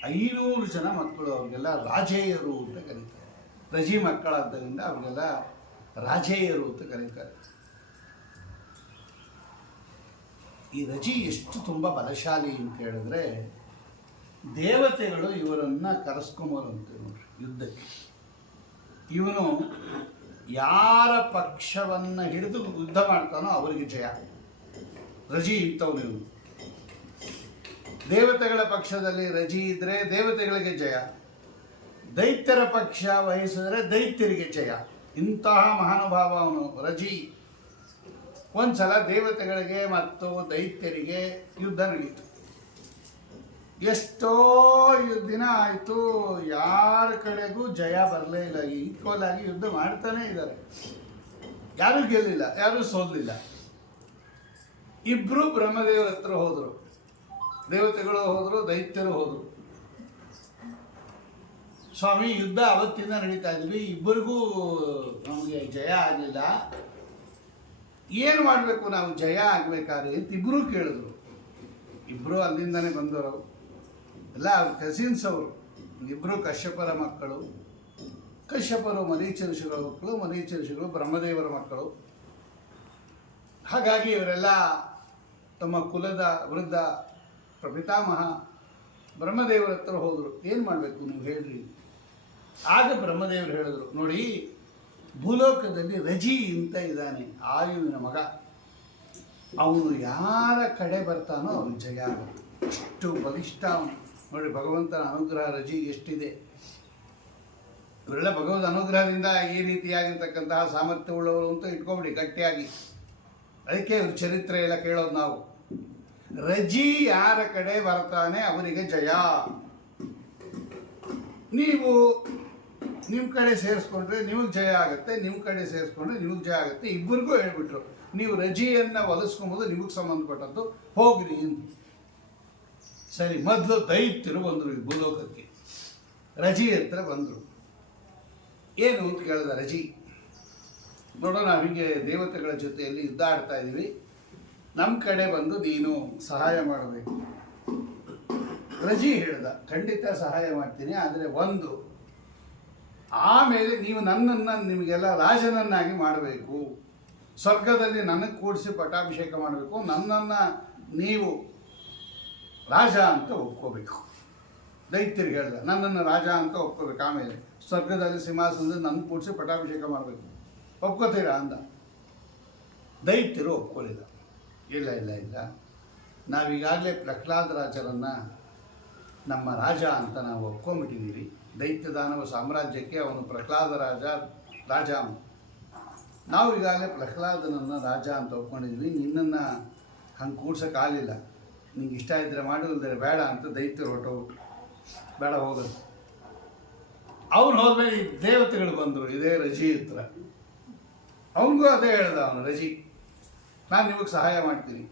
500 ಜನ ಮಕ್ಕಳು. ಅವ್ರಿಗೆಲ್ಲ ರಾಜೇಯರು ಅಂತ ಕರೀತಾರೆ. ರಜಿ ಮಕ್ಕಳಾದ್ದರಿಂದ ಅವ್ರಿಗೆಲ್ಲ ರಾಜೇಯರು ಅಂತ ಕರೀತಾರೆ. ಈ ರಜಿ ಎಷ್ಟು ತುಂಬ ಬಲಶಾಲಿ ಅಂತ ಹೇಳಿದ್ರೆ, ದೇವತೆಗಳು ಇವರನ್ನು ಕರೆಸ್ಕೊಂಬರಂತೆ ನೋಡ್ರಿ ಯುದ್ಧಕ್ಕೆ. ಇವನು ಯಾರ ಪಕ್ಷವನ್ನು ಹಿಡಿದು ಯುದ್ಧ ಮಾಡ್ತಾನೋ ಅವರಿಗೆ ಜಯ. ರಜಿ ಇಂಥವನು ಇವನು. ದೇವತೆಗಳ ಪಕ್ಷದಲ್ಲಿ ರಜಿ ಇದ್ದರೆ ದೇವತೆಗಳಿಗೆ ಜಯ, ದೈತ್ಯರ ಪಕ್ಷ ವಹಿಸಿದ್ರೆ ದೈತ್ಯರಿಗೆ ಜಯ. ಇಂತಹ ಮಹಾನುಭಾವ ಅವನು ರಜಿ. ಒಂದ್ಸಲ ದೇವತೆಗಳಿಗೆ ಮತ್ತು ದೈತ್ಯರಿಗೆ ಯುದ್ಧ ನಡೀತು. ಎಷ್ಟೋ ದಿನ ಆಯಿತು, ಯಾರ ಕಡೆಗೂ ಜಯ ಬರಲೇ ಇಲ್ಲ. ಈಕ್ವಲ್ ಆಗಿ ಯುದ್ಧ ಮಾಡ್ತಾನೇ ಇದ್ದಾರೆ, ಯಾರೂ ಗೆಲ್ಲಿಲ್ಲ, ಯಾರೂ ಸೋಲಿಲ್ಲ. ಇಬ್ಬರು ಬ್ರಹ್ಮದೇವರ ಹತ್ರ ಹೋದರು. ದೇವತೆಗಳು ಹೋದರು, ದೈತ್ಯರು ಹೋದರು. ಸ್ವಾಮಿ, ಯುದ್ಧ ಅವತ್ತಿಂದ ನಡೀತಾ ಇದ್ವಿ, ಇಬ್ಬರಿಗೂ ನಮಗೆ ಜಯ ಆಗಲಿಲ್ಲ, ಏನು ಮಾಡಬೇಕು ನಾವು ಜಯ ಆಗಬೇಕಾದ್ರೆ ಅಂತ ಇಬ್ಬರೂ ಕೇಳಿದ್ರು. ಇಬ್ಬರು ಅಲ್ಲಿಂದನೇ ಬಂದವರು, ಎಲ್ಲ ಕಸಿನ್ಸ್ ಅವರು. ಇಬ್ಬರು ಕಶ್ಯಪರ ಮಕ್ಕಳು. ಕಶ್ಯಪರು ಮರೀಚ ಋಷಿಗಳ ಮಕ್ಕಳು, ಮರೀಚ ಋಷಿಗಳು ಬ್ರಹ್ಮದೇವರ ಮಕ್ಕಳು. ಹಾಗಾಗಿ ಇವರೆಲ್ಲ ತಮ್ಮ ಕುಲದ ವೃದ್ಧ ಪ್ರಪಿತಾಮಹ ಬ್ರಹ್ಮದೇವರ ಹತ್ರ ಹೋದರು. ಏನು ಮಾಡಬೇಕು ನೀವು ಹೇಳ್ರಿ. ಆಗ ಬ್ರಹ್ಮದೇವರು ಹೇಳಿದ್ರು, ನೋಡಿ, ಭೂಲೋಕದಲ್ಲಿ ರಜಿ ಅಂತ ಇದ್ದಾನೆ, ಆಯುವಿನ ಮಗ. ಅವನು ಯಾರ ಕಡೆ ಬರ್ತಾನೋ ಅವನು ಜಯ ಆಗುತ್ತೆ. ಅಷ್ಟು ಬಲಿಷ್ಠ ಅವನು. ನೋಡಿ, ಭಗವಂತನ ಅನುಗ್ರಹ ರಜಿಗೆ ಎಷ್ಟಿದೆ. ಇವರೆಲ್ಲ ಭಗವದ್ ಅನುಗ್ರಹದಿಂದ ಈ ರೀತಿಯಾಗಿರ್ತಕ್ಕಂತಹ ಸಾಮರ್ಥ್ಯವುಳ್ಳವರು ಅಂತ ಇಟ್ಕೊಬಿಡಿ ಗಟ್ಟಿಯಾಗಿ. ಅದಕ್ಕೆ ಇವ್ರ ಚರಿತ್ರೆ ಎಲ್ಲ ಕೇಳೋದು ನಾವು. ರಜಿ ಯಾರ ಕಡೆ ಬರ್ತಾನೆ ಅವರಿಗೆ ಜಯ. ನೀವು ನಿಮ್ಮ ಕಡೆ ಸೇರಿಸ್ಕೊಂಡ್ರೆ ನಿಮಗೆ ಜಯ ಆಗುತ್ತೆ, ನಿಮ್ಮ ಕಡೆ ಸೇರಿಸ್ಕೊಂಡ್ರೆ ನಿಮಗೆ ಜಯ ಆಗುತ್ತೆ. ಇಬ್ಬರಿಗೂ ಹೇಳ್ಬಿಟ್ರು, ನೀವು ರಜಿಯನ್ನು ಒಲಿಸ್ಕೊಂಬೋದು, ನಿಮಗೆ ಸಂಬಂಧಪಟ್ಟದ್ದು, ಹೋಗ್ರಿ ಅಂತ. ಸರಿ, ಮೊದಲು ದೈತ್ಯರು ಬಂದರು ಈ ಭೂಲೋಕಕ್ಕೆ. ರಜಿ ಹತ್ರ ಬಂದರು. ಏನು ಅಂತ ಕೇಳಿದ ರಜಿ. ನೋಡೋಣ, ಹೀಗೆ ದೇವತೆಗಳ ಜೊತೆಯಲ್ಲಿ ಯುದ್ಧ ಆಡ್ತಾ ಇದ್ದೀವಿ, ನಮ್ಮ ಕಡೆ ಬಂದು ನೀನು ಸಹಾಯ ಮಾಡಬೇಕು. ರಜಿ ಹೇಳ್ದ, ಖಂಡಿತ ಸಹಾಯ ಮಾಡ್ತೀನಿ, ಆದರೆ ಒಂದು, ಆಮೇಲೆ ನೀವು ನನ್ನನ್ನು ನಿಮಗೆಲ್ಲ ರಾಜನನ್ನಾಗಿ ಮಾಡಬೇಕು, ಸ್ವರ್ಗದಲ್ಲಿ ನನಗೆ ಕೂಡಿಸಿ ಪಟ್ಟಾಭಿಷೇಕ ಮಾಡಬೇಕು, ನನ್ನನ್ನು ನೀವು ರಾಜ ಅಂತ ಒಪ್ಕೋಬೇಕು. ದೈತ್ಯರಿಗೆ ಹೇಳ್ದ, ನನ್ನನ್ನು ರಾಜ ಅಂತ ಒಪ್ಕೋಬೇಕು, ಆಮೇಲೆ ಸ್ವರ್ಗದಲ್ಲಿ ಸಿಂಹಾಸನದಲ್ಲಿ ನನ್ನ ಕೂಡಿಸಿ ಪಟ್ಟಾಭಿಷೇಕ ಮಾಡಬೇಕು, ಒಪ್ಕೋತೀರಾ ಅಂದ. ದೈತ್ಯರು ಒಪ್ಕೊಳ್ಳಿಲ್ಲ. ಇಲ್ಲ ಇಲ್ಲ ಇಲ್ಲ, ನಾವೀಗಾಗಲೇ ಪ್ರಹ್ಲಾದ ರಾಜರನ್ನು ನಮ್ಮ ರಾಜ ಅಂತ ನಾವು ಒಪ್ಕೊಂಡ್ಬಿಟ್ಟಿದ್ದೀವಿ. ದೈತ್ಯ ದಾನವ ಸಾಮ್ರಾಜ್ಯಕ್ಕೆ ಅವನು ಪ್ರಹ್ಲಾದ ರಾಜ ಅವನು. ನಾವು ಈಗಾಗಲೇ ಪ್ರಹ್ಲಾದನನ್ನು ರಾಜ ಅಂತ ಒಪ್ಕೊಂಡಿದ್ವಿ, ನಿನ್ನನ್ನು ಹಂಗೆ ಕೂಡ್ಸೋಕ್ಕಾಗಲಿಲ್ಲ, ನಿಂಗೆ ಇಷ್ಟ ಇದ್ದರೆ ಮಾಡು, ಇಲ್ಲದ್ರೆ ಬೇಡ ಅಂತ ದೈತ್ಯರು ಹೊರಟೋಗ್ಬಿಟ್ರು. ಬೇಡ ಹೋಗೋದು. ಅವನು ಹೋದ್ಮೇಲೆ ದೇವತೆಗಳು ಬಂದರು, ಇದೇ ರಜಿ ಹತ್ರ. ಅವನಿಗೂ ಅದೇ ಹೇಳ್ದ ಅವನು, ರಜಿ, ನಾನು ನಿಮಗೆ ಸಹಾಯ ಮಾಡ್ತೀನಿ,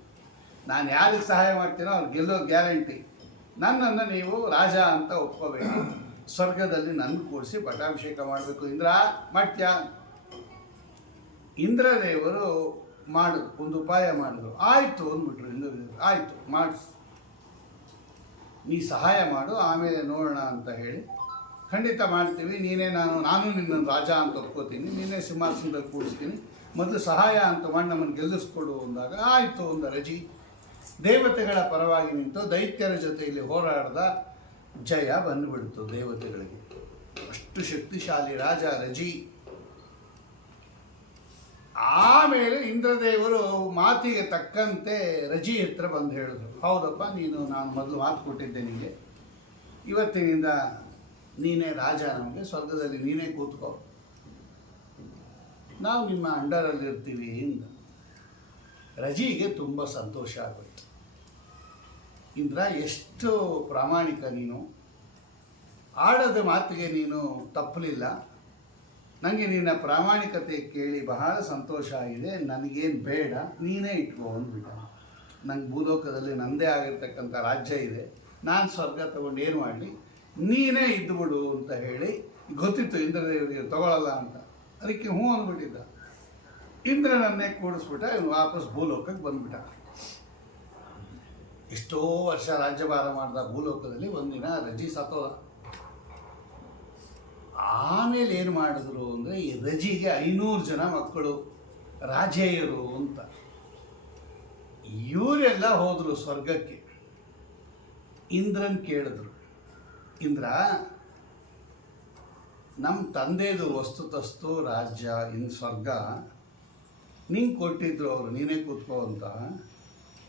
ನಾನು ಯಾರಿಗೆ ಸಹಾಯ ಮಾಡ್ತೀನೋ ಅವ್ರು ಗೆಲ್ಲೋ ಗ್ಯಾರಂಟಿ, ನನ್ನನ್ನು ನೀವು ರಾಜ ಅಂತ ಒಪ್ಕೋಬೇಕು, ಸ್ವರ್ಗದಲ್ಲಿ ನನ್ನ ಕೂಡಿಸಿ ಪಟ್ಟಾಭಿಷೇಕ ಮಾಡಬೇಕು. ಇಂದ್ರ ಮಾಡ್ತ್ಯಾ? ಇಂದ್ರದೇವರು ಒಂದು ಉಪಾಯ ಮಾಡಿದ್ರು. ಆಯಿತು ಅಂದ್ಬಿಟ್ರು ಇಂದ್ರದೇವರು, ಆಯಿತು ಮಾಡಿಸು, ನೀ ಸಹಾಯ ಮಾಡು, ಆಮೇಲೆ ನೋಡೋಣ ಅಂತ ಹೇಳಿ, ಖಂಡಿತ ಮಾಡ್ತೀವಿ, ನಾನು ನಿನ್ನನ್ನು ರಾಜ ಅಂತ ಒಪ್ಕೋತೀನಿ, ನೀನೇ ಸಿಂಹಾಸನದಲ್ಲಿ ಕೂಡಿಸ್ತೀನಿ, ಮೊದಲು ಸಹಾಯ ಅಂತ ಮಾಡಿ ನಮ್ಮನ್ನು ಗೆಲ್ಲಿಸ್ಕೊಡು ಅಂದಾಗ ಆಯಿತು ಅಂದ ರಜಿ. ದೇವತೆಗಳ ಪರವಾಗಿ ನಿಂತು ದೈತ್ಯರ ಜೊತೆಯಲ್ಲಿ ಹೋರಾಡ್ದ, ಜಯ ಬಂದುಬಿಡ್ತು ದೇವತೆಗಳಿಗೆ. ಅಷ್ಟು ಶಕ್ತಿಶಾಲಿ ರಾಜ ರಜಿ. ಆಮೇಲೆ ಇಂದ್ರದೇವರು ಮಾತಿಗೆ ತಕ್ಕಂತೆ ರಜಿ ಹತ್ರ ಬಂದು ಹೇಳಿದ್ರು, ಹೌದಪ್ಪ, ನಾನು ಮೊದಲು ಮಾತು ಕೊಟ್ಟಿದ್ದೆ ನಿಮಗೆ, ಇವತ್ತಿನಿಂದ ನೀನೇ ರಾಜ, ನಮಗೆ ಸ್ವರ್ಗದಲ್ಲಿ ನೀನೇ ಕೂತ್ಕೋ, ನಾವು ನಿಮ್ಮ ಅಂಡರಲ್ಲಿ ಇರ್ತೀವಿ ಅಂತ. ರಜಿಗೆ ತುಂಬ ಸಂತೋಷ ಆಗೋಯ್ತು. ಇಂದ್ರ, ಎಷ್ಟು ಪ್ರಾಮಾಣಿಕ ನೀನು, ಆಡದ ಮಾತಿಗೆ ನೀನು ತಪ್ಪಲಿಲ್ಲ, ನನಗೆ ನಿನ್ನ ಪ್ರಾಮಾಣಿಕತೆ ಕೇಳಿ ಬಹಳ ಸಂತೋಷ ಆಗಿದೆ, ನನಗೇನು ಬೇಡ, ನೀನೇ ಇಟ್ಕೋ ಅಂದ್ಬಿಟ್ಟ. ನಂಗೆ ಭೂಲೋಕದಲ್ಲಿ ನನ್ನದೇ ಆಗಿರ್ತಕ್ಕಂಥ ರಾಜ್ಯ ಇದೆ, ನಾನು ಸ್ವರ್ಗ ತಗೊಂಡು ಏನು ಮಾಡಲಿ, ನೀನೇ ಇದ್ದುಬಿಡು ಅಂತ ಹೇಳಿ, ಗೊತ್ತಿತ್ತು ಇಂದ್ರದೇವರಿಗೆ ತಗೊಳ್ಳಲ್ಲ ಅಂತ, ಅದಕ್ಕೆ ಹ್ಞೂ ಅಂದ್ಬಿಟ್ಟಿದ್ದ. ಇಂದ್ರನನ್ನೇ ಕೂಡಿಸ್ಬಿಟ್ಟ, ಇವನು ವಾಪಸ್ ಭೂಲೋಕಕ್ಕೆ ಬಂದ್ಬಿಟ್ಟ. ಎಷ್ಟೋ ವರ್ಷ ರಾಜ್ಯಭಾರ ಮಾಡಿದ ಭೂಲೋಕದಲ್ಲಿ, ಒಂದಿನ ರಜಿ ಸತ್ತೋದ. ಆಮೇಲೆ ಏನು ಮಾಡಿದ್ರು ಅಂದರೆ, ಈ ರಜಿಗೆ 500 ಜನ ಮಕ್ಕಳು, ರಾಜೇಯರು ಅಂತ. ಇವರೆಲ್ಲ ಹೋದರು ಸ್ವರ್ಗಕ್ಕೆ. ಇಂದ್ರನ್ ಕೇಳಿದ್ರು, ಇಂದ್ರ, ನಮ್ಮ ತಂದೆದು ವಸ್ತುತಸ್ತು ರಾಜ್ಯ ಸ್ವರ್ಗ ನಿಂಗೆ ಕೊಟ್ಟಿದ್ರು ಅವರು, ನೀನೇ ಕೂತ್ಕೋ ಅಂತ.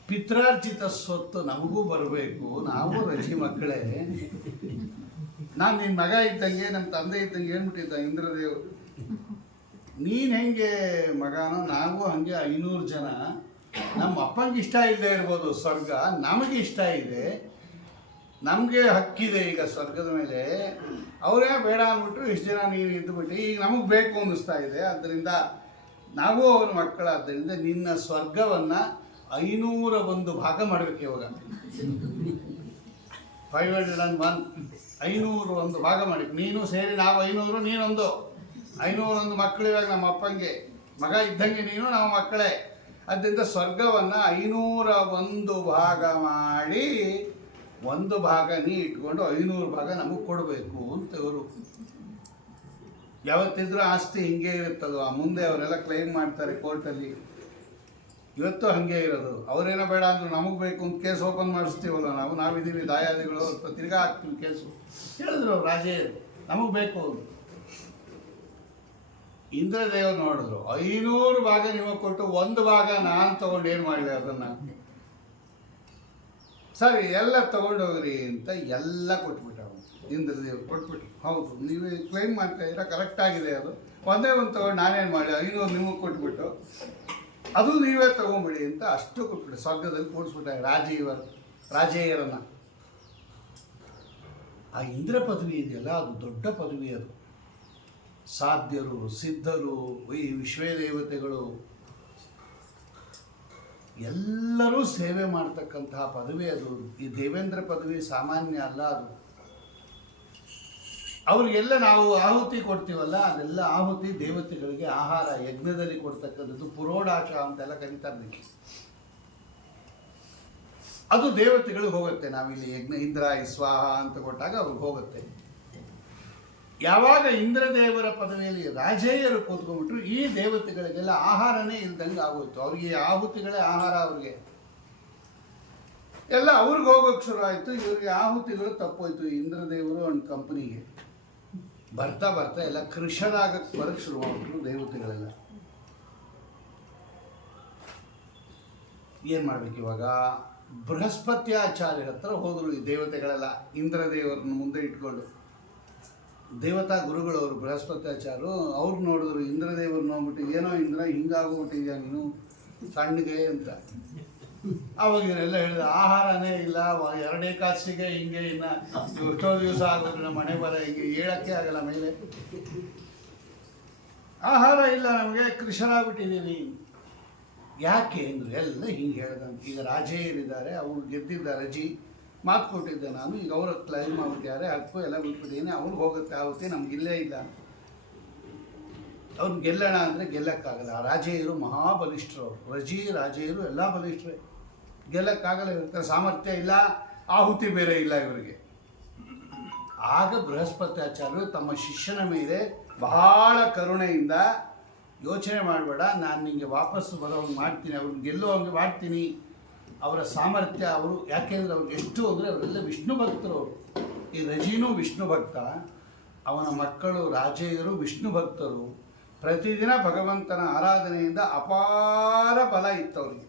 ಪಿತ್ರಾರ್ಜಿತ ಸ್ವತ್ತು ನಮಗೂ ಬರಬೇಕು, ನಾವು ರಜಿ ಮಕ್ಕಳೇ, ನಾನು ನಿನ್ನ ಮಗ ಇದ್ದಂಗೆ, ನಮ್ಮ ತಂದೆ ಇದ್ದಂಗೆ ಹೇಳ್ಬಿಟ್ಟಿದ್ದ ಇಂದ್ರದೇವ್, ನೀನು ಹೆಂಗೆ ಮಗನೋ, ನಾವು ಹಾಗೆ 500 ಜನ, ನಮ್ಮ ಅಪ್ಪಂಗೆ ಇಷ್ಟ ಇಲ್ಲದೆ ಇರ್ಬೋದು ಸ್ವರ್ಗ, ನಮಗೆ ಇಷ್ಟ ಇದೆ, ನಮಗೆ ಹಕ್ಕಿದೆ ಈಗ ಸ್ವರ್ಗದ ಮೇಲೆ, ಅವರೇ ಬೇಡ ಅಂದ್ಬಿಟ್ರು, ಇಷ್ಟು ಜನ ನೀನು ಇದ್ದುಬಿಟ್ಟು ಈಗ ನಮಗೆ ಬೇಕು ಅನ್ನಿಸ್ತಾ ಇದೆ, ಆದ್ದರಿಂದ ನಾವು ಅವ್ರ ಮಕ್ಕಳಾದ್ದರಿಂದ ನಿನ್ನ ಸ್ವರ್ಗವನ್ನು 501 ಭಾಗ ಮಾಡಬೇಕು. ಇವಾಗ 501 501 ಭಾಗ ಮಾಡಿ, ನೀನು ಸೇರಿ ನಾವು 500, ನೀನೊಂದು 501 ಮಕ್ಕಳು. ಇವಾಗ ನಮ್ಮ ಅಪ್ಪಂಗೆ ಮಗ ಇದ್ದಂಗೆ ನೀನು, ನಾವು ಮಕ್ಕಳೇ, ಆದ್ದರಿಂದ ಸ್ವರ್ಗವನ್ನು 501 ಭಾಗ ಮಾಡಿ, 1 ಭಾಗ ನೀ ಇಟ್ಕೊಂಡು 500 ಭಾಗ ನಮಗೆ ಕೊಡಬೇಕು ಅಂತ ಇವರು. ಯಾವತ್ತಿದ್ರೂ ಆಸ್ತಿ ಹಿಂಗೆ ಇರುತ್ತದು, ಮುಂದೆ ಅವರೆಲ್ಲ ಕ್ಲೈಮ್ ಮಾಡ್ತಾರೆ ಕೋರ್ಟಲ್ಲಿ, ಇವತ್ತು ಹಾಗೆ ಇರೋದು. ಅವರೇನೋ ಬೇಡ ಅಂದರು, ನಮಗೆ ಬೇಕು ಅಂತ ಕೇಸ್ ಓಪನ್ ಮಾಡಿಸ್ತೀವಲ್ಲ ನಾವಿದ್ದೀವಿ ದಾಯಾದಿಗಳು, ತಿರ್ಗಾ ಹಾಕ್ತೀವಿ ಕೇಸು. ಹೇಳಿದ್ರು ಅವ್ರು ರಾಜೇಯರು, ನಮಗೆ ಬೇಕು ಅವರು. ಇಂದ್ರದೇವರು ನೋಡಿದ್ರು, 500 ಭಾಗ ನಿಮಗೆ ಕೊಟ್ಟು 1 ಭಾಗ ನಾನು ತೊಗೊಂಡು ಏನು ಮಾಡಲಿ ಅದನ್ನು, ಸರಿ ಎಲ್ಲ ತೊಗೊಂಡೋಗ್ರಿ ಅಂತ ಎಲ್ಲ ಕೊಟ್ಬಿಟ್ಟು ಅವನು ಇಂದ್ರದೇವ್ರು ಕೊಟ್ಬಿಟ್ಟು, ಹೌದು ನೀವೇ ಕ್ಲೈಮ್ ಮಾಡ್ತಾ ಇದ್ದೀರಾ, ಕರೆಕ್ಟಾಗಿದೆ, ಅದು ಒಂದೇ ಒಂದು ತೊಗೊಂಡು ನಾನೇನು ಮಾಡಿ 500 ನಿಮಗೆ ಕೊಟ್ಬಿಟ್ಟು ಅದು ನೀವೇ ತೊಗೊಂಬಿಡಿ ಅಂತ ಅಷ್ಟು ಕೊಟ್ಬಿಟ್ಟು ಸ್ವರ್ಗದಲ್ಲಿ ಕೂಡಿಸ್ಬಿಟ್ಟ ರಾಜೇಯರನ್ನು. ಆ ಇಂದ್ರ ಪದವಿ ಇದೆಯಲ್ಲ, ಅದು ದೊಡ್ಡ ಪದವಿ. ಅದು ಸಾಧ್ಯರು, ಸಿದ್ಧರು, ಈ ವಿಶ್ವದೇವತೆಗಳು ಎಲ್ಲರೂ ಸೇವೆ ಮಾಡ್ತಕ್ಕಂತಹ ಪದವಿ ಅದು. ಈ ದೇವೇಂದ್ರ ಪದವಿ ಸಾಮಾನ್ಯ ಅಲ್ಲ ಅದು. ಅವರಿಗೆಲ್ಲ ನಾವು ಆಹುತಿ ಕೊಡ್ತೀವಲ್ಲ, ಅದೆಲ್ಲ ಆಹುತಿ ದೇವತೆಗಳಿಗೆ ಆಹಾರ ಯಜ್ಞದಲ್ಲಿ ಕೊಡ್ತಕ್ಕಂಥದ್ದು ಪುರೋಡಾಶ ಅಂತೆಲ್ಲ ಕರೀತಾರೆ ಅದಕ್ಕೆ. ಅದು ದೇವತೆಗಳಿಗೆ ಹೋಗುತ್ತೆ. ನಾವಿಲ್ಲಿ ಯಜ್ಞ ಇಂದ್ರಾಯ ಸ್ವಾಹ ಅಂತ ಕೊಟ್ಟಾಗ ಅವ್ರಿಗೆ ಹೋಗುತ್ತೆ. ಯಾವಾಗ ಇಂದ್ರದೇವರ ಪದವಿಯಲ್ಲಿ ರಾಜೇಯರು ಕೂತ್ಕೊಂಡ್ಬಿಟ್ರು, ಈ ದೇವತೆಗಳಿಗೆಲ್ಲ ಆಹಾರನೇ ಇಲ್ದಂಗೆ ಆಗೋಯ್ತು. ಅವ್ರಿಗೆ ಆಹುತಿಗಳೇ ಆಹಾರ, ಅವ್ರಿಗೆ ಎಲ್ಲ ಅವ್ರಿಗೆ ಹೋಗೋಕೆ ಶುರು ಆಯಿತು. ಇವ್ರಿಗೆ ಆಹುತಿಗಳು ತಪ್ಪೋಯ್ತು. ಇಂದ್ರದೇವರು ಅಂಡ್ ಕಂಪನಿಗೆ ಬರ್ತಾ ಬರ್ತಾ ಎಲ್ಲ ಕೃಷರಾಗಕ್ಕೆ ಬರಕ್ಕೆ ಶುರು ಮಾಡ್ಬಿಟ್ರು ದೇವತೆಗಳೆಲ್ಲ. ಏನು ಮಾಡ್ಬೇಕು ಇವಾಗ? ಬೃಹಸ್ಪತ್ಯಾಚಾರ್ಯರ ಹತ್ರ ಹೋದರು ಈ ದೇವತೆಗಳೆಲ್ಲ, ಇಂದ್ರದೇವರನ್ನ ಮುಂದೆ ಇಟ್ಕೊಂಡು. ದೇವತಾ ಗುರುಗಳವರು ಬೃಹಸ್ಪತ್ಯಾಚಾರ್ಯರು. ಅವ್ರು ನೋಡಿದ್ರು ಇಂದ್ರದೇವರು ನೋಡ್ಬಿಟ್ಟು, ಏನೋ ಇಂದ್ರ ಹಿಂಗಾಗೋಗ್ಬಿಟ್ಟಿದ್ಯಾ ನೀನು ಸಣ್ಣಗೆ ಅಂತ. ಅವಾಗ ಇವರೆಲ್ಲ ಹೇಳಿದ, ಆಹಾರನೇ ಇಲ್ಲ, 2 ಏಕಾದಶಿಗೆ ಹಿಂಗೆ, ಇನ್ನು ಎಷ್ಟೋ ದಿವಸ ಆಗೋದು ನಮ್ಮ ಮನೆ ಬರ, ಹಿಂಗೆ ಹೇಳಕ್ಕೆ ಆಗಲ್ಲ ಮೇಲೆ, ಆಹಾರ ಇಲ್ಲ ನಮಗೆ, ಕೃಷರಾಗ್ಬಿಟ್ಟಿದ್ದೀವಿ. ಯಾಕೆ ಅಂದರು. ಎಲ್ಲ ಹಿಂಗೆ ಹೇಳ್ದಂತ. ಈಗ ರಾಜೇಯರಿದ್ದಾರೆ, ಅವ್ರು ಗೆದ್ದಿದ್ದಾರೆ, ಮಾತು ಕೊಟ್ಟಿದ್ದೆ ನಾನು, ಈಗ ಅವ್ರ ಕ್ಲೈಮ್ ಮಾಡ್ಬಿಟ್ಟಿದ್ದಾರೆ, ಅದಕ್ಕೂ ಎಲ್ಲ ಬಿಟ್ಬಿಟ್ಟಿದ್ದೀನಿ, ಅವ್ರಿಗೆ ಹೋಗುತ್ತೆ ಆಗುತ್ತೆ, ನಮಗಿಲ್ಲೇ ಇಲ್ಲ. ಅವ್ರನ್ನ ಗೆಲ್ಲೋಣ ಅಂದರೆ ಗೆಲ್ಲಕ್ಕಾಗಲ್ಲ. ರಾಜೇಯರು ಮಹಾಬಲಿಷ್ಠರು, ರಾಜೇಯರು ಎಲ್ಲ ಬಲಿಷ್ಠರೇ, ಗೆಲ್ಲಕ್ಕಾಗಲ್ಲ. ಇರ್ತಾರೆ, ಸಾಮರ್ಥ್ಯ ಇಲ್ಲ, ಆಹುತಿ ಬೇರೆ ಇಲ್ಲ ಇವರಿಗೆ. ಆಗ ಬೃಹಸ್ಪತ್ಯಾಚಾರ್ಯರು ತಮ್ಮ ಶಿಷ್ಯನ ಮೇಲೆ ಬಹಳ ಕರುಣೆಯಿಂದ, ಯೋಚನೆ ಮಾಡಬೇಡ, ನಾನು ನಿಮಗೆ ವಾಪಸ್ಸು ಬರೋಂಗೆ ಮಾಡ್ತೀನಿ, ಅವ್ರನ್ನ ಗೆಲ್ಲೋ ಹಂಗೆ ಮಾಡ್ತೀನಿ. ಅವರ ಸಾಮರ್ಥ್ಯ, ಅವರು ಯಾಕೆಂದರೆ ಅವ್ರಿಗೆ ಎಷ್ಟು ಅಂದರೆ ಅವರೆಲ್ಲ ವಿಷ್ಣು ಭಕ್ತರು. ಈ ರಜಿನೂ ವಿಷ್ಣು ಭಕ್ತ, ಅವನ ಮಕ್ಕಳು ರಾಜೇಯರು ವಿಷ್ಣು ಭಕ್ತರು. ಪ್ರತಿದಿನ ಭಗವಂತನ ಆರಾಧನೆಯಿಂದ ಅಪಾರ ಫಲ ಇತ್ತು ಅವರಿಗೆ.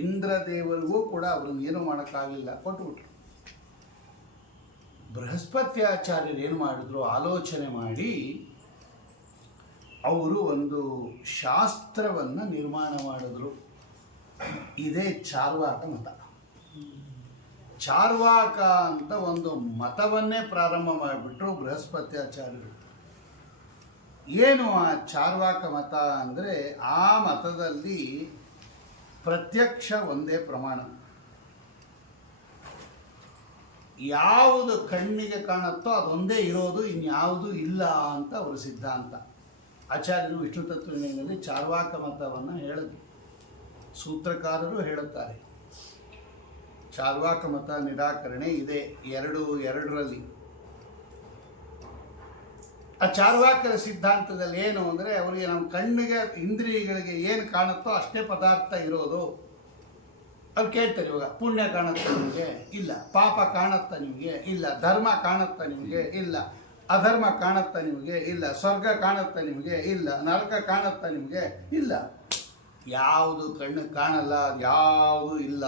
ಇಂದ್ರದೇವರಿಗೂ ಕೂಡ ಅವ್ರನ್ನ ಏನೂ ಮಾಡೋಕ್ಕಾಗಲಿಲ್ಲ, ಕೊಟ್ಟುಬಿಟ್ರು. ಬೃಹಸ್ಪತ್ಯಾಚಾರ್ಯರು ಏನು ಮಾಡಿದ್ರು, ಆಲೋಚನೆ ಮಾಡಿ ಅವರು ಒಂದು ಶಾಸ್ತ್ರವನ್ನು ನಿರ್ಮಾಣ ಮಾಡಿದ್ರು. ಇದೇ ಚಾರ್ವಾಕ ಮತ. ಚಾರ್ವಾಕ ಅಂತ ಒಂದು ಮತವನ್ನೇ ಪ್ರಾರಂಭ ಮಾಡಿಬಿಟ್ರು ಬೃಹಸ್ಪತ್ಯಾಚಾರ್ಯರು. ಏನು ಆ ಚಾರ್ವಾಕ ಮತ ಅಂದರೆ, ಆ ಮತದಲ್ಲಿ ಪ್ರತ್ಯಕ್ಷ ಒಂದೇ ಪ್ರಮಾಣ. ಯಾವುದು ಕಣ್ಣಿಗೆ ಕಾಣುತ್ತೋ ಅದೊಂದೇ ಇರೋದು, ಇನ್ಯಾವುದು ಇಲ್ಲ ಅಂತ ಅವರ ಸಿದ್ಧಾಂತ. ಆಚಾರ್ಯರು ವಿಷ್ಣು ತತ್ವಜ್ಞಾನದಲ್ಲಿ ಚಾರ್ವಾಕ ಮತವನ್ನು ಹೇಳಿದ್ರು. ಸೂತ್ರಕಾರರು ಹೇಳುತ್ತಾರೆ ಚಾರ್ವಾಕ ಮತ ನಿರಾಕರಣೆ ಇದೆ ಎರಡರಲ್ಲಿ. ಆ ಚಾರ್ವಾಕರ ಸಿದ್ಧಾಂತದಲ್ಲಿ ಏನು ಅಂದರೆ, ಅವರಿಗೆ ನಮ್ಮ ಕಣ್ಣಿಗೆ ಇಂದ್ರಿಯಗಳಿಗೆ ಏನು ಕಾಣುತ್ತೋ ಅಷ್ಟೇ ಪದಾರ್ಥ ಇರೋದು. ಅವ್ರು ಕೇಳ್ತಾರೆ, ಇವಾಗ ಪುಣ್ಯ ಕಾಣುತ್ತಾ ನಿಮಗೆ? ಇಲ್ಲ. ಪಾಪ ಕಾಣುತ್ತಾ ನಿಮಗೆ? ಇಲ್ಲ. ಧರ್ಮ ಕಾಣುತ್ತಾ ನಿಮಗೆ? ಇಲ್ಲ. ಅಧರ್ಮ ಕಾಣುತ್ತಾ ನಿಮಗೆ? ಇಲ್ಲ. ಸ್ವರ್ಗ ಕಾಣುತ್ತಾ ನಿಮಗೆ? ಇಲ್ಲ. ನರಕ ಕಾಣುತ್ತಾ ನಿಮಗೆ? ಇಲ್ಲ. ಯಾವುದು ಕಣ್ಣು ಕಾಣಲ್ಲ, ಯಾವುದು ಇಲ್ಲ.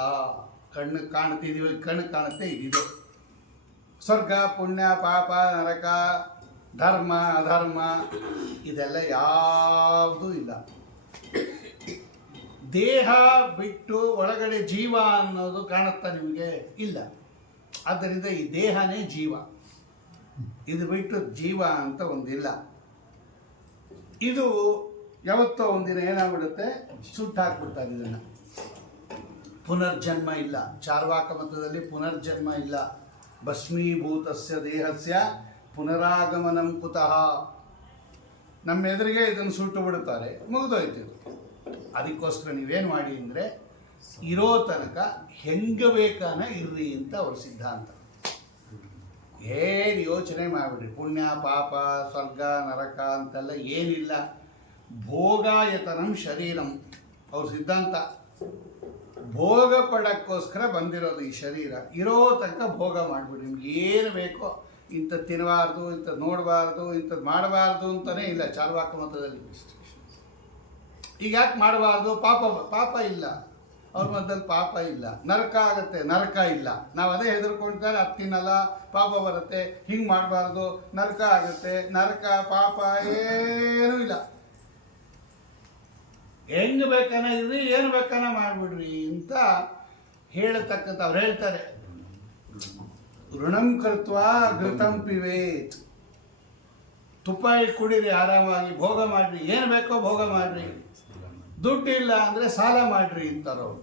ಕಣ್ಣು ಕಾಣ್ತಿದ್ದೀವಿ, ಕಣ್ಣು ಕಾಣುತ್ತೆ, ಇದಿದೆ. ಸ್ವರ್ಗ, ಪುಣ್ಯ, ಪಾಪ, ನರಕ, ಧರ್ಮ, ಅಧರ್ಮ ಇದೆಲ್ಲ ಯಾವುದೂ ಇಲ್ಲ. ದೇಹ ಬಿಟ್ಟು ಒಳಗಡೆ ಜೀವ ಅನ್ನೋದು ಕಾಣುತ್ತಾ ನಿಮಗೆ? ಇಲ್ಲ. ಆದ್ದರಿಂದ ಈ ದೇಹನೇ ಜೀವ, ಇದು ಬಿಟ್ಟು ಜೀವ ಅಂತ ಒಂದಿಲ್ಲ. ಇದು ಯಾವತ್ತೋ ಒಂದಿನ ಏನಾಗ್ಬಿಡುತ್ತೆ, ಸುಟ್ಟಾಕ್ಬಿಡ್ತಾರೆ ಇದನ್ನು. ಪುನರ್ಜನ್ಮ ಇಲ್ಲ. ಚಾರ್ವಾಕ ಮತದಲ್ಲಿ ಪುನರ್ಜನ್ಮ ಇಲ್ಲ. ಭಸ್ಮೀಭೂತಸ್ಯ ದೇಹಸ್ಯ ಪುನರಾಗಮನಂ ಕುತಃ. ನಮ್ಮ ಎದುರಿಗೆ ಇದನ್ನು ಸುಟ್ಟು ಬಿಡುತ್ತಾರೆ, ಮುಗಿದೋಯ್ತು. ಅದಕ್ಕೋಸ್ಕರ ನೀವೇನು ಮಾಡಿ ಅಂದರೆ, ಇರೋ ತನಕ ಹೆಂಗೆ ಬೇಕಾನ ಇರ್ರಿ ಅಂತ ಅವ್ರ ಸಿದ್ಧಾಂತ. ಏನು ಯೋಚನೆ ಮಾಡಿಬಿಡ್ರಿ, ಪುಣ್ಯ ಪಾಪ ಸ್ವರ್ಗ ನರಕ ಅಂತೆಲ್ಲ ಏನಿಲ್ಲ. ಭೋಗಾಯತನಂ ಶರೀರಂ ಅವ್ರ ಸಿದ್ಧಾಂತ. ಭೋಗ ಪಡೋಕ್ಕೋಸ್ಕರ ಬಂದಿರೋದು ಈ ಶರೀರ. ಇರೋ ತನಕ ಭೋಗ ಮಾಡಿಬಿಡ್ರಿ. ನಿಮ್ಗೆ ಏನು ಬೇಕೋ, ಇಂಥದ್ದು ತಿನ್ನಬಾರ್ದು, ಇಂಥದ್ದು ನೋಡಬಾರ್ದು, ಇಂಥದ್ದು ಮಾಡಬಾರ್ದು ಅಂತಲೇ ಇಲ್ಲ ಚಾರ್ವಾಕ ಮತದಲ್ಲಿ. ಈಗ ಯಾಕೆ ಮಾಡಬಾರ್ದು? ಪಾಪ ಇಲ್ಲ ಅವ್ರ ಮಧ್ಯದಲ್ಲಿ, ಪಾಪ ಇಲ್ಲ. ನರಕ ಆಗುತ್ತೆ, ನರಕ ಇಲ್ಲ. ನಾವು ಅದೇ ಹೆದರ್ಕೊಳ್ತಾರೆ, ಅದು ತಿನ್ನಲ್ಲ, ಪಾಪ ಬರುತ್ತೆ, ಹಿಂಗೆ ಮಾಡಬಾರ್ದು, ನರಕ ಆಗುತ್ತೆ. ನರಕ ಪಾಪ ಏನೂ ಇಲ್ಲ. ಹೆಂಗೆ ಬೇಕಾನ ಇರ್ರಿ, ಏನು ಬೇಕಾನ ಮಾಡಿಬಿಡ್ರಿ ಅಂತ ಹೇಳತಕ್ಕಂಥ ಅವ್ರು ಹೇಳ್ತಾರೆ. ಋಣಂ ಕೃತ್ವಾ ಘೃತಂ ಪಿಬೇತ್. ತುಪ್ಪ ಇಟ್ಟು ಕುಡೀರಿ, ಆರಾಮಾಗಿ ಭೋಗ ಮಾಡಿರಿ, ಏನು ಬೇಕೋ ಭೋಗ ಮಾಡಿರಿ. ದುಡ್ಡು ಇಲ್ಲ ಅಂದರೆ ಸಾಲ ಮಾಡಿರಿ ಅಂತಾರವ್ರು.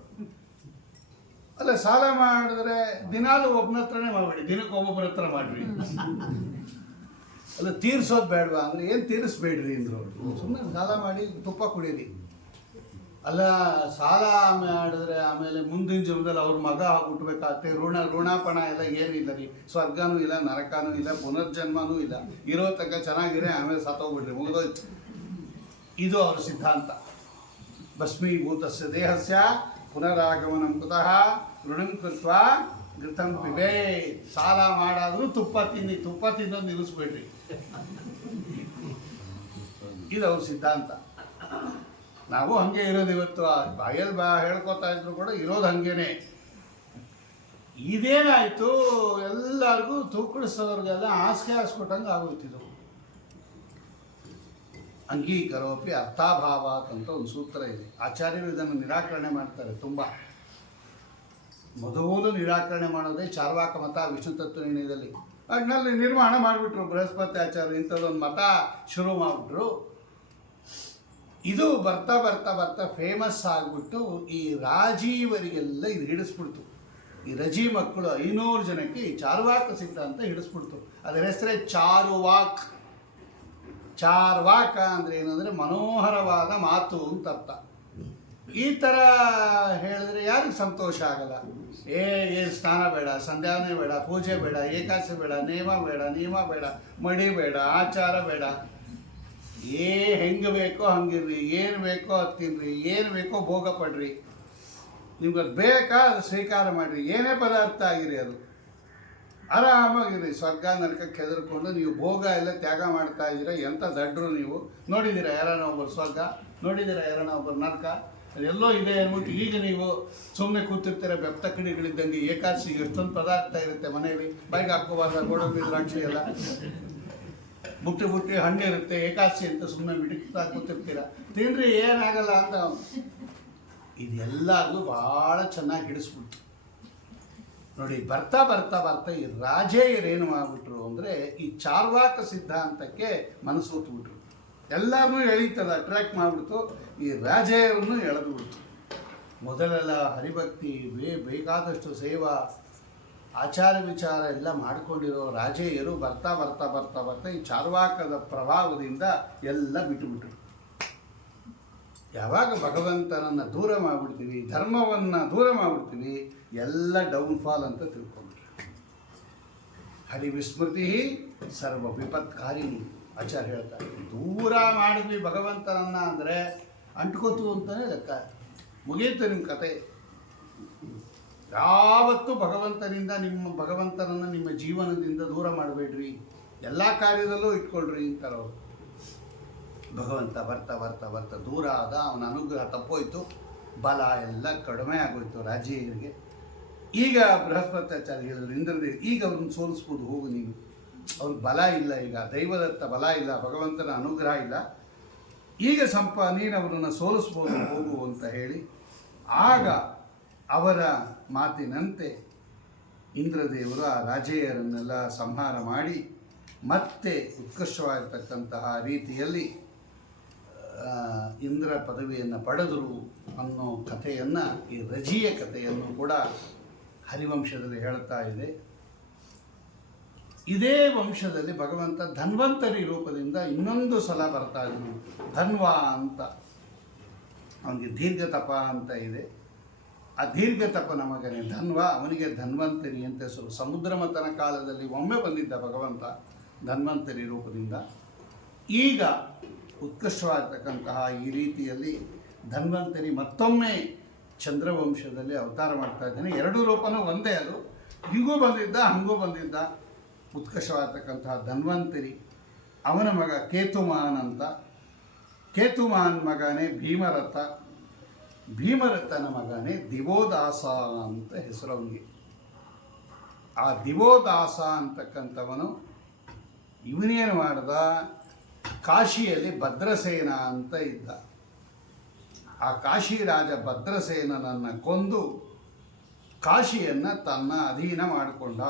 ಅಲ್ಲ, ಸಾಲ ಮಾಡಿದ್ರೆ ದಿನಾಲು ಒಬ್ಬನ ಹತ್ರನೇ ಮಾಡಬೇಡಿ, ದಿನಕ್ಕೆ ಒಬ್ಬೊಬ್ಬರ ಹತ್ರ ಮಾಡಿರಿ. ಅಲ್ಲ ತೀರ್ಸೋದು ಬೇಡವಾ ಅಂದರೆ ಏನು ತೀರಿಸ್ಬೇಡ್ರಿ ಅಂದರು. ಸುಮ್ಮನೆ ಸಾಲ ಮಾಡಿ ತುಪ್ಪ ಕುಡೀರಿ. ಅಲ್ಲ ಸಾಲ ಮಾಡಿದ್ರೆ ಆಮೇಲೆ ಮುಂದಿನ ಜನ್ಮದಲ್ಲಿ ಅವ್ರ ಮಗ ಹುಟ್ಟಬೇಕಾಗತ್ತೆ. ಋಣಾಪಣ ಎಲ್ಲ ಏನಿಲ್ಲ ರೀ. ಸ್ವರ್ಗನೂ ಇಲ್ಲ, ನರಕನೂ ಇಲ್ಲ, ಪುನರ್ಜನ್ಮನೂ ಇಲ್ಲ. ಇರೋ ತನಕ ಚೆನ್ನಾಗಿರೇ, ಆಮೇಲೆ ಸತ್ತೋಗ್ಬಿಡ್ರಿ, ಮುಗಿದೋಯ್ತು. ಇದು ಅವ್ರ ಸಿದ್ಧಾಂತ. ಭಸ್ಮೀಭೂತಸ್ಯ ದೇಹಸ್ಯ ಪುನರಾಗಮನಂ ಕುತಃ ಋಣಂ ಕೃತ್ವಾ ಘೃತಂ ಪಿಬೇ. ಸಾಲ ಮಾಡಾದರೂ ತುಪ್ಪ ತಿನ್ನೋದು ನಿಲ್ಲಿಸ್ಬೇಡ್ರಿ. ಇದು ಅವ್ರ ಸಿದ್ಧಾಂತ. ನಾವು ಹಾಗೆ ಇರೋದು. ಇವತ್ತು ಬಾಯಲ್ಲಿ ಹೇಳ್ಕೊತಾ ಇದ್ರು ಕೂಡ ಇರೋದು ಹಾಗೇನೆ. ಇದೇನಾಯಿತು, ಎಲ್ಲರಿಗೂ ತೂಕಡಿಸೋರಿಗೆಲ್ಲ ಹಾಸಿಗೆ ಹಾಸ್ಕೊಟ್ಟಂಗೆ ಆಗೋಯ್ತಿದ್ರು. ಅಂಗೀಕರೋಪಿ ಅರ್ಥಾಭಾವಾತ್ ಅಂತ ಒಂದು ಸೂತ್ರ ಇದೆ. ಆಚಾರ್ಯರು ಇದನ್ನು ನಿರಾಕರಣೆ ಮಾಡ್ತಾರೆ. ತುಂಬ ಮೊದಲು ನಿರಾಕರಣೆ ಮಾಡೋದೇ ಚಾರ್ವಾಕ ಮತ ವಿಷ್ಣು ತತ್ವ ನಿರ್ಣಯದಲ್ಲಿ. ಅದನ್ನಲ್ಲಿ ನಿರ್ಮಾಣ ಮಾಡಿಬಿಟ್ರು ಬೃಹಸ್ಪತಿ ಆಚಾರ್ಯ. ಇಂಥದ್ದೊಂದು ಮತ ಶುರು ಮಾಡಿಬಿಟ್ರು. ಇದು ಬರ್ತಾ ಬರ್ತಾ ಬರ್ತಾ ಫೇಮಸ್ ಆಗಿಬಿಟ್ಟು ಈ ರಾಜೀವರಿಗೆಲ್ಲ ಇದು ಹಿಡಿಸ್ಬಿಡ್ತು. ಈ ರಜಿ ಮಕ್ಕಳು 500 ಜನಕ್ಕೆ ಈ ಚಾರ್ವಾಕ ಸಿದ್ಧಾಂತ ಹಿಡಿಸ್ಬಿಡ್ತು. ಅದರ ಹೆಸರೇ ಚಾರುವಾಕ್. ಚಾರ್ವಾಕ ಅಂದರೆ ಏನಂದರೆ ಮನೋಹರವಾದ ಮಾತು ಅಂತ ಅರ್ಥ. ಈ ಥರ ಹೇಳಿದ್ರೆ ಯಾರಿಗೆ ಸಂತೋಷ ಆಗಲ್ಲ? ಏನು ಸ್ನಾನ ಬೇಡ, ಸಂಧ್ಯಾವನೆ ಬೇಡ, ಪೂಜೆ ಬೇಡ, ಏಕಾದಶಿ ಬೇಡ, ನಿಯಮ ಬೇಡ, ಮಡಿ ಬೇಡ, ಆಚಾರ ಬೇಡ, ಹೆಂಗೆ ಬೇಕೋ ಹಂಗಿರ್ರಿ, ಏನು ಬೇಕೋ ಅದು ತಿನ್ನಿರಿ, ಏನು ಬೇಕೋ ಭೋಗ ಪಡ್ರಿ, ನಿಮ್ಗೆ ಅದು ಬೇಕಾ ಅದು ಸ್ವೀಕಾರ ಮಾಡಿರಿ, ಏನೇ ಪದಾರ್ಥ ಆಗಿರಿ ಅದು ಆರಾಮಾಗಿರಿ. ಸ್ವರ್ಗ ನರಕಕ್ಕೆ ಹೆದರ್ಕೊಂಡು ನೀವು ಭೋಗ ಎಲ್ಲ ತ್ಯಾಗ ಮಾಡ್ತಾ ಇದ್ದೀರ. ಎಂಥ ದಡ್ರು ನೀವು. ನೋಡಿದ್ದೀರಾ ಯಾರನ್ನ ಒಬ್ಬರು ಸ್ವರ್ಗ? ನೋಡಿದ್ದೀರಾ ಯಾರನ್ನ ಒಬ್ಬರು ನರಕ? ಅದೆಲ್ಲೋ ಇದೆ ಅಂದ್ಬಿಟ್ಟು ಈಗ ನೀವು ಸುಮ್ಮನೆ ಕೂತಿರ್ತೀರ ಬೆಪ್ತ ಕಿಡಿಗಳಿದ್ದಂಗೆ. ಏಕಾದಶಿ ಎಷ್ಟೊಂದು ಪದಾರ್ಥ ಇರುತ್ತೆ ಮನೆಯಲ್ಲಿ. ಬಾಯಿಗೆ ಹಾಕೋಬಾರ್ದ ಗೋಡಂಬಿ ದ್ರಾಕ್ಷಿ ಎಲ್ಲ ಬುಟ್ಟಿ ಹಣ್ಣಿರುತ್ತೆ. ಏಕಾದಶಿ ಅಂತ ಸುಮ್ಮನೆ ಮಿಡುಕ್ತಾ ಕೂತಿರ್ತೀರ. ತಿನ್ರಿ, ಏನಾಗಲ್ಲ ಅಂತ. ಇದೆಲ್ಲರಿಗೂ ಭಾಳ ಚೆನ್ನಾಗಿ ಹಿಡಿಸ್ಬಿಡ್ತು ನೋಡಿ. ಬರ್ತಾ ಬರ್ತಾ ಬರ್ತಾ ಈ ರಾಜೇಯರೇನು ಮಾಡಿಬಿಟ್ರು ಅಂದರೆ ಈ ಚಾರ್ವಾಕ ಸಿದ್ಧಾಂತಕ್ಕೆ ಮನಸ್ಸೋತ್ಬಿಟ್ರು. ಎಲ್ಲರನ್ನೂ ಎಳೀತದ ಅಟ್ರ್ಯಾಕ್ಟ್ ಮಾಡಿಬಿಡ್ತು. ಈ ರಾಜೇಯರನ್ನು ಎಳೆದು ಬಿಡ್ತು. ಮೊದಲೆಲ್ಲ ಹರಿಭಕ್ತಿ ಬೇಕಾದಷ್ಟು ಸೇವಾ ಆಚಾರ ವಿಚಾರ ಎಲ್ಲ ಮಾಡಿಕೊಂಡಿರೋ ರಾಜೇಯರು ಬರ್ತಾ ಬರ್ತಾ ಬರ್ತಾ ಬರ್ತಾ ಈ ಚಾರ್ವಾಕದ ಪ್ರಭಾವದಿಂದ ಎಲ್ಲ ಬಿಟ್ಟುಬಿಟ್ರು. ಯಾವಾಗ ಭಗವಂತನನ್ನು ದೂರ ಮಾಡಿಬಿಡ್ತೀವಿ, ಧರ್ಮವನ್ನು ದೂರ ಮಾಡಿಬಿಡ್ತೀವಿ, ಎಲ್ಲ ಡೌನ್ಫಾಲ್ ಅಂತ ತಿಳ್ಕೊಂಡ್ರು. ಹರಿವಿಸ್ಮೃತಿ ಸರ್ವ ವಿಪತ್ಕಾರಿಣಿ ಆಚಾರ್ಯ ಹೇಳ್ತಾರೆ. ದೂರ ಮಾಡಿದ್ವಿ ಭಗವಂತನನ್ನು ಅಂದರೆ ಅಂಟ್ಕೋತು ಅಂತಲೇ ಲೆಕ್ಕ. ಮುಗಿಯುತ್ತೆ ನಿಮ್ಮ ಕತೆ. ಯಾವತ್ತೂ ಭಗವಂತನನ್ನು ನಿಮ್ಮ ಜೀವನದಿಂದ ದೂರ ಮಾಡಬೇಡ್ರಿ. ಎಲ್ಲ ಕಾರ್ಯದಲ್ಲೂ ಇಟ್ಕೊಳ್ರಿ ಅಂತಾರವರು. ಭಗವಂತ ಬರ್ತಾ ಬರ್ತಾ ಬರ್ತಾ ದೂರ ಆದ. ಅವನ ಅನುಗ್ರಹ ತಪ್ಪೋಯ್ತು. ಬಲ ಎಲ್ಲ ಕಡಿಮೆ ಆಗೋಯ್ತು ರಾಜೀಯರಿಗೆ. ಈಗ ಬೃಹಸ್ಪತ್ಯಾಚಾರ್ಯ ಹೇಳಿದ್ರು ಇಂದ್ರದೇವ್, ಈಗ ಅವ್ರನ್ನ ಸೋಲಿಸ್ಬೋದು, ಹೋಗು ನೀನು. ಅವ್ರಿಗೆ ಬಲ ಇಲ್ಲ, ಈಗ ದೈವದತ್ತ ಬಲ ಇಲ್ಲ, ಭಗವಂತನ ಅನುಗ್ರಹ ಇಲ್ಲ. ಈಗ ನೀನು ಅವರನ್ನು ಸೋಲಿಸ್ಬೋದು, ಹೋಗು ಅಂತ ಹೇಳಿ ಆಗ ಅವರ ಮಾತಿನಂತೆ ಇಂದ್ರದೇವರು ಆ ರಾಜೇಯರನ್ನೆಲ್ಲ ಸಂಹಾರ ಮಾಡಿ ಮತ್ತೆ ಉತ್ಕೃಷ್ಟವಾಗಿರ್ತಕ್ಕಂತಹ ರೀತಿಯಲ್ಲಿ ಇಂದ್ರ ಪದವಿಯನ್ನು ಪಡೆದರು ಅನ್ನೋ ಕಥೆಯನ್ನು, ಈ ರಜಿಯ ಕಥೆಯನ್ನು ಕೂಡ ಹರಿವಂಶದಲ್ಲಿ ಹೇಳ್ತಾ ಇದೆ. ಇದೇ ವಂಶದಲ್ಲಿ ಭಗವಂತ ಧನ್ವಂತರಿ ರೂಪದಿಂದ ಇನ್ನೊಂದು ಸಲ ಬರ್ತಾ ಇದ್ರು. ಧನ್ವ ಅಂತ ಅವನಿಗೆ ದೀರ್ಘತಪ ಅಂತ ಇದೆ. ಆ ದೀರ್ಘತಪನ ಮಗನೇ ಧನ್ವ, ಅವನಿಗೆ ಧನ್ವಂತರಿ ಅಂತ ಹೆಸರು. ಸಮುದ್ರ ಮಥನ ಕಾಲದಲ್ಲಿ ಒಮ್ಮೆ ಬಂದಿದ್ದ ಭಗವಂತ ಧನ್ವಂತರಿ ರೂಪದಿಂದ. ಈಗ ಉತ್ಕೃಷ್ಟವಾಗಿರ್ತಕ್ಕಂತಹ ಈ ರೀತಿಯಲ್ಲಿ ಧನ್ವಂತರಿ ಮತ್ತೊಮ್ಮೆ ಚಂದ್ರವಂಶದಲ್ಲಿ ಅವತಾರ ಮಾಡ್ತಾ ಇದ್ದಾನೆ. ಎರಡೂ ರೂಪನೂ ಒಂದೇ. ಅದು ಹೀಗೂ ಬಂದಿದ್ದ, ಹಂಗೂ ಬಂದಿದ್ದ. ಉತ್ಕೃಷ್ಟವಾಗಿರ್ತಕ್ಕಂತಹ ಧನ್ವಂತರಿ. ಅವನ ಮಗ ಕೇತುಮಾನ್ ಅಂತ. ಕೇತುಮಾನ್ ಮಗನೇ ಭೀಮರಥ. ಭೀಮರಥನ ಮಗನೇ ದಿವೋದಾಸ ಅಂತ ಹೆಸರು ಅವನಿಗೆ. ಆ ದಿವೋದಾಸ ಅಂತಕ್ಕಂಥವನು ಇವನೇನು ಮಾಡ್ದ, ಕಾಶಿಯಲ್ಲಿ ಭದ್ರಸೇನ ಅಂತ ಇದ್ದ. ಆ ಕಾಶಿ ರಾಜ ಭದ್ರಸೇನನನ್ನು ಕೊಂದು ಕಾಶಿಯನ್ನು ತನ್ನ ಅಧೀನ ಮಾಡಿಕೊಂಡ.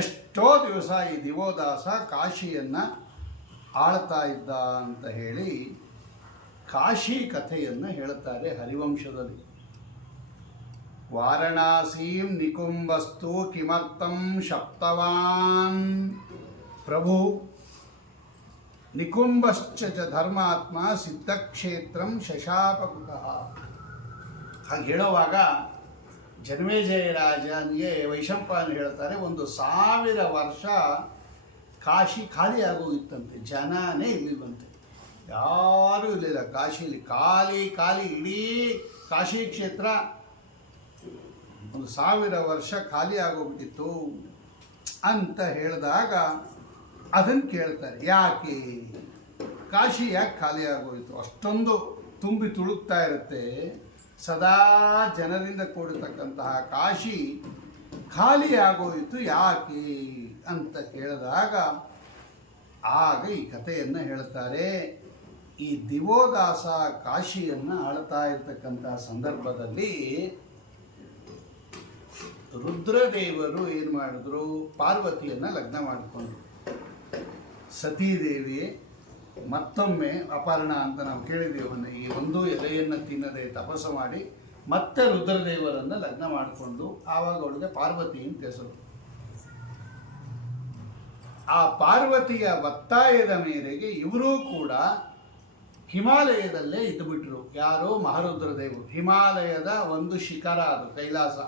ಎಷ್ಟೋ ದಿವಸ ಈ ದಿವೋದಾಸ ಕಾಶಿಯನ್ನು ಆಳ್ತಾ ಇದ್ದ ಅಂತ ಹೇಳಿ ಕಾಶಿ ಕಥೆಯನ್ನು ಹೇಳುತ್ತಾರೆ ಹರಿವಂಶದಲ್ಲಿ. ವಾರಣಾಸೀಂ ನಿಕುಂಬಸ್ತು ಕಿಮರ್ಥಂ ಶಪ್ತವಾನ್ ಪ್ರಭು ನಿಕುಂಭಶ್ಚ ಧರ್ಮಾತ್ಮ ಸಿದ್ಧಕ್ಷೇತ್ರಂ ಶಶಾಪಕುತಃ. ಹಾಗೆ ಹೇಳುವಾಗ ಜನಮೇಜಯ ರಾಜನಿಗೆ ವೈಶಂಪಾಯನ ಹೇಳ್ತಾರೆ, 1000 ವರ್ಷ ಕಾಶಿ ಖಾಲಿ ಆಗೋಗಿತ್ತಂತೆ, ಜನನೇ ಇರಲಿಲ್ವಂತೆ, ಯಾರೂ ಇರಲಿಲ್ಲ ಕಾಶಿಯಲ್ಲಿ, ಖಾಲಿ ಇಡೀ ಕಾಶಿ ಕ್ಷೇತ್ರ 1000 ವರ್ಷ ಖಾಲಿ ಆಗೋಗ್ಬಿಟ್ಟಿತ್ತು ಅಂತ ಹೇಳಿದಾಗ ಅದನ್ನು ಕೇಳ್ತಾರೆ, ಯಾಕೆ ಕಾಶಿ ಯಾಕೆ ಖಾಲಿ ಆಗೋಯಿತು? ಅಷ್ಟೊಂದು ತುಂಬಿ ತುಳುಕ್ತಾ ಇರುತ್ತೆ, ಸದಾ ಜನರಿಂದ ಕೂಡಿರ್ತಕ್ಕಂತಹ ಕಾಶಿ ಖಾಲಿ ಆಗೋಯಿತು ಯಾಕೆ ಅಂತ ಕೇಳಿದಾಗ ಆಗ ಈ ಕಥೆಯನ್ನು ಹೇಳ್ತಾರೆ. ಈ ದಿವೋದಾಸ ಕಾಶಿಯನ್ನು ಆಳ್ತಾ ಇರ್ತಕ್ಕಂಥ ಸಂದರ್ಭದಲ್ಲಿ ರುದ್ರದೇವರು ಏನು ಮಾಡಿದ್ರು, ಪಾರ್ವತಿಯನ್ನು ಲಗ್ನ ಮಾಡಿಕೊಂಡ್ರು. ಸತೀದೇವಿ ಮತ್ತೊಮ್ಮೆ ಅಪರ್ಣ ಅಂತ ನಾವು ಕೇಳಿದ್ದೀವಿ, ಈ ಒಂದು ಎಲೆಯನ್ನು ತಿನ್ನದೆ ತಪಸ್ಸು ಮಾಡಿ ಮತ್ತೆ ರುದ್ರದೇವರನ್ನು ಲಗ್ನ ಮಾಡಿಕೊಂಡು ಆವಾಗ ಅವಳಿಗೆ ಪಾರ್ವತಿ ಅಂತ ಹೆಸರು. ಆ ಪಾರ್ವತಿಯ ಒತ್ತಾಯದ ಮೇರೆಗೆ ಇವರೂ ಕೂಡ ಹಿಮಾಲಯದಲ್ಲೇ ಇದ್ದುಬಿಟ್ರು. ಯಾರೋ ಮಹಾರುದ್ರದೇವರು, ಹಿಮಾಲಯದ ಒಂದು ಶಿಖರ ಅದು ಕೈಲಾಸ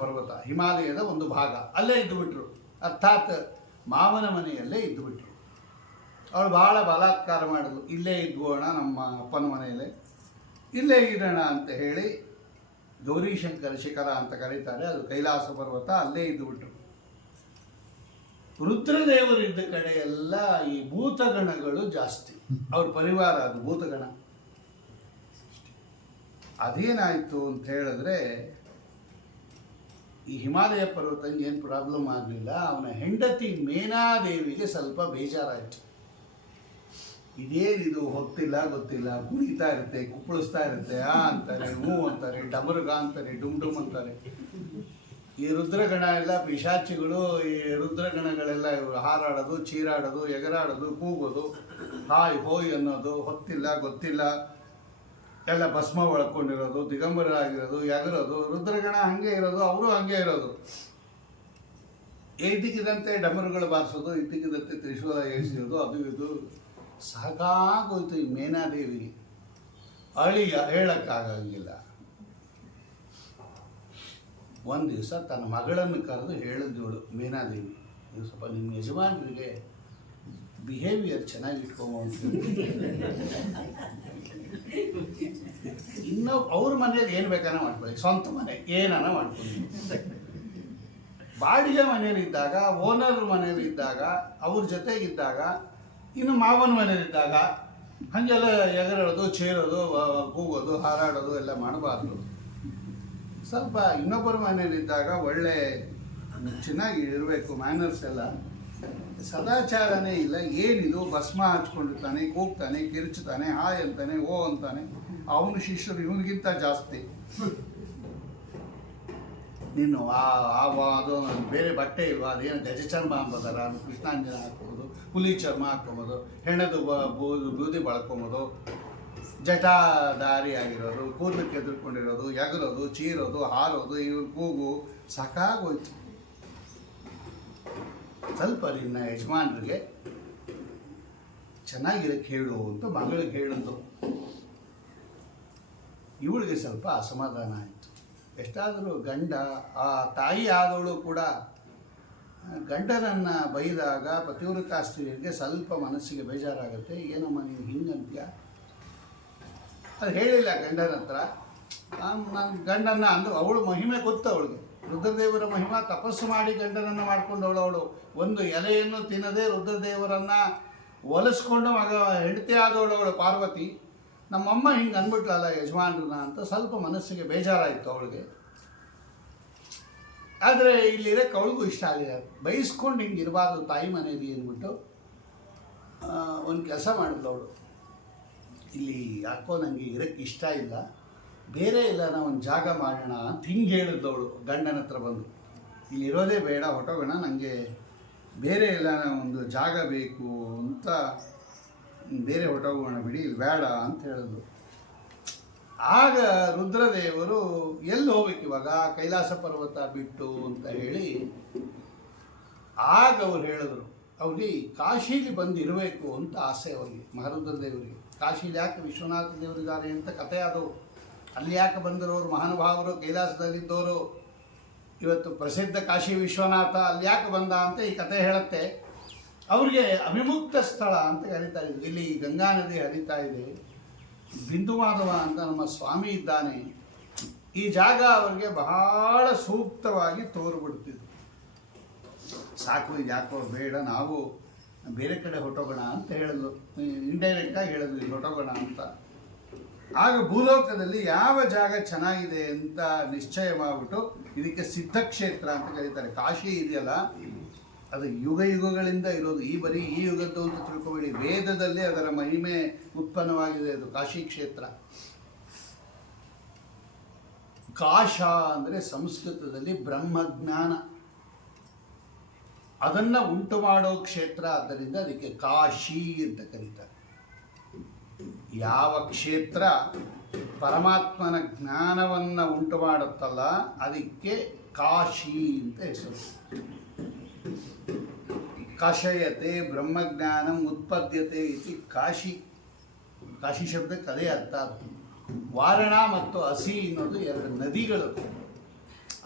ಪರ್ವತ, ಹಿಮಾಲಯದ ಒಂದು ಭಾಗ, ಅಲ್ಲೇ ಇದ್ದುಬಿಟ್ರು. ಅರ್ಥಾತ್ ಮಾವನ ಮನೆಯಲ್ಲೇ ಇದ್ದುಬಿಟ್ರು. ಅವಳು ಭಾಳ ಬಲಾತ್ಕಾರ ಮಾಡಿದ್ಲು, ಇಲ್ಲೇ ಇದ್ಬೋಣ ನಮ್ಮ ಅಪ್ಪನ ಮನೆಯಲ್ಲೇ, ಇಲ್ಲೇ ಇರೋಣ ಅಂತ ಹೇಳಿ ಗೌರೀಶಂಕರ ಶಿಖರ ಅಂತ ಕರೀತಾರೆ, ಅದು ಕೈಲಾಸ ಪರ್ವತ, ಅಲ್ಲೇ ಇದ್ದುಬಿಟ್ರು. ರುದ್ರದೇವರು ಇದ್ದ ಕಡೆ ಎಲ್ಲ ಈ ಭೂತಗಣಗಳು ಜಾಸ್ತಿ, ಅವ್ರ ಪರಿವಾರ ಅದು ಭೂತಗಣ. ಅದೇನಾಯಿತು ಅಂತ ಹೇಳಿದ್ರೆ, ಈ ಹಿಮಾಲಯ ಪರ್ವತಂಗೆ ಏನು ಪ್ರಾಬ್ಲಮ್ ಆಗಲಿಲ್ಲ, ಅವನ ಹೆಂಡತಿ ಮೇನಾದೇವಿಗೆ ಸ್ವಲ್ಪ ಬೇಜಾರಾಯಿತು. ಇದೇನಿದು ಗೊತ್ತಿಲ್ಲ ಕುಣಿತಾ ಇರುತ್ತೆ, ಕುಪ್ಪಳಿಸ್ತಾ ಇರುತ್ತೆ, ಆ ಅಂತಾರೆ, ಹೂ ಅಂತಾರೆ, ಡಮರುಗ ಅಂತಾರೆ, ಡುಮ್ ಅಂತಾರೆ. ಈ ರುದ್ರಗಣ ಎಲ್ಲ ಪಿಶಾಚಿಗಳು, ಈ ರುದ್ರಗಣಗಳೆಲ್ಲ ಇವರು ಹಾರಾಡೋದು, ಚೀರಾಡೋದು, ಎಗರಾಡೋದು, ಕೂಗೋದು, ಹಾಯ್ ಹೋಯ್ ಅನ್ನೋದು, ಗೊತ್ತಿಲ್ಲ ಎಲ್ಲ ಭಸ್ಮ ಒಳ್ಕೊಂಡಿರೋದು, ದಿಗಂಬರಾಗಿರೋದು, ಎಗರೋದು. ರುದ್ರಗಣ ಹಂಗೆ ಇರೋದು, ಅವರು ಹಂಗೆ ಇರೋದು. ಇದ್ದಕ್ಕಿದ್ದಂತೆ ಡಮರುಗಳು ಬಾರಿಸೋದು, ಇದ್ದಕ್ಕಿದ್ದಂತೆ ತ್ರಿಶೂಲ ಏರಿಸೋದು, ಅದು ಇದು ಸಾಕಾಗೋಯ್ತು ಈ ಮೇನಾದೇವಿಗೆ. ಅಳಿಯ ಹೇಳಕ್ಕಾಗಂಗಿಲ್ಲ. ಒಂದು ದಿವಸ ತನ್ನ ಮಗಳನ್ನು ಕರೆದು ಹೇಳಿದವಳು ಮೇನಾದೇವಿ, ಇದು ಸ್ವಲ್ಪ ನಿಮ್ಮ ಯಜಮಾನರಿಗೆ ಬಿಹೇವಿಯರ್ ಚೆನ್ನಾಗಿ ಇಟ್ಕೊಂಬಂತ, ಇನ್ನು ಅವ್ರ ಮನೇಲಿ ಏನು ಬೇಕಾನ ಮಾಡ್ಕೊಳ್ಳಿ, ಸ್ವಂತ ಮನೆ ಏನಾನ ಮಾಡ್ಕೊಳ್ಳಿ. ಬಾಡಿಗೆ ಮನೆಯಲ್ಲಿದ್ದಾಗ, ಓನರ್ ಮನೆಯಲ್ಲಿದ್ದಾಗ, ಅವ್ರ ಜೊತೆಗಿದ್ದಾಗ, ಇನ್ನು ಮಾವನ ಮನೆಯಲ್ಲಿದ್ದಾಗ ಹಾಗೆಲ್ಲ ಎಗರೋದು, ಚೇರೋದು, ಕೂಗೋದು, ಹಾರಾಡೋದು ಎಲ್ಲ ಮಾಡಬಾರ್ದು. ಸ್ವಲ್ಪ ಇನ್ನೊಬ್ಬರ ಮನೆಯಲ್ಲಿದ್ದಾಗ ಒಳ್ಳೆ ಚೆನ್ನಾಗಿ ಇರಬೇಕು, ಮ್ಯಾನರ್ಸ್ ಎಲ್ಲ. ಸದಾಚಾರನೇ ಇಲ್ಲ, ಏನಿದು ಭಸ್ಮ ಹಚ್ಕೊಂಡಿರ್ತಾನೆ, ಕೂಗ್ತಾನೆ, ಕಿರ್ಚ್ತಾನೆ, ಹಾಯ್ ಅಂತಾನೆ, ಓ ಅಂತಾನೆ. ಅವನು ಶಿಷ್ಯರು ಇವನಿಗಿಂತ ಜಾಸ್ತಿ. ನೀನು ಅದು ಬೇರೆ ಬಟ್ಟೆ ಇಲ್ವಾ, ಅದೇನು ಗಜಚರ್ಮ ಅಂಬೋದಲ್ಲ, ಕೃಷ್ಣಾಂಜನ ಹಾಕ್ಬೋದು, ಹುಲಿ ಚರ್ಮ ಹಾಕ್ಕೊಬೋದು, ಹೆಣದು ಬೂದಿ ಬಳಕೊಂಬೋದು, ಜಟಾಧಾರಿ ಆಗಿರೋದು, ಕೂದಲಕ್ಕೆ ಎದುರ್ಕೊಂಡಿರೋದು, ಎಗರೋದು, ಚೀರೋದು, ಹಾರೋದು, ಇವ್ರ ಕೂಗು ಸಾಕಾಗೋಯ್ತು. ಸ್ವಲ್ಪ ನಿನ್ನ ಯಜಮಾನರಿಗೆ ಚೆನ್ನಾಗಿರಕ್ಕೆ ಹೇಳು ಅಂತ ಮಗಳಿಗೆ ಹೇಳಿದ್ದು. ಇವಳಿಗೆ ಸ್ವಲ್ಪ ಅಸಮಾಧಾನ ಆಯಿತು. ಎಷ್ಟಾದರೂ ಗಂಡ, ಆ ತಾಯಿ ಆದವಳು ಕೂಡ ಗಂಡನನ್ನು ಬೈದಾಗ ಪತಿವ್ರತಾ ಸ್ತ್ರೀಯರಿಗೆ ಸ್ವಲ್ಪ ಮನಸ್ಸಿಗೆ ಬೇಜಾರಾಗುತ್ತೆ. ಏನಮ್ಮ ನೀನು ಹಿಂಗಂತೀಯ? ಅದು ಹೇಳಿಲ್ಲ ಗಂಡನ ಹತ್ರ. ನಾನು ಗಂಡನ ಅಂದು ಅವಳು ಮಹಿಮೆ ಗೊತ್ತು ಅವಳಿಗೆ, ರುದ್ರದೇವರ ಮಹಿಮಾ. ತಪಸ್ಸು ಮಾಡಿ ಗಂಡನನ್ನು ಮಾಡಿಕೊಂಡವಳು ಅವಳು. ಒಂದು ಎಲೆಯನ್ನು ತಿನ್ನದೆ ರುದ್ರದೇವರನ್ನು ಒಲಿಸ್ಕೊಂಡು ಹೆಂಡತಿ ಆದವಳು ಅವಳು ಪಾರ್ವತಿ. ನಮ್ಮಮ್ಮ ಹಿಂಗೆ ಅಂದ್ಬಿಟ್ಲಲ್ಲ ಯಜಮಾನ್ರನ್ನ ಅಂತ ಸ್ವಲ್ಪ ಮನಸ್ಸಿಗೆ ಬೇಜಾರಾಯಿತು ಅವಳಿಗೆ. ಆದರೆ ಇಲ್ಲಿರೋಕ್ಕೆ ಅವಳಿಗೂ ಇಷ್ಟ ಆಗಲಿಲ್ಲ. ಬೈಸ್ಕೊಂಡು ಹಿಂಗೆ ಇರಬಾರ್ದು ತಾಯಿ ಮನೇಲಿ ಅಂದ್ಬಿಟ್ಟು ಒಂದು ಕೆಲಸ ಮಾಡಿದ್ಲು ಅವಳು. ಇಲ್ಲಿ ಯಾಕೋ ನನಗೆ ಇರೋಕ್ಕೆ ಇಷ್ಟ ಇಲ್ಲ, ಬೇರೆ ಇಲ್ಲ, ನಾವು ಒಂದು ಜಾಗ ಮಾಡೋಣ ಅಂತ ಹಿಂಗೆ ಹೇಳಿದ್ದವಳು ಗಂಡನ ಹತ್ರ ಬಂದು. ಇಲ್ಲಿ ಇರೋದೇ ಬೇಡ, ಹೊಟ್ಟೋಗೋಣ, ನನಗೆ ಬೇರೆ ಎಲ್ಲ ಒಂದು ಜಾಗ ಬೇಕು ಅಂತ, ಬೇರೆ ಹೊಟ್ಟೋಗೋಣ ಬಿಡಿ, ಇಲ್ಲಿ ಬೇಡ ಅಂತ ಹೇಳಿದ್ರು. ಆಗ ರುದ್ರದೇವರು ಎಲ್ಲಿ ಹೋಗ್ಬೇಕು ಇವಾಗ, ಕೈಲಾಸ ಪರ್ವತ ಬಿಟ್ಟು ಅಂತ ಹೇಳಿ ಆಗ ಅವ್ರು ಹೇಳಿದ್ರು, ಅವ್ರಿಗೆ ಕಾಶಿಲಿ ಬಂದಿರಬೇಕು ಅಂತ ಆಸೆ ಅವರಿಗೆ, ಮಹಾರುದ್ರ ದೇವರಿಗೆ. ಕಾಶಿಲಿ ಯಾಕೆ ವಿಶ್ವನಾಥ ದೇವರಿದ್ದಾರೆ ಅಂತ ಕಥೆ ಅದು. ಅಲ್ಲಿ ಯಾಕೆ ಬಂದಿರೋರು ಮಹಾನುಭಾವರು, ಕೈಲಾಸದಲ್ಲಿದ್ದವರು, ಇವತ್ತು ಪ್ರಸಿದ್ಧ ಕಾಶಿ ವಿಶ್ವನಾಥ ಅಲ್ಲಿ ಯಾಕೆ ಬಂದ ಅಂತ ಈ ಕಥೆ ಹೇಳುತ್ತೆ. ಅವ್ರಿಗೆ ಅವಿಮುಕ್ತ ಸ್ಥಳ ಅಂತ ಕರೀತಾ ಇದ್ರು. ಇಲ್ಲಿ ಗಂಗಾ ನದಿ ಹರಿತಾ ಇದೆ, ಬಿಂದು ಮಾಧವ ಅಂತ ನಮ್ಮ ಸ್ವಾಮಿ ಇದ್ದಾನೆ. ಈ ಜಾಗ ಅವರಿಗೆ ಬಹಳ ಸೂಕ್ತವಾಗಿ ತೋರ್ಬಿಡ್ತಿದ್ರು. ಸಾಕು, ಇದು ಯಾಕೋ ಬೇಡ, ನಾವು ಬೇರೆ ಕಡೆ ಹೊಟ್ಟೋಗೋಣ ಅಂತ ಹೇಳಿದ್ಲು. ಇಂಡೈರೆಕ್ಟಾಗಿ ಹೇಳಿದ್ವಿ ಇಲ್ಲಿ ಹೊಟ್ಟೋಗೋಣ ಅಂತ. ಆಗ ಭೂಲೋಕದಲ್ಲಿ ಯಾವ ಜಾಗ ಚೆನ್ನಾಗಿದೆ ಅಂತ ನಿಶ್ಚಯ ಮಾಡಿಬಿಟ್ಟು ಇದಕ್ಕೆ ಸಿದ್ಧಕ್ಷೇತ್ರ ಅಂತ ಕರೀತಾರೆ. ಕಾಶಿ ಇದೆಯಲ್ಲ, ಅದು ಯುಗ ಯುಗಗಳಿಂದ ಇರೋದು. ಈ ಯುಗದ್ದು ಅಂತ ತಿಳ್ಕೊಬೇಡಿ, ವೇದದಲ್ಲಿ ಅದರ ಮಹಿಮೆ ಉತ್ಪನ್ನವಾಗಿದೆ. ಅದು ಕಾಶಿ ಕ್ಷೇತ್ರ. ಕಾಶ ಅಂದರೆ ಸಂಸ್ಕೃತದಲ್ಲಿ ಬ್ರಹ್ಮಜ್ಞಾನ, ಅದನ್ನು ಉಂಟು ಮಾಡೋ ಕ್ಷೇತ್ರ. ಆದ್ದರಿಂದ ಅದಕ್ಕೆ ಕಾಶಿ ಅಂತ ಕರೀತಾರೆ. ಯಾವ ಕ್ಷೇತ್ರ ಪರಮಾತ್ಮನ ಜ್ಞಾನವನ್ನು ಉಂಟು ಮಾಡುತ್ತಲ್ಲ ಅದಕ್ಕೆ ಕಾಶಿ ಅಂತ ಹೆಸರು. ಕಾಶಯತೆ ಬ್ರಹ್ಮಜ್ಞಾನಂ ಉತ್ಪದ್ಯತೆ ಇತಿ ಕಾಶಿ. ಕಾಶಿ ಶಬ್ದಕ್ಕೆ ಅದೇ ಅರ್ಥ. ವಾರಣ ಮತ್ತು ಹಸಿ ಅನ್ನೋದು ಎರಡು ನದಿಗಳು.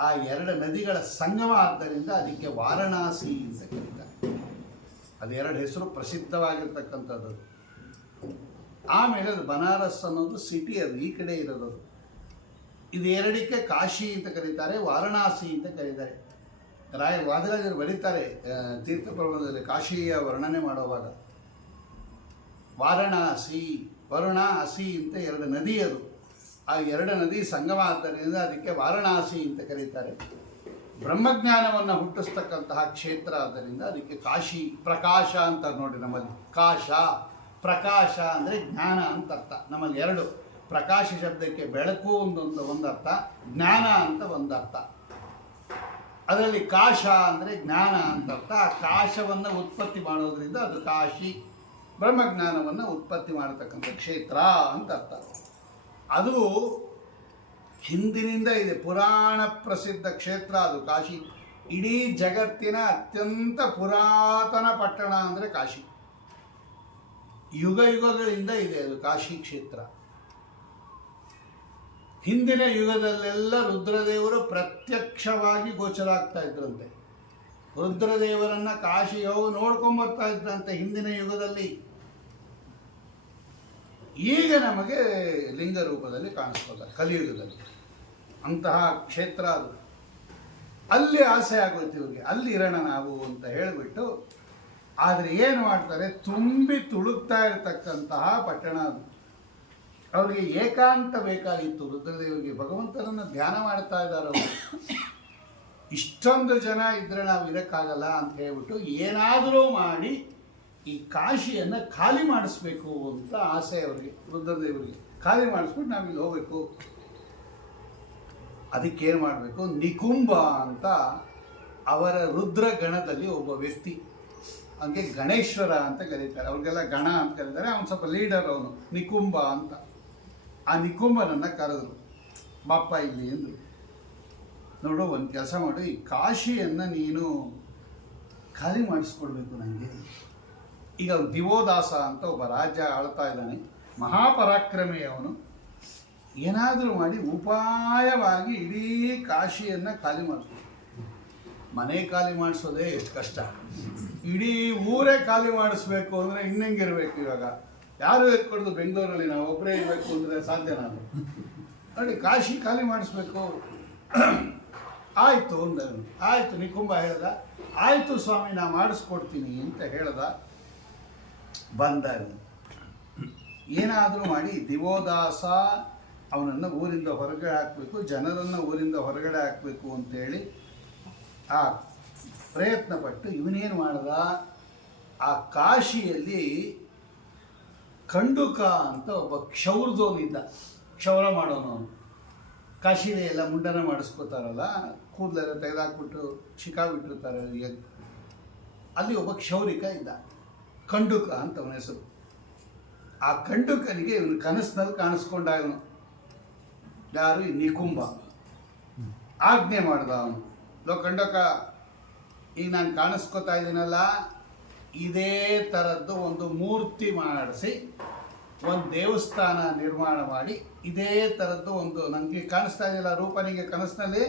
ಆ ಎರಡು ನದಿಗಳ ಸಂಗಮ ಆದ್ದರಿಂದ ಅದಕ್ಕೆ ವಾರಣಾಸಿ ಅಂತ ಕರೀತಾರೆ. ಅದೆರಡು ಹೆಸರು ಪ್ರಸಿದ್ಧವಾಗಿರ್ತಕ್ಕಂಥದ್ದು. ಆಮೇಲೆ ಅದು ಬನಾರಸ್ ಅನ್ನೋದು ಸಿಟಿ, ಅದು ಈ ಕಡೆ ಇರೋದು. ಇದು ಎರಡಕ್ಕೆ ಕಾಶಿ ಅಂತ ಕರೀತಾರೆ, ವಾರಣಾಸಿ ಅಂತ ಕರೀತಾರೆ. ವಾದಿರಾಜರು ಬರೀತಾರೆ ತೀರ್ಥ ಪ್ರಬಂಧದಲ್ಲಿ ಕಾಶಿಯ ವರ್ಣನೆ ಮಾಡುವಾಗ. ವಾರಣಾಸಿ, ವರುಣ, ಹಸಿ ಅಂತ ಎರಡು ನದಿ ಅದು. ಆ ಎರಡು ನದಿ ಸಂಗಮ ಆದ್ದರಿಂದ ಅದಕ್ಕೆ ವಾರಣಾಸಿ ಅಂತ ಕರೀತಾರೆ. ಬ್ರಹ್ಮಜ್ಞಾನವನ್ನು ಹುಟ್ಟಿಸ್ತಕ್ಕಂತಹ ಕ್ಷೇತ್ರ ಆದ್ದರಿಂದ ಅದಕ್ಕೆ ಕಾಶಿ. ಪ್ರಕಾಶ ಅಂತ ನೋಡಿ ನಮ್ಮಲ್ಲಿ, ಕಾಶ ಪ್ರಕಾಶ ಅಂದರೆ ಜ್ಞಾನ ಅಂತ ಅರ್ಥ. ನಮ್ಮಲ್ಲಿ ಎರಡು, ಪ್ರಕಾಶ ಶಬ್ದಕ್ಕೆ ಬೆಳಕು ಒಂದು ಅರ್ಥ, ಜ್ಞಾನ ಅಂತ ಒಂದು ಅರ್ಥ. ಅದರಲ್ಲಿ ಕಾಶ ಅಂದರೆ ಜ್ಞಾನ ಅಂತ ಅರ್ಥ. ಆ ಕಾಶವನ್ನು ಉತ್ಪತ್ತಿ ಮಾಡೋದ್ರಿಂದ ಅದು ಕಾಶಿ, ಬ್ರಹ್ಮಜ್ಞಾನವನ್ನು ಉತ್ಪತ್ತಿ ಮಾಡತಕ್ಕಂಥ ಕ್ಷೇತ್ರ ಅಂತ ಅರ್ಥ. ಅದು ಹಿಂದಿನಿಂದ ಇದೆ, ಪುರಾಣ ಪ್ರಸಿದ್ಧ ಕ್ಷೇತ್ರ ಅದು ಕಾಶಿ. ಇಡೀ ಜಗತ್ತಿನ ಅತ್ಯಂತ ಪುರಾತನ ಪಟ್ಟಣ ಅಂದರೆ ಕಾಶಿ. ಯುಗ ಯುಗಗಳಿಂದ ಇದೆ ಅದು ಕಾಶಿ ಕ್ಷೇತ್ರ. ಹಿಂದಿನ ಯುಗದಲ್ಲೆಲ್ಲ ರುದ್ರದೇವರು ಪ್ರತ್ಯಕ್ಷವಾಗಿ ಗೋಚರ ಆಗ್ತಾ ಇದ್ರಂತೆ. ರುದ್ರದೇವರನ್ನ ಕಾಶಿಯೋ ನೋಡ್ಕೊಂಬರ್ತಾ ಇದ್ರಂತೆ ಹಿಂದಿನ ಯುಗದಲ್ಲಿ. ಈಗ ನಮಗೆ ಲಿಂಗ ರೂಪದಲ್ಲಿ ಕಾಣಿಸ್ಕೋತಾರೆ ಕಲಿಯುಗದಲ್ಲಿ. ಅಂತಹ ಕ್ಷೇತ್ರ ಅದು. ಅಲ್ಲಿ ಆಸೆ ಆಗೋಯ್ತು ಇವ್ರಿಗೆ, ಅಲ್ಲಿ ಇರೋಣ ನಾವು ಅಂತ ಹೇಳಿಬಿಟ್ಟು. ಆದರೆ ಏನು ಮಾಡ್ತಾರೆ, ತುಂಬಿ ತುಳುಕ್ತಾ ಇರತಕ್ಕಂತಹ ಪಟ್ಟಣ ಅದು. ಅವರಿಗೆ ಏಕಾಂತ ಬೇಕಾಗಿತ್ತು. ರುದ್ರದೇವರಿಗೆ ಭಗವಂತನನ್ನು ಧ್ಯಾನ ಮಾಡ್ತಾ ಇದ್ದಾರೆ ಅವರು. ಇಷ್ಟೊಂದು ಜನ ಇದ್ದರೆ ನಾವು ಇರೋಕ್ಕಾಗಲ್ಲ ಅಂತ ಹೇಳ್ಬಿಟ್ಟು ಏನಾದರೂ ಮಾಡಿ ಈ ಕಾಶಿಯನ್ನು ಖಾಲಿ ಮಾಡಿಸ್ಬೇಕು ಅಂತ ಆಸೆ ಅವರಿಗೆ, ರುದ್ರದೇವರಿಗೆ. ಖಾಲಿ ಮಾಡಿಸ್ಬಿಟ್ಟು ನಾವಿಲ್ಲಿ ಹೋಗಬೇಕು. ಅದಕ್ಕೇನು ಮಾಡಬೇಕು, ನಿಕುಂಭ ಅಂತ ಅವರ ರುದ್ರ ಗಣದಲ್ಲಿ ಒಬ್ಬ ವ್ಯಕ್ತಿ, ಹಂಗೆ ಗಣೇಶ್ವರ ಅಂತ ಕರೀತಾರೆ, ಅವ್ರಿಗೆಲ್ಲ ಗಣ ಅಂತ ಕರೀತಾರೆ. ಅವನು ಸ್ವಲ್ಪ ಲೀಡರ್, ಅವನು ನಿಕುಂಭ ಅಂತ. ಆ ನಿಕುಂಭನನ್ನು ಕರೆದ್ರು, ಬಾಪ್ಪ ಇಲ್ಲಿ ಅಂದರು. ನೋಡು, ಒಂದು ಕೆಲಸ ಮಾಡು, ಈ ಕಾಶಿಯನ್ನು ನೀನು ಖಾಲಿ ಮಾಡಿಸ್ಕೊಡ್ಬೇಕು ನನಗೆ. ಈಗ ದಿವೋದಾಸ ಅಂತ ಒಬ್ಬ ರಾಜ್ಯ ಆಳ್ತಾ ಇದ್ದಾನೆ, ಮಹಾಪರಾಕ್ರಮಿ ಅವನು. ಏನಾದರೂ ಮಾಡಿ ಉಪಾಯವಾಗಿ ಇಡೀ ಕಾಶಿಯನ್ನು ಖಾಲಿ ಮಾಡಿಸ್ಬೇಕು. ಮನೆ ಖಾಲಿ ಮಾಡಿಸೋದೇ ಎಷ್ಟು ಕಷ್ಟ, ಇಡೀ ಊರೇ ಖಾಲಿ ಮಾಡಿಸ್ಬೇಕು ಅಂದರೆ ಇನ್ನೆಂಗಿರ್ಬೇಕು. ಇವಾಗ ಯಾರು ಎತ್ಕೊಡ್ದು ಬೆಂಗಳೂರಲ್ಲಿ ನಾವು ಒಬ್ಬರೇ ಇರಬೇಕು ಅಂದರೆ ಸಾಧ್ಯ ನಾನು ನೋಡಿ. ಕಾಶಿ ಖಾಲಿ ಮಾಡಿಸ್ಬೇಕು. ಆಯಿತು ಅಂದನು. ಆಯಿತು, ನಿಕುಂಭ ಹೇಳ್ದ, ಆಯಿತು ಸ್ವಾಮಿ ನಾ ಮಾಡಿಸ್ಕೊಡ್ತೀನಿ ಅಂತ ಹೇಳ್ದ. ಬಂದ ಏನಾದರೂ ಮಾಡಿ ದಿವೋದಾಸ ಅವನನ್ನು ಊರಿಂದ ಹೊರಗಡೆ ಹಾಕಬೇಕು, ಜನರನ್ನು ಊರಿಂದ ಹೊರಗಡೆ ಹಾಕಬೇಕು ಅಂತೇಳಿ ಆ ಪ್ರಯತ್ನ ಪಟ್ಟು ಇವನೇನು ಮಾಡ್ದ, ಆ ಕಾಶಿಯಲ್ಲಿ ಖಂಡುಕ ಅಂತ ಒಬ್ಬ ಕ್ಷೌರದವನಿದ್ದ. ಕ್ಷೌರ ಮಾಡೋನು ಅವನು. ಕಾಶಿಲಿ ಎಲ್ಲ ಮುಂಡನ ಮಾಡಿಸ್ಕೋತಾರಲ್ಲ, ಕೂದಲೆಲ್ಲ ತೆಗೆದಾಕ್ಬಿಟ್ಟು ಶಿಕಾಬಿಟ್ಟಿರ್ತಾರೆ. ಅಲ್ಲಿ ಒಬ್ಬ ಕ್ಷೌರಿಕ ಇದ್ದ, ಖಂಡುಕ ಅಂತ ಅವನ ಹೆಸರು. ಆ ಖಂಡುಕನಿಗೆ ಇವನು ಕನಸಿನಲ್ಲಿ ಕಾಣಿಸ್ಕೊಂಡ. ಇವನು ಯಾರು, ಈ ನಿಕುಂಭ. ಆಜ್ಞೆ ಮಾಡ್ದ ಅವನು, ಲೋ ಖಂಡಕ, ಈಗ ನಾನು ಕಾಣಿಸ್ಕೊತಾ ಇದ್ದೀನಲ್ಲ, ಇದೇ ಥರದ್ದು ಒಂದು ಮೂರ್ತಿ ಮಾಡಿಸಿ ಒಂದು ದೇವಸ್ಥಾನ ನಿರ್ಮಾಣ ಮಾಡಿ, ಇದೇ ಥರದ್ದು ಒಂದು ನನಗೆ ಕಾಣಿಸ್ತಾ ಇದೆಯಲ್ಲ ರೂಪನಿಗೆ ಕನಸಿನಲ್ಲಿ,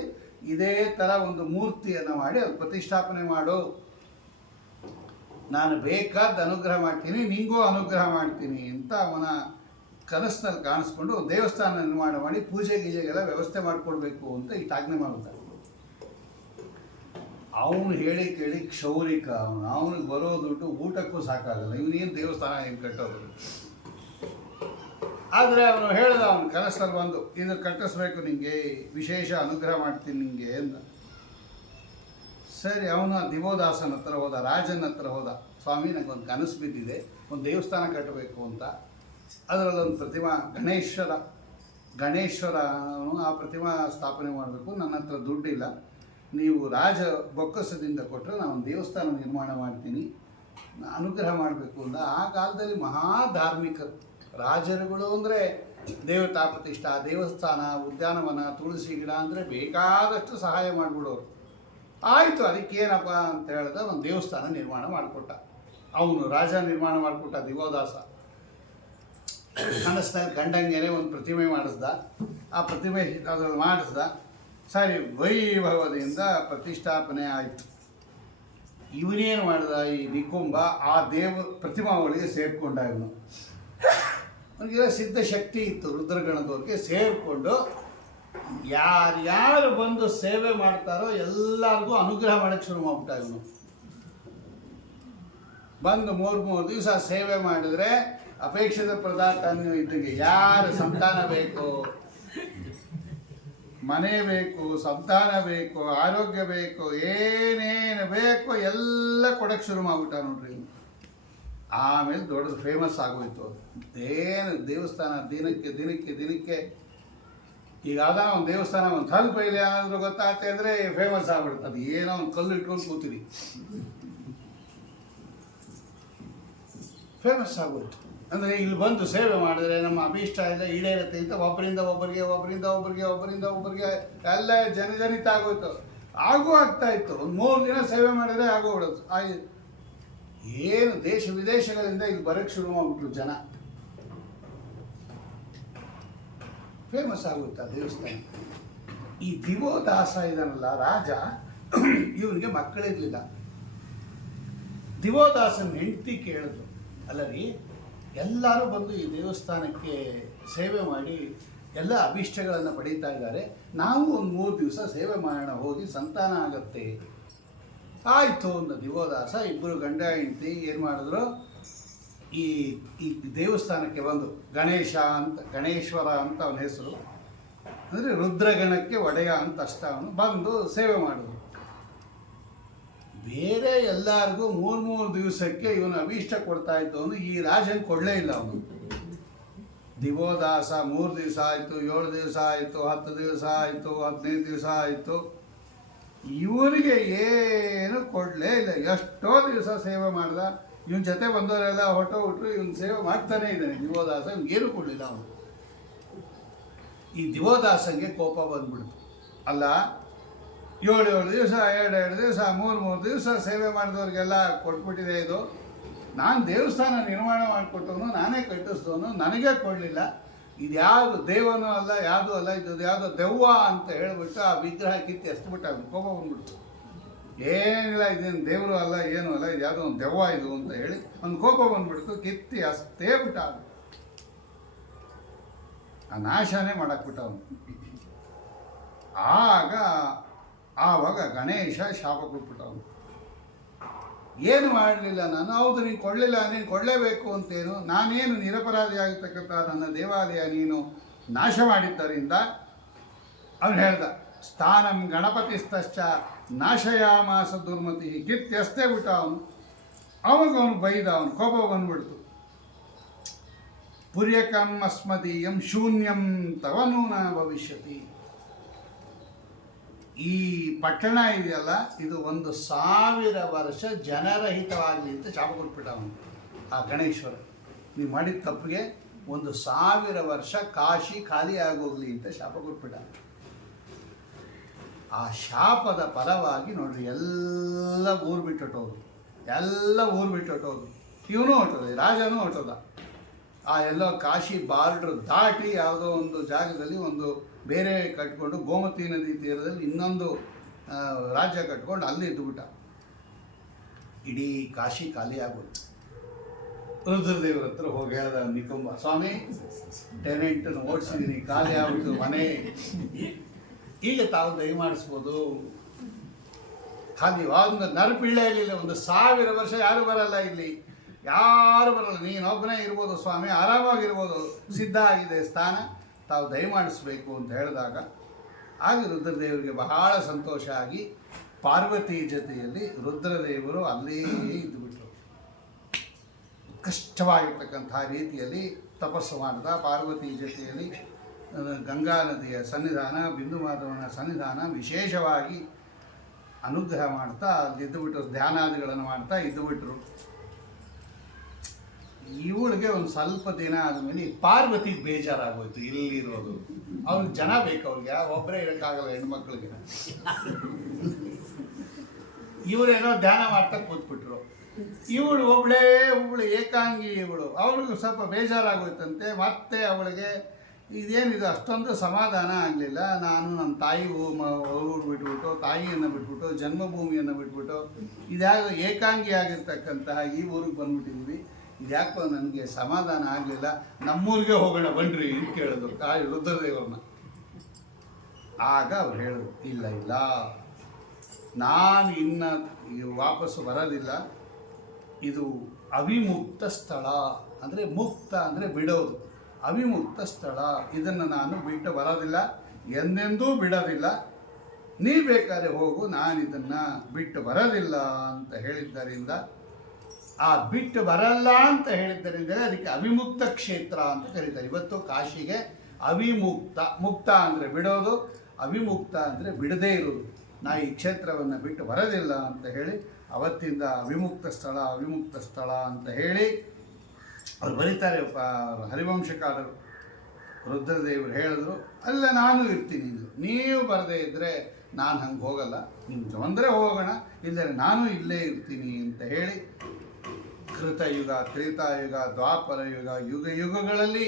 ಇದೇ ಥರ ಒಂದು ಮೂರ್ತಿಯನ್ನು ಮಾಡಿ ಅದು ಪ್ರತಿಷ್ಠಾಪನೆ ಮಾಡು, ನಾನು ಬೇಕಾದ ಅನುಗ್ರಹ ಮಾಡ್ತೀನಿ, ನಿಂಗೂ ಅನುಗ್ರಹ ಮಾಡ್ತೀನಿ ಅಂತ ಅವನ ಕನಸಿನಲ್ಲಿ ಕಾಣಿಸ್ಕೊಂಡು ದೇವಸ್ಥಾನ ನಿರ್ಮಾಣ ಮಾಡಿ ಪೂಜೆ ಗೀಜೆಗೆಲ್ಲ ವ್ಯವಸ್ಥೆ ಮಾಡಿಕೊಡ್ಬೇಕು ಅಂತ ಈ ಆಜ್ಞೆ ಮಾಡುತ್ತಾರೆ. ಅವನು ಹೇಳಿ ಕೇಳಿ ಕ್ಷೌರಿಕ, ಅವನಿಗೆ ಬರೋ ದುಡ್ಡು ಊಟಕ್ಕೂ ಸಾಕಾಗಲ್ಲ, ಇವನೇನು ದೇವಸ್ಥಾನ ಏನು ಕಟ್ಟೋದು. ಆದರೆ ಅವನು ಹೇಳ್ದ, ಅವನು ಕನಸಲ್ಲಿ ಬಂದು ಇದು ಕಟ್ಟಿಸ್ಬೇಕು, ನಿಂಗೆ ವಿಶೇಷ ಅನುಗ್ರಹ ಮಾಡ್ತೀನಿ ನಿಂಗೆ ಅಂದ. ಸರಿ, ಅವನು ದಿವೋದಾಸನ ಹತ್ರ ಹೋದ, ರಾಜನ ಹತ್ರ ಹೋದ. ಸ್ವಾಮಿ, ನನಗೊಂದು ಕನಸು ಬಿದ್ದಿದೆ, ಒಂದು ದೇವಸ್ಥಾನ ಕಟ್ಟಬೇಕು ಅಂತ. ಅದರಲ್ಲೊಂದು ಪ್ರತಿಮಾ ಗಣೇಶ್ವರನು ಆ ಪ್ರತಿಮಾ ಸ್ಥಾಪನೆ ಮಾಡಬೇಕು, ನನ್ನ ಹತ್ರ ದುಡ್ಡಿಲ್ಲ, ನೀವು ರಾಜ ಬೊಕ್ಕಸದಿಂದ ಕೊಟ್ಟರೆ ನಾನು ಒಂದು ದೇವಸ್ಥಾನ ನಿರ್ಮಾಣ ಮಾಡ್ತೀನಿ, ಅನುಗ್ರಹ ಮಾಡಬೇಕು ಅಂತ. ಆ ಕಾಲದಲ್ಲಿ ಮಹಾಧಾರ್ಮಿಕರು, ರಾಜರುಗಳು ಅಂದರೆ ದೇವತಾ ಪ್ರತಿಷ್ಠಾ, ದೇವಸ್ಥಾನ, ಉದ್ಯಾನವನ, ತುಳಸಿ ಗಿಡ ಅಂದರೆ ಬೇಕಾದಷ್ಟು ಸಹಾಯ ಮಾಡಿಬಿಡೋರು. ಆಯಿತು, ಅದಕ್ಕೇನಪ್ಪ ಅಂತ ಹೇಳಿದ, ಒಂದು ದೇವಸ್ಥಾನ ನಿರ್ಮಾಣ ಮಾಡಿಕೊಟ್ಟ. ಅವನು ರಾಜ ನಿರ್ಮಾಣ ಮಾಡಿಕೊಟ್ಟ ದಿವೋದಾಸ. ಕನಸಿನಲ್ಲಿ ಕಂಡಂಗೆನೆ ಒಂದು ಪ್ರತಿಮೆ ಮಾಡಿಸ್ದ. ಆ ಪ್ರತಿಮೆ ಅದ್ರಲ್ಲಿ ಮಾಡಿಸ್ದ. ಸರಿ, ವೈಭವದಿಂದ ಪ್ರತಿಷ್ಠಾಪನೆ ಆಯಿತು. ಇವನೇನು ಮಾಡಿದ, ಈ ನಿಕುಂಬ ಆ ಪ್ರತಿಮಾ ಒಳಗೆ ಸೇರಿಕೊಂಡ. ಇವನು ಅವನಿಗೆ ಸಿದ್ಧಶಕ್ತಿ ಇತ್ತು, ರುದ್ರಗಣದವ್ರಿಗೆ ಸೇರಿಕೊಂಡು ಯಾರ್ಯಾರು ಬಂದು ಸೇವೆ ಮಾಡ್ತಾರೋ ಎಲ್ಲರಿಗೂ ಅನುಗ್ರಹ ಮಾಡೋಕ್ಕೆ ಶುರು ಮಾಡ್ಬಿಟ್ಟ. ಇವನು ಬಂದು 3 ದಿವಸ ಸೇವೆ ಮಾಡಿದ್ರೆ ಅಪೇಕ್ಷಿತ ಪದಾರ್ಥ ಇದ್ದಂಗೆ, ಯಾರು ಸಂತಾನ ಬೇಕು, ಮನೆ ಬೇಕು, ಸಂತಾನ ಬೇಕು, ಆರೋಗ್ಯ ಬೇಕು, ಏನೇನು ಬೇಕು ಎಲ್ಲ ಕೊಡಕ್ಕೆ ಶುರು ಮಾಡ್ಬಿಟ್ಟ ನೋಡ್ರಿ. ಆಮೇಲೆ ದೊಡ್ಡದು ಫೇಮಸ್ ಆಗೋಯ್ತು. ಏನು ದೇವಸ್ಥಾನ ದಿನಕ್ಕೆ ಈಗ ಅದ ಒಂದು ದೇವಸ್ಥಾನ ಒಂದು ಸ್ವಲ್ಪ ಇಲ್ಲಿ ಏನಾದರೂ ಗೊತ್ತಾಗ್ತದೆ ಅಂದರೆ ಫೇಮಸ್ ಆಗ್ಬಿಡುತ್ತೆ. ಅದು ಏನೋ ಒಂದು ಕಲ್ಲು ಇಟ್ಕೊಂಡು ಕೂತೀರಿ, ಫೇಮಸ್ ಆಗೋಯ್ತು. ಅಂದರೆ ಇಲ್ಲಿ ಬಂದು ಸೇವೆ ಮಾಡಿದ್ರೆ ನಮ್ಮ ಅಭೀಷ್ಟ ಎಲ್ಲ ಈಡೇರುತ್ತೆ ಅಂತ ಒಬ್ಬರಿಂದ ಒಬ್ಬರಿಗೆ ಎಲ್ಲ ಜನಜನಿತ ಆಗೋಯ್ತು. ಆಗ್ತಾ ಇತ್ತು. ಒಂದು 3 ದಿನ ಸೇವೆ ಮಾಡಿದರೆ ಆಗೋಗ್ಬಿಡೋದು. ಏನು ದೇಶ ವಿದೇಶಗಳಿಂದ ಇಲ್ಲಿ ಬರೋಕ್ಕೆ ಶುರು ಮಾಡ್ಬಿಟ್ರು ಜನ. ಫೇಮಸ್ ಆಗೋಯ್ತು ಆ ದೇವಸ್ಥಾನ. ಈ ದಿವೋದಾಸ ಇದನ್ನಲ್ಲ ರಾಜ, ಇವನಿಗೆ ಮಕ್ಕಳಿರಲಿಲ್ಲ. ದಿವೋದಾಸನ ಹೆಂಡತಿ ಕೇಳಿದ್ರು, ಅಲ್ಲ ರೀ, ಎಲ್ಲರೂ ಬಂದು ಈ ದೇವಸ್ಥಾನಕ್ಕೆ ಸೇವೆ ಮಾಡಿ ಎಲ್ಲ ಅಭೀಷ್ಟಗಳನ್ನು ಪಡೀತಾ ಇದ್ದಾರೆ, ನಾವು ಒಂದು 3 ದಿವಸ ಸೇವೆ ಮಾಡೋಣ, ಹೋಗಿ ಸಂತಾನ ಆಗತ್ತೆ. ಆಯಿತು ಅಂದ ದಿವೋದಾಸ. ಇಬ್ಬರು ಗಂಡ ಹೆಂಡತಿ ಏನು ಮಾಡಿದ್ರು, ಈ ದೇವಸ್ಥಾನಕ್ಕೆ ಬಂದು ಗಣೇಶ್ವರ ಅಂತ ಅವನ ಹೆಸರು, ಅಂದರೆ ರುದ್ರಗಣಕ್ಕೆ ಒಡೆಯ ಅಂತ ಅಷ್ಟ. ಅವನು ಬಂದು ಸೇವೆ ಮಾಡಿದ್ರು. ಬೇರೆ ಎಲ್ಲರಿಗೂ 3 ದಿವಸಕ್ಕೆ ಇವನು ಅಭೀಷ್ಟ ಕೊಡ್ತಾ ಇತ್ತು. ಅವನು ಈ ರಾಜನ್ ಕೊಡಲೇ ಇಲ್ಲ. ಅವನು ದಿವೋದಾಸ 3 ದಿವಸ ಆಯಿತು, 7 ದಿವಸ ಆಯಿತು, 10 ದಿವಸ ಆಯಿತು, 15 ದಿವಸ ಆಯಿತು, ಇವನಿಗೆ ಏನು ಕೊಡಲೇ ಇಲ್ಲ. ಎಷ್ಟೋ ದಿವಸ ಸೇವೆ ಮಾಡ್ದ. ಇವನ ಜೊತೆ ಬಂದವರೆಲ್ಲ ಹೊಟ್ಟರು, ಇವನು ಸೇವೆ ಮಾಡ್ತಾನೇ ಇದ್ದಾನೆ ದಿವೋದಾಸ. ಇವನಿಗೇನು ಕೊಡಲಿಲ್ಲ ಅವನು. ಈ ದಿವೋದಾಸಂಗೆ ಕೋಪ ಬಂದ್ಬಿಡ್ತು. ಅಲ್ಲ, 7 ದಿವಸ, 2 ದಿವಸ, 3 ದಿವಸ ಸೇವೆ ಮಾಡಿದವ್ರಿಗೆಲ್ಲ ಕೊಟ್ಬಿಟ್ಟಿದೆ ಇದು. ನಾನು ದೇವಸ್ಥಾನ ನಿರ್ಮಾಣ ಮಾಡಿಕೊಟ್ಟವನು, ನಾನೇ ಕಟ್ಟಿಸಿದವನು, ನನಗೇ ಕೊಡಲಿಲ್ಲ. ಇದು ಯಾವುದು ದೇವನೂ ಅಲ್ಲ, ಯಾವುದೂ ಅಲ್ಲ, ಇದು ಯಾವುದೋ ದೆವ್ವ ಅಂತ ಹೇಳಿಬಿಟ್ಟು ಆ ವಿಗ್ರಹ ಕಿತ್ತಿ ಎಸ್ಬಿಟ್ಟ. ಕೋಪ ಬಂದ್ಬಿಡ್ತು. ಏನಿಲ್ಲ, ಇದೇನು ದೇವರು ಅಲ್ಲ, ಏನೂ ಅಲ್ಲ, ಇದು ಯಾವುದೋ ಒಂದು ದೆವ್ವ ಇದು ಅಂತ ಹೇಳಿ ಒಂದು ಕೋಪ ಬಂದ್ಬಿಡ್ತು. ಕಿತ್ತಿ ಅಷ್ಟೇ ಬಿಟ್ಟ. ಆ ನಾಶನೇ ಮಾಡಾಕ್ಬಿಟ್ಟ ಅವನು. ಆವಾಗ ಗಣೇಶ ಶಾಪ ಕೊಟ್ಬಿಟ್ಟ ಅವನು. ಏನು ಮಾಡಲಿಲ್ಲ ನಾನು. ಹೌದು, ನೀನು ಕೊಡಲಿಲ್ಲ, ನೀನು ಕೊಡಲೇಬೇಕು ಅಂತೇನು, ನಾನೇನು ನಿರಪರಾಧಿಯಾಗಿರ್ತಕ್ಕಂಥ ನನ್ನ ದೇವಾಲಯ ನೀನು ನಾಶ ಮಾಡಿದ್ದರಿಂದ ಅವನು ಹೇಳ್ದ, ಸ್ಥಾನಂ ಗಣಪತಿಸ್ತಶ್ಚ ನಾಶಯಾಮಾಸ ದುರ್ಮತಿ. ಕಿತ್ತೆಸ್ತೇ ಬಿಟ್ಟ ಅವನು. ಅವನು ಬೈದ. ಅವನು ಕೋಪ ಬಂದ್ಬಿಡ್ತು. ಪುರ್ಯಕಂ ಅಸ್ಮದೀಯಂ ಶೂನ್ಯಂ ತವ ನೂನ ಭವಿಷ್ಯತಿ. ಈ ಪಟ್ಟಣ ಇದೆಯಲ್ಲ, ಇದು 1000 ವರ್ಷ ಜನರಹಿತವಾಗಲಿ ಅಂತ ಶಾಪ ಕೊಟ್ಬಿಟ್ಟ ಅವನು. ಆ ಗಣೇಶ್ವರ, ನೀವು ಮಾಡಿದ ತಪ್ಪಿಗೆ 1000 ವರ್ಷ ಕಾಶಿ ಖಾಲಿ ಆಗೋಗ್ಲಿ ಅಂತ ಶಾಪ ಕೊಟ್ಬಿಟ್ಟ. ಆ ಶಾಪದ ಫಲವಾಗಿ ನೋಡ್ರಿ ಎಲ್ಲ ಊರು ಬಿಟ್ಟುಟ್ಟೋದು, ಎಲ್ಲ ಊರು ಬಿಟ್ಟುಟ್ಟೋದು. ಇವನು ಹೊಟ್ಟೋದ, ರಾಜನೂ ಹೊಟ್ಟೋದ. ಆ ಎಲ್ಲೋ ಕಾಶಿ ಬಾರ್ಡ್ರ್ ದಾಟಿ ಯಾವುದೋ ಒಂದು ಜಾಗದಲ್ಲಿ ಒಂದು ಬೇರೆ ಕಟ್ಕೊಂಡು ಗೋಮತಿ ನದಿ ತೀರದಲ್ಲಿ ಇನ್ನೊಂದು ರಾಜ್ಯ ಕಟ್ಕೊಂಡು ಅಲ್ಲಿ ಇದ್ದುಬಿಟ್ಟ. ಇಡೀ ಕಾಶಿ ಖಾಲಿ ಆಗೋಯ್ತು. ರುದ್ರದೇವ್ರ ಹತ್ರ ಹೋಗಿ ಹೇಳ್ದ ನಿಕುಂಬ, ಸ್ವಾಮಿ ಟೆನೆಂಟನ್ನು ಓಡಿಸಿದ್ದೀನಿ, ಖಾಲಿ ಆಗ್ಬಿಟ್ಟು ಮನೆ, ಈಗ ತಾವು ದಯಮಾಡಿಸ್ಬೋದು. ಖಾಲಿ ಒಂದು ನರಪಿಳ್ಳೆ ಇರಲಿಲ್ಲ, 1000 ವರ್ಷ ಯಾರು ಬರಲ್ಲ ಇಲ್ಲಿ, ಯಾರು ಬರಲ್ಲ, ನೀನೊಬ್ಬನೇ ಇರ್ಬೋದು ಸ್ವಾಮಿ, ಆರಾಮಾಗಿರ್ಬೋದು, ಸಿದ್ಧ ಆಗಿದೆ ಸ್ಥಾನ, ತಾವು ದಯಮಾಡಿಸ್ಬೇಕು ಅಂತ ಹೇಳಿದಾಗ ಆಗ ರುದ್ರದೇವರಿಗೆ ಬಹಳ ಸಂತೋಷ ಆಗಿ ಪಾರ್ವತಿ ಜೊತೆಯಲ್ಲಿ ರುದ್ರದೇವರು ಅಲ್ಲೇ ಇದ್ದುಬಿಟ್ರು. ಕಷ್ಟವಾಗಿರ್ತಕ್ಕಂಥ ರೀತಿಯಲ್ಲಿ ತಪಸ್ಸು ಮಾಡಿದ. ಪಾರ್ವತಿ ಜೊತೆಯಲ್ಲಿ ಗಂಗಾ ನದಿಯ ಸನ್ನಿಧಾನ, ಬಿಂದು ಮಾಧವನ ಸನ್ನಿಧಾನ ವಿಶೇಷವಾಗಿ ಅನುಗ್ರಹ ಮಾಡ್ತಾ ಇದ್ದುಬಿಟ್ರು, ಧ್ಯಾನಾದಿಗಳನ್ನು ಮಾಡ್ತಾ ಇದ್ದುಬಿಟ್ರು. ಇವಳಿಗೆ ಒಂದು ಸ್ವಲ್ಪ ದಿನ ಆದಮೇಲೆ ಪಾರ್ವತಿಗೆ ಬೇಜಾರಾಗೋಯ್ತು ಇಲ್ಲಿರೋದು. ಅವ್ರಿಗೆ ಜನ ಬೇಕು, ಅವ್ರಿಗೆ ಒಬ್ಬರೇ ಇರೋಕ್ಕಾಗಲ್ಲ ಹೆಣ್ಮಕ್ಳಿಗೆ. ಇವರೇನೋ ಧ್ಯಾನ ಮಾಡ್ತಾ ಕೂತ್ಬಿಟ್ರು. ಇವಳು ಒಬ್ಬಳು ಏಕಾಂಗಿ ಇವಳು. ಅವಳಿಗೂ ಸ್ವಲ್ಪ ಬೇಜಾರಾಗೋಯ್ತಂತೆ. ಮತ್ತೆ ಅವಳಿಗೆ ಇದೇನಿದು ಅಷ್ಟೊಂದು ಸಮಾಧಾನ ಆಗಲಿಲ್ಲ. ನಾನು ನಮ್ಮ ತಾಯಿ ಊರು ಬಿಟ್ಬಿಟ್ಟು, ತಾಯಿಯನ್ನು ಬಿಟ್ಬಿಟ್ಟು, ಜನ್ಮಭೂಮಿಯನ್ನು ಬಿಟ್ಬಿಟ್ಟು, ಇದ್ಯಾವ ಏಕಾಂಗಿ ಆಗಿರ್ತಕ್ಕಂತಹ ಈ ಊರಿಗೆ ಬಂದ್ಬಿಟ್ಟಿದ್ವಿ, ಇದ್ಯಾಕೋ ನನಗೆ ಸಮಾಧಾನ ಆಗಲಿಲ್ಲ, ನಮ್ಮೂರಿಗೆ ಹೋಗೋಣ ಬನ್ರಿ ಅಂತ ಕೇಳಿದ್ರು ರುದ್ರದೇವ್ರನ್ನ. ಆಗ ಅವ್ರು ಹೇಳಿದ್ರು, ಇಲ್ಲ ಇಲ್ಲ, ನಾನು ಇನ್ನು ವಾಪಸ್ಸು ಬರೋದಿಲ್ಲ, ಇದು ಅವಿಮುಕ್ತ ಸ್ಥಳ, ಅಂದರೆ ಮುಕ್ತ ಅಂದರೆ ಬಿಡೋದು, ಅವಿಮುಕ್ತ ಸ್ಥಳ, ಇದನ್ನು ನಾನು ಬಿಟ್ಟು ಬರೋದಿಲ್ಲ, ಎಂದೆಂದೂ ಬಿಡೋದಿಲ್ಲ, ನೀ ಬೇಕಾದ್ರೆ ಹೋಗು, ನಾನು ಇದನ್ನು ಬಿಟ್ಟು ಬರೋದಿಲ್ಲ ಅಂತ ಹೇಳಿದ್ದರಿಂದ, ಆ ಬಿಟ್ಟು ಬರಲ್ಲ ಅಂತ ಹೇಳಿದ್ದರಿಂದ ಅದಕ್ಕೆ ಅವಿಮುಕ್ತ ಕ್ಷೇತ್ರ ಅಂತ ಕರೀತಾರೆ. ಇವತ್ತು ಕಾಶಿಗೆ ಅವಿಮುಕ್ತ, ಮುಕ್ತ ಅಂದರೆ ಬಿಡೋದು, ಅವಿಮುಕ್ತ ಅಂದರೆ ಬಿಡದೇ ಇರೋದು. ನಾ ಈ ಕ್ಷೇತ್ರವನ್ನು ಬಿಟ್ಟು ಬರೋದಿಲ್ಲ ಅಂತ ಹೇಳಿ ಅವತ್ತಿಂದ ಅವಿಮುಕ್ತ ಸ್ಥಳ, ಅವಿಮುಕ್ತ ಸ್ಥಳ ಅಂತ ಹೇಳಿ ಅವ್ರು ಬರೀತಾರೆ. ಹರಿವಂಶಕಾರರು ರುದ್ರದೇವರು ಹೇಳಿದ್ರು, ಅಲ್ಲ ನಾನು ಇರ್ತೀನಿ, ನೀವು ಬರದೇ ಇದ್ದರೆ ನಾನು ಹಂಗೆ ಹೋಗಲ್ಲ, ನಿಮ್ಗೆ ಬಂದರೆ ಹೋಗೋಣ, ಇಲ್ಲದ್ರೆ ನಾನು ಇಲ್ಲೇ ಇರ್ತೀನಿ ಅಂತ ಹೇಳಿ ಕೃತಯುಗ, ತ್ರೇತಾಯುಗ, ದ್ವಾಪರ ಯುಗ, ಯುಗ ಯುಗಗಳಲ್ಲಿ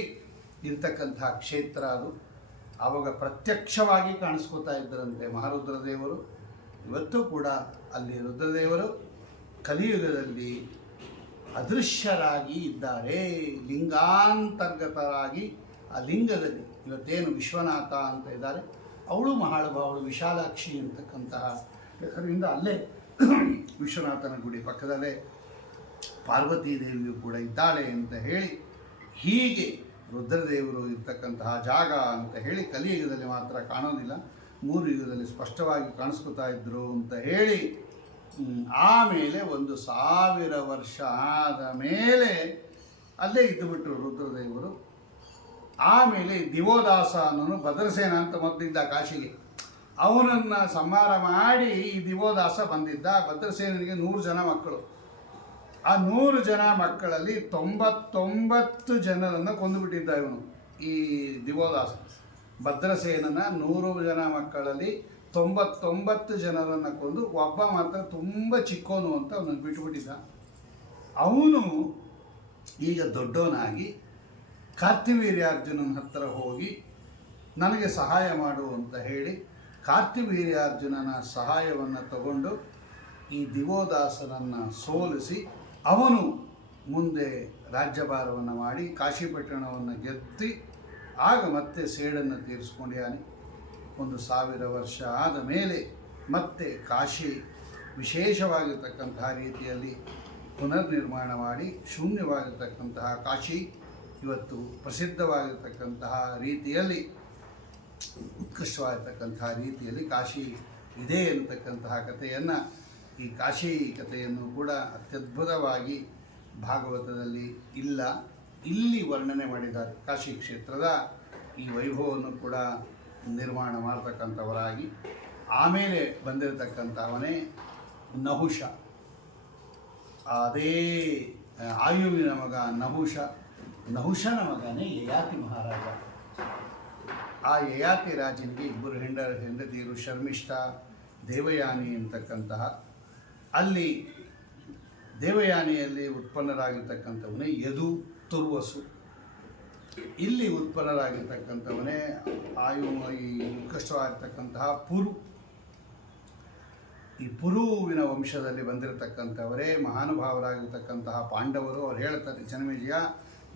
ಇರ್ತಕ್ಕಂಥ ಕ್ಷೇತ್ರ ಅದು. ಆವಾಗ ಪ್ರತ್ಯಕ್ಷವಾಗಿ ಕಾಣಿಸ್ಕೋತಾ ಇದ್ದರಂತೆ ಮಹಾರುದ್ರದೇವರು. ಇವತ್ತು ಕೂಡ ಅಲ್ಲಿ ರುದ್ರದೇವರು ಕಲಿಯುಗದಲ್ಲಿ ಅದೃಶ್ಯರಾಗಿ ಇದ್ದಾರೆ, ಲಿಂಗಾಂತರ್ಗತರಾಗಿ. ಆ ಲಿಂಗದಲ್ಲಿ ಇವತ್ತೇನು ವಿಶ್ವನಾಥ ಅಂತ ಇದ್ದಾರೆ, ಅವಳು ಮಹಾನುಭಾವಳು ವಿಶಾಲಾಕ್ಷಿ ಅಂತಕ್ಕಂತಹ ಹೆಸರಿಂದ ಅಲ್ಲೇ ವಿಶ್ವನಾಥನ ಗುಡಿ ಪಕ್ಕದಲ್ಲೇ ಪಾರ್ವತೀ ದೇವಿಯು ಕೂಡ ಇದ್ದಾಳೆ ಅಂತ ಹೇಳಿ, ಹೀಗೆ ರುದ್ರದೇವರು ಇರ್ತಕ್ಕಂತಹ ಜಾಗ ಅಂತ ಹೇಳಿ ಕಲಿಯುಗದಲ್ಲಿ ಮಾತ್ರ ಕಾಣೋದಿಲ್ಲ, 3 ಯುಗದಲ್ಲಿ ಸ್ಪಷ್ಟವಾಗಿ ಕಾಣಿಸ್ಕೊತಾ ಇದ್ದರು ಅಂತ ಹೇಳಿ, ಆಮೇಲೆ 1000 ವರ್ಷ ಆದ ಮೇಲೆ ಅಲ್ಲೇ ಇದ್ದುಬಿಟ್ರು ರುದ್ರದೇವರು. ಆಮೇಲೆ ದಿವೋದಾಸ ಅನ್ನೋನು ಭದ್ರಸೇನ ಅಂತ ಮೊದಲಿದ್ದ ಕಾಶಿಗೆ, ಅವನನ್ನು ಸಂಹಾರ ಮಾಡಿ ಈ ದಿವೋದಾಸ ಬಂದಿದ್ದ. ಭದ್ರಸೇನಿಗೆ 100 ಜನ ಮಕ್ಕಳು. ಆ 100 ಜನ ಮಕ್ಕಳಲ್ಲಿ 99 ಜನರನ್ನು ಕೊಂದುಬಿಟ್ಟಿದ್ದ ಇವನು, ಈ ದಿವೋದಾಸ. ಭದ್ರಸೇನನ 100 ಜನ ಮಕ್ಕಳಲ್ಲಿ 99 ಜನರನ್ನು ಕೊಂದು ಒಬ್ಬ ಮಾತ್ರ ತುಂಬ ಚಿಕ್ಕೋನು ಅಂತ ಅವನನ್ನು ಬಿಟ್ಟುಬಿಟ್ಟಿದ್ದ. ಅವನು ಈಗ ದೊಡ್ಡವನಾಗಿ ಕಾರ್ತಿವೀರ್ಯಾರ್ಜುನನ ಹತ್ತಿರ ಹೋಗಿ ನನಗೆ ಸಹಾಯ ಮಾಡು ಅಂತ ಹೇಳಿ ಕಾರ್ತಿವೀರ್ಯಾರ್ಜುನನ ಸಹಾಯವನ್ನು ತಗೊಂಡು ಈ ದಿವೋದಾಸನನ್ನು ಸೋಲಿಸಿ ಅವನು ಮುಂದೆ ರಾಜ್ಯಭಾರವನ್ನು ಮಾಡಿ ಕಾಶಿಪಟ್ಟಣವನ್ನು ಗೆದ್ದಿ ಆಗ ಮತ್ತೆ ಸೇಡನ್ನು ತೀರಿಸ್ಕೊಂಡಿಯಾನೆ. 1000 ವರ್ಷ ಆದ ಮೇಲೆ ಮತ್ತೆ ಕಾಶಿ ವಿಶೇಷವಾಗಿರ್ತಕ್ಕಂತಹ ರೀತಿಯಲ್ಲಿ ಪುನರ್ನಿರ್ಮಾಣ ಮಾಡಿ ಶೂನ್ಯವಾಗಿರ್ತಕ್ಕಂತಹ ಕಾಶಿ ಇವತ್ತು ಪ್ರಸಿದ್ಧವಾಗಿರ್ತಕ್ಕಂತಹ ರೀತಿಯಲ್ಲಿ, ಉತ್ಕೃಷ್ಟವಾಗಿರ್ತಕ್ಕಂತಹ ರೀತಿಯಲ್ಲಿ ಕಾಶಿ ಇದೆ ಅಂತಕ್ಕಂತಹ ಕಥೆಯನ್ನು, ಈ ಕಾಶಿ ಕಥೆಯನ್ನು ಕೂಡ ಅತ್ಯದ್ಭುತವಾಗಿ ಭಾಗವತದಲ್ಲಿ ಇಲ್ಲಿ ವರ್ಣನೆ ಮಾಡಿದ್ದಾರೆ. ಕಾಶಿ ಕ್ಷೇತ್ರದ ಈ ವೈಭವವನ್ನು ಕೂಡ ನಿರ್ಮಾಣ ಮಾಡತಕ್ಕಂಥವರಾಗಿ ಆಮೇಲೆ ಬಂದಿರತಕ್ಕಂಥವನೇ ನಹುಷ. ಅದೇ ಆಯುವಿನ ಮಗ ನಹುಷನ ಮಗನೇ ಯಯಾತಿ ಮಹಾರಾಜ. ಆ ಯಯಾತಿ ರಾಜನಿಗೆ ಇಬ್ಬರು ಹೆಂಡತಿಯರು ಶರ್ಮಿಷ್ಠ, ದೇವಯಾನಿ ಅಂತಕ್ಕಂತಹ. ಅಲ್ಲಿ ದೇವಯಾನಿಯಲ್ಲಿ ಉತ್ಪನ್ನರಾಗಿರ್ತಕ್ಕಂಥವನೇ ಯದು ತುರ್ವಸು. ಇಲ್ಲಿ ಉತ್ಪನ್ನರಾಗಿರ್ತಕ್ಕಂಥವನೇ ಈ ಉತ್ಕೃಷ್ಟವಾಗಿರ್ತಕ್ಕಂತಹ ಪುರು. ಈ ಪುರುವಿನ ವಂಶದಲ್ಲಿ ಬಂದಿರತಕ್ಕಂಥವರೇ ಮಹಾನುಭಾವರಾಗಿರ್ತಕ್ಕಂತಹ ಪಾಂಡವರು. ಅವ್ರು ಹೇಳ್ತಾರೆ, ಜನಮೇಜಯ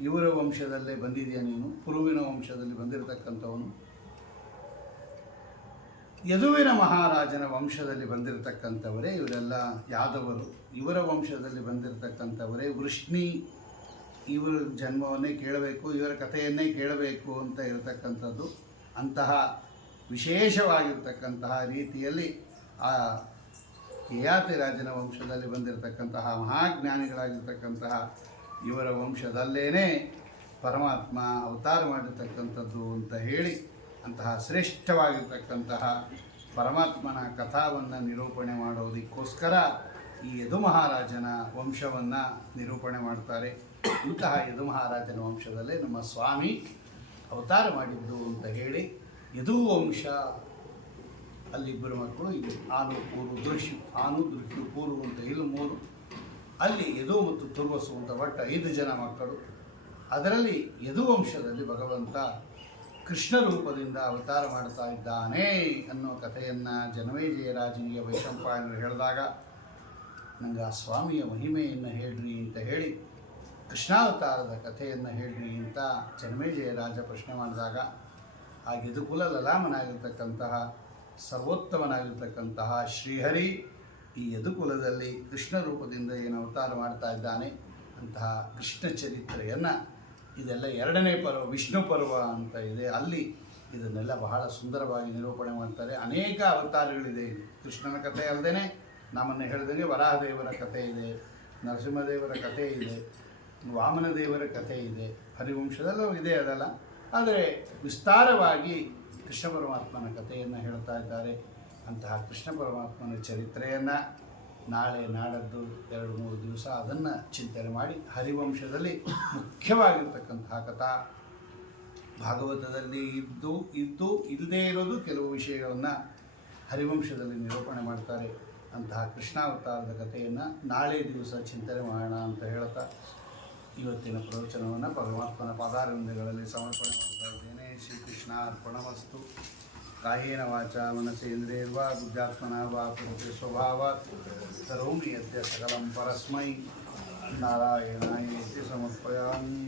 ಇವರ ವಂಶದಲ್ಲೇ ಬಂದಿದೆಯಾ ನೀನು? ಪುರುವಿನ ವಂಶದಲ್ಲಿ ಬಂದಿರತಕ್ಕಂಥವನು. ಯದುವಿನ ಮಹಾರಾಜನ ವಂಶದಲ್ಲಿ ಬಂದಿರತಕ್ಕಂಥವರೇ ಇವರೆಲ್ಲ ಯಾದವರು. ಇವರ ವಂಶದಲ್ಲಿ ಬಂದಿರತಕ್ಕಂಥವರೇ ವೃಷ್ಣಿ. ಇವರ ಜನ್ಮವನ್ನೇ ಕೇಳಬೇಕು, ಇವರ ಕಥೆಯನ್ನೇ ಕೇಳಬೇಕು ಅಂತ ಇರತಕ್ಕಂಥದ್ದು. ಅಂತಹ ವಿಶೇಷವಾಗಿರ್ತಕ್ಕಂತಹ ರೀತಿಯಲ್ಲಿ ಆ ಯಯಾತಿ ರಾಜನ ವಂಶದಲ್ಲಿ ಬಂದಿರತಕ್ಕಂತಹ ಮಹಾಜ್ಞಾನಿಗಳಾಗಿರ್ತಕ್ಕಂತಹ ಇವರ ವಂಶದಲ್ಲೇನೇ ಪರಮಾತ್ಮ ಅವತಾರ ಮಾಡಿರ್ತಕ್ಕಂಥದ್ದು ಅಂತ ಹೇಳಿ ಅಂತಹ ಶ್ರೇಷ್ಠವಾಗಿರ್ತಕ್ಕಂತಹ ಪರಮಾತ್ಮನ ಕಥಾವನ್ನು ನಿರೂಪಣೆ ಮಾಡೋದಕ್ಕೋಸ್ಕರ ಈ ಯದು ಮಹಾರಾಜನ ವಂಶವನ್ನು ನಿರೂಪಣೆ ಮಾಡ್ತಾರೆ. ಇಂತಹ ಯದು ಮಹಾರಾಜನ ವಂಶದಲ್ಲೇ ನಮ್ಮ ಸ್ವಾಮಿ ಅವತಾರ ಮಾಡಿದ್ದು ಅಂತ ಹೇಳಿ ಯದು ವಂಶ. ಅಲ್ಲಿಬ್ಬರು ಮಕ್ಕಳು, ಇಲ್ಲಿ ಆನು ಪೂರು ದೃಶ್ಯು, ಆನು ದೃಶ್ಯು ಪೂರು ಅಂತ ಇಲ್ಲಿ 3. ಅಲ್ಲಿ ಯದು ಮತ್ತು ತುರ್ವಸು ಅಂತ ಒಟ್ಟು 5 ಜನ ಮಕ್ಕಳು. ಅದರಲ್ಲಿ ಯದು ವಂಶದಲ್ಲಿ ಭಗವಂತ ಕೃಷ್ಣ ರೂಪದಿಂದ ಅವತಾರ ಮಾಡ್ತಾ ಇದ್ದಾನೆ ಅನ್ನೋ ಕಥೆಯನ್ನು ಜನಮೇಜಯ ರಾಜನಿಗೆ ವೈಶಂಪಾಯನರು ಹೇಳಿದಾಗ, ನನಗೆ ಆ ಸ್ವಾಮಿಯ ಮಹಿಮೆಯನ್ನು ಹೇಳ್ರಿ ಅಂತ ಹೇಳಿ ಕೃಷ್ಣಾವತಾರದ ಕಥೆಯನ್ನು ಹೇಳ್ರಿ ಅಂತ ಜನಮೇಜಯ ರಾಜ ಪ್ರಶ್ನೆ ಮಾಡಿದಾಗ, ಆ ಯದುಕುಲ ಲಲಾಮನಾಗಿರ್ತಕ್ಕಂತಹ ಸರ್ವೋತ್ತಮನಾಗಿರ್ತಕ್ಕಂತಹ ಶ್ರೀಹರಿ ಈ ಯದುಕುಲದಲ್ಲಿ ಕೃಷ್ಣ ರೂಪದಿಂದ ಏನು ಅವತಾರ ಮಾಡ್ತಾ ಇದ್ದಾನೆ ಅಂತಹ ಕೃಷ್ಣ ಚರಿತ್ರೆಯನ್ನು, ಇದೆಲ್ಲ 2ನೇ ಪರ್ವ ವಿಷ್ಣು ಪರ್ವ ಅಂತ ಇದೆ, ಅಲ್ಲಿ ಇದನ್ನೆಲ್ಲ ಬಹಳ ಸುಂದರವಾಗಿ ನಿರೂಪಣೆ ಮಾಡ್ತಾರೆ. ಅನೇಕ ಅವತಾರಗಳಿದೆ. ಕೃಷ್ಣನ ಕಥೆ ಅಲ್ಲದೇ ನಮ್ಮನ್ನು ಹೇಳಿದಂಗೆ ವರಾಹದೇವರ ಕಥೆ ಇದೆ, ನರಸಿಂಹದೇವರ ಕಥೆ ಇದೆ, ವಾಮನ ದೇವರ ಕಥೆ ಇದೆ, ಹರಿವಂಶದಲ್ಲೂ ಇದೆ ಅದೆಲ್ಲ. ಆದರೆ ವಿಸ್ತಾರವಾಗಿ ಕೃಷ್ಣ ಪರಮಾತ್ಮನ ಕಥೆಯನ್ನು ಹೇಳ್ತಾ ಇದ್ದಾರೆ. ಅಂತಹ ಕೃಷ್ಣ ಪರಮಾತ್ಮನ ಚರಿತ್ರೆಯನ್ನು ನಾಳೆ ನಾಡದ್ದು 2-3 ದಿವಸ ಅದನ್ನು ಚಿಂತನೆ ಮಾಡಿ, ಹರಿವಂಶದಲ್ಲಿ ಮುಖ್ಯವಾಗಿರ್ತಕ್ಕಂತಹ ಕಥಾ ಭಾಗವತದಲ್ಲಿ ಇಲ್ಲದೇ ಇರೋದು ಕೆಲವು ವಿಷಯಗಳನ್ನು ಹರಿವಂಶದಲ್ಲಿ ನಿರೂಪಣೆ ಮಾಡ್ತಾರೆ. ಅಂತಹ ಕೃಷ್ಣಾವತಾರದ ಕಥೆಯನ್ನು ನಾಳೆ ದಿವಸ ಚಿಂತನೆ ಮಾಡೋಣ ಅಂತ ಹೇಳ್ತಾ ಇವತ್ತಿನ ಪ್ರವಚನವನ್ನು ಪರಮಾತ್ಮನ ಪಾದಾರವಿಂದಗಳಲ್ಲಿ ಸಮರ್ಪಣೆ ಮಾಡ್ತಾ ಇದ್ದೇನೆ. ಶ್ರೀಕೃಷ್ಣ ಅರ್ಪಣಮಸ್ತು. ಕಾಯೇನ ವಾಚಾ ಮನಸೇಂದ್ರಿಯರ್ವಾ ಬುದ್ಧಾತ್ಮನಾ ವಾ ಪ್ರಕೃತಿ ಸ್ವಭಾವಾತ್ ಕರೋಮಿ ಯದ್ಯ ಸಕಲಂ ಪರಸ್ಮೈ ನಾರಾಯಣಾಯೇತಿ ಸಮರ್ಪಯಾಮಿ.